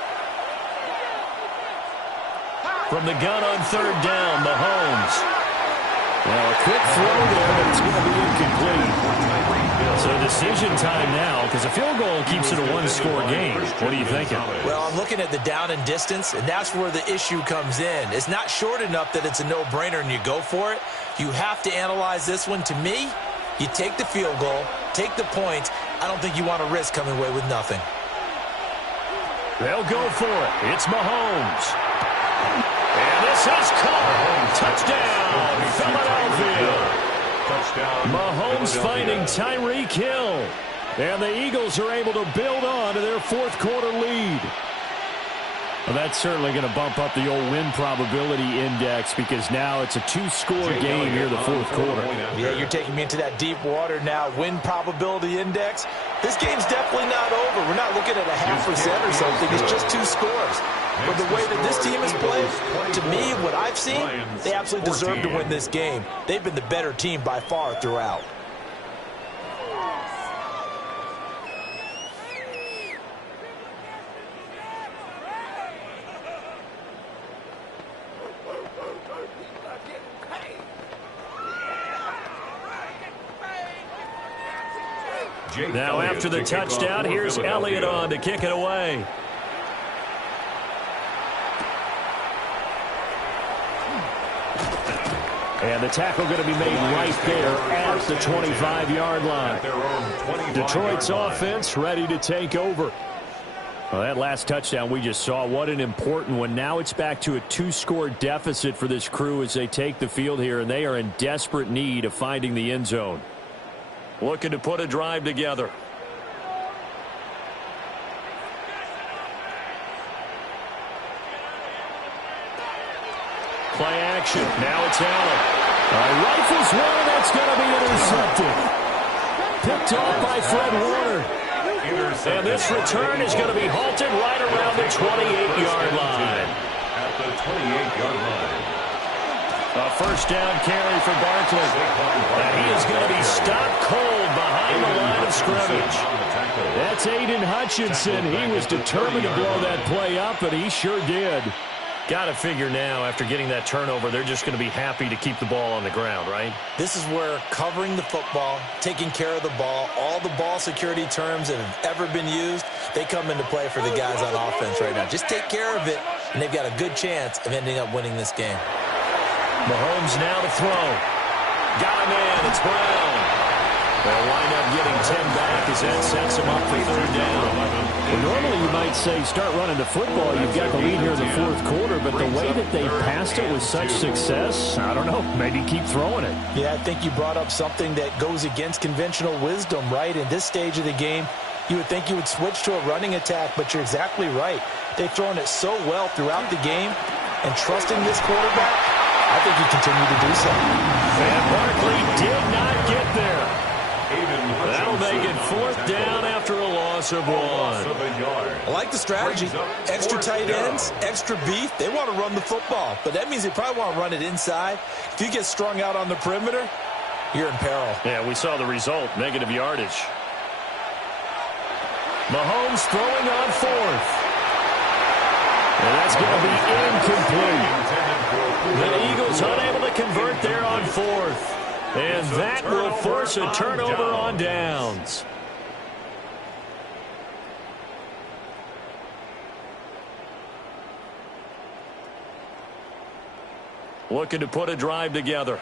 From the gun on third down, Mahomes. Well, a quick throw there, but it's going to be incomplete. So decision time now, because a field goal keeps it a one-score game. What are you thinking? Well, I'm looking at the down and distance, and that's where the issue comes in. It's not short enough that it's a no-brainer and you go for it. You have to analyze this one. To me, you take the field goal, take the points. I don't think you want to risk coming away with nothing. They'll go for it. It's Mahomes. And this is caught. Touchdown, Philadelphia. Touchdown. Mahomes finding Tyreek Hill. And the Eagles are able to build on to their fourth quarter lead. Well, that's certainly going to bump up the old win probability index because now it's a 2-score game here in the fourth quarter. Yeah, you're taking me into that deep water now. Win probability index. This game's definitely not over. We're not looking at a 0.5% or something. It's just 2 scores. But the way that this team has played, to me, what I've seen, they absolutely deserve to win this game. They've been the better team by far throughout. Now after the touchdown, here's Elliott on to kick it away. And the tackle going to be made right there at the 25-yard line. Detroit's offense ready to take over. Well, that last touchdown we just saw, what an important one. Now it's back to a 2-score deficit for this crew as they take the field here, and they are in desperate need of finding the end zone. Looking to put a drive together. Play action. Now it's Allen. Rifles one. That's going to be intercepted. Picked off by Fred Warner. And this return is going to be halted right around the 28-yard line. At the 28-yard line. A first down carry for Barkley. And he is going to be stopped cold behind the line of scrimmage. That's Aiden Hutchinson. He was determined to blow that play up, and he sure did. Got to figure now, after getting that turnover, they're just going to be happy to keep the ball on the ground, right? This is where covering the football, taking care of the ball, all the ball security terms that have ever been used, they come into play for the guys on offense right now. Just take care of it, and they've got a good chance of ending up winning this game. Mahomes now to throw. Got him in. It's Brown. They'll wind up getting 10 back as that sets him up for third down. Well, normally you might say start running the football. You've got the lead here in the fourth quarter, but the way that they passed it with such success, I don't know, maybe keep throwing it. Yeah, I think you brought up something that goes against conventional wisdom, right? In this stage of the game, you would think you would switch to a running attack, but you're exactly right. They've thrown it so well throughout the game, and trusting this quarterback, I think he continued to do so. And Barkley did not get there. That'll make it fourth down after a loss of 1. I like the strategy. Extra tight ends, extra beef. They want to run the football, but that means they probably want to run it inside. If you get strung out on the perimeter, you're in peril. Yeah, we saw the result, negative yardage. Mahomes throwing on fourth. And that's going to be incomplete. The Eagles unable to convert there on fourth. And that will force a turnover on downs. Looking to put a drive together.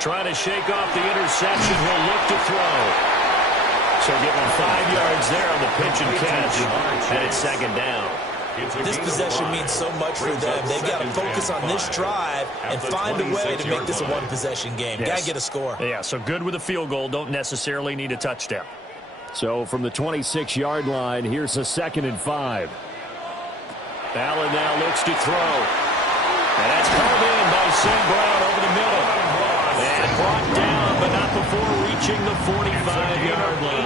Trying to shake off the interception. He'll look to throw. So getting 5 yards there on the pitch and catch. And it's second down. This possession means so much for them. They've got to focus on this drive and find a way to make this a one-possession game. Yes. Got to get a score. Yeah, so good with a field goal. Don't necessarily need a touchdown. So from the 26-yard line, here's a 2nd and 5. Allen now looks to throw. And that's pulled in by St. Brown over the middle. And brought down, but not before reaching the 45-yard line.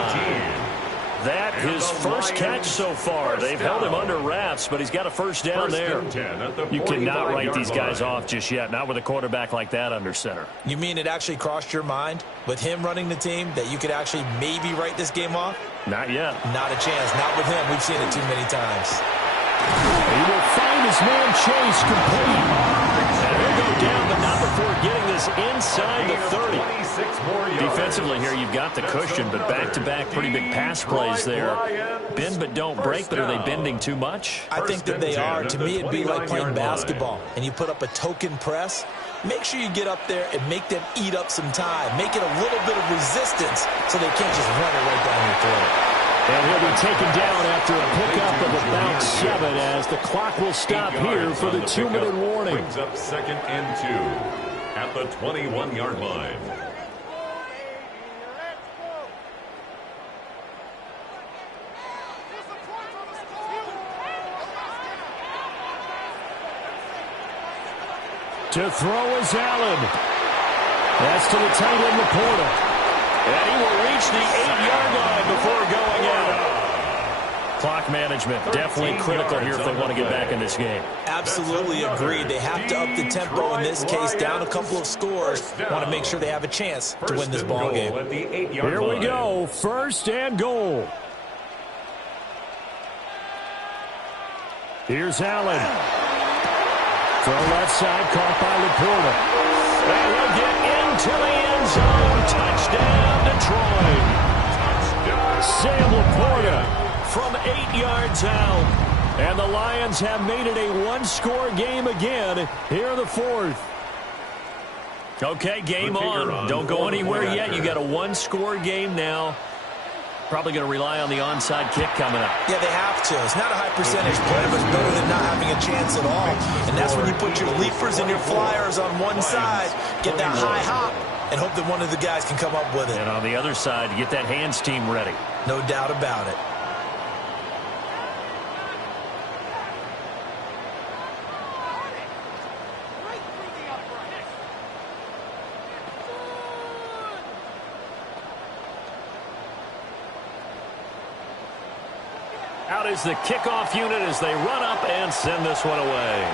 That his first catch so far. They've held him under wraps, but he's got a first down there. You cannot write these guys off just yet, not with a quarterback like that under center. You mean it actually crossed your mind with him running the team that you could actually maybe write this game off? Not yet. Not a chance. Not with him. We've seen it too many times. He will find his man Chase complete. And he'll go down, but not before getting this inside the 30. Defensively here, you've got the cushion, but back-to-back pretty big pass plays there. Bend but don't break, but are they bending too much? I think that they are. To me, it'd be like playing basketball, and you put up a token press. Make sure you get up there and make them eat up some time. Make it a little bit of resistance so they can't just run it right down your throat. And he'll be taken down after a pickup of about 7 as the clock will stop here for the 2-minute warning. Brings up 2nd and 2 at the 21-yard line. To throw is Allen. That's to the tight end, Laporta. And he will reach the 8-yard line before going out. Clock management, definitely critical here if they want to get back in this game. Absolutely agreed. They have to up the tempo in this case, down a couple of scores. Want to make sure they have a chance to win this ball game. Here we go, 1st and goal. Here's Allen. Throw left side, caught by Laporta. And he'll get into the end zone. Touchdown, Detroit. Sam Laporta from 8 yards out. And the Lions have made it a one-score game again here in the fourth. Okay, game on. Don't go anywhere yet. You got a one-score game now. Probably going to rely on the onside kick coming up. Yeah, they have to. It's not a high percentage play, but it's better than not having a chance at all. And that's when you put your leapers and your flyers on one side, get that high hop, and hope that one of the guys can come up with it. And on the other side, get that hands team ready. No doubt about it. Out is the kickoff unit as they run up and send this one away.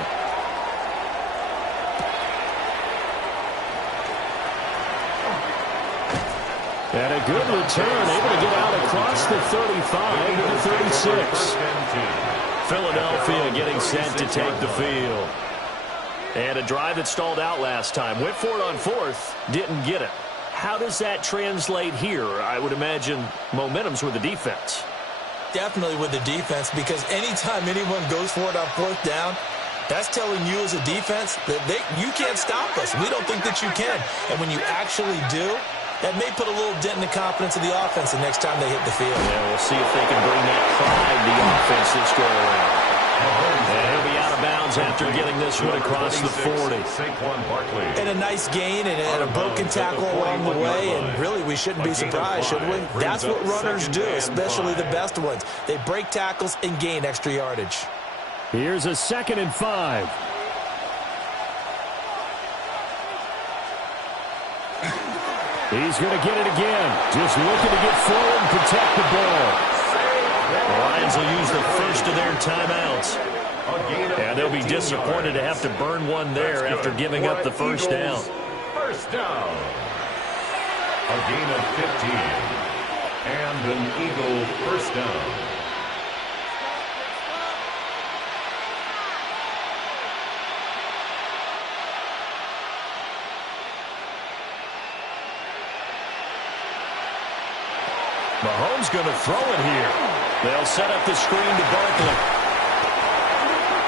And a good return, able to get out across the 35 to the 36. Philadelphia getting set to take the field. And a drive that stalled out last time. Went for it on fourth, didn't get it. How does that translate here? I would imagine momentum's with the defense. Definitely with the defense, because anytime anyone goes for it on fourth down, that's telling you as a defense that you can't stop us. We don't think that you can. And when you actually do, that may put a little dent in the confidence of the offense the next time they hit the field. Yeah, we'll see if they can bring that pride the offense this go around. And he'll be out of bounds after getting this one across the 40. And a nice gain and a broken tackle along the way, and really we shouldn't be surprised, should we? That's what runners do, especially the best ones. They break tackles and gain extra yardage. Here's a 2nd and 5. He's going to get it again. Just looking to get forward and protect the ball. The Lions will use the first of their timeouts. And they'll be disappointed to have to burn one there after giving up the first down. First down. A gain of 15. And an Eagle first down. Mahomes going to throw it here. They'll set up the screen to Barkley.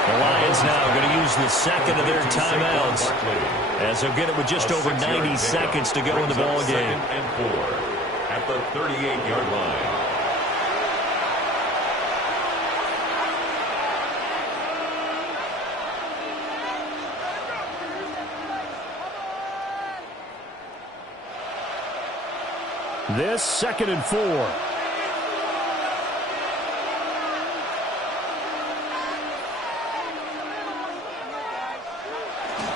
The Lions now going to use the second of their timeouts, as they'll get it with just over 90 seconds to go in the ball game. 2nd and 4 at the 38-yard line. This 2nd and 4.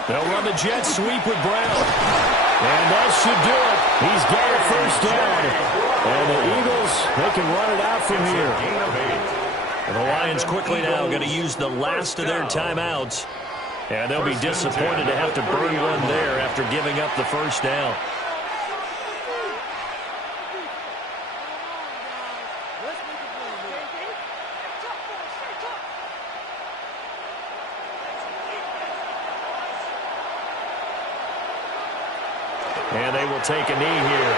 They'll run the jet sweep with Brown. And that should do it. He's got a first down. And the Eagles, they can run it out from here. And the Lions quickly now going to use the last of their timeouts. And they'll be disappointed to have to burn one there after giving up the first down. And they will take a knee here.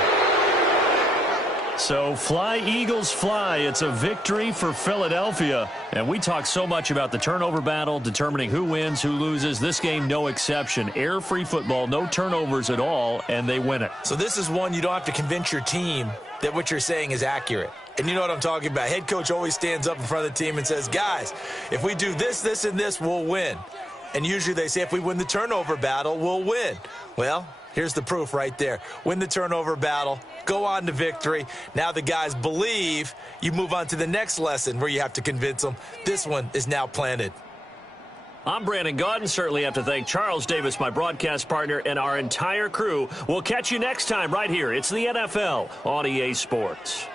So fly, Eagles, fly. It's a victory for Philadelphia. And we talk so much about the turnover battle, determining who wins, who loses. This game, no exception. Air-free football, no turnovers at all, and they win it. So this is one you don't have to convince your team that what you're saying is accurate. And you know what I'm talking about. Head coach always stands up in front of the team and says, guys, if we do this, this, and this, we'll win. And usually they say if we win the turnover battle, we'll win. Well, here's the proof right there. Win the turnover battle, go on to victory. Now the guys believe. You move on to the next lesson where you have to convince them. This one is now planted. I'm Brandon Gaudin. Certainly have to thank Charles Davis, my broadcast partner, and our entire crew. We'll catch you next time right here. It's the NFL on EA Sports.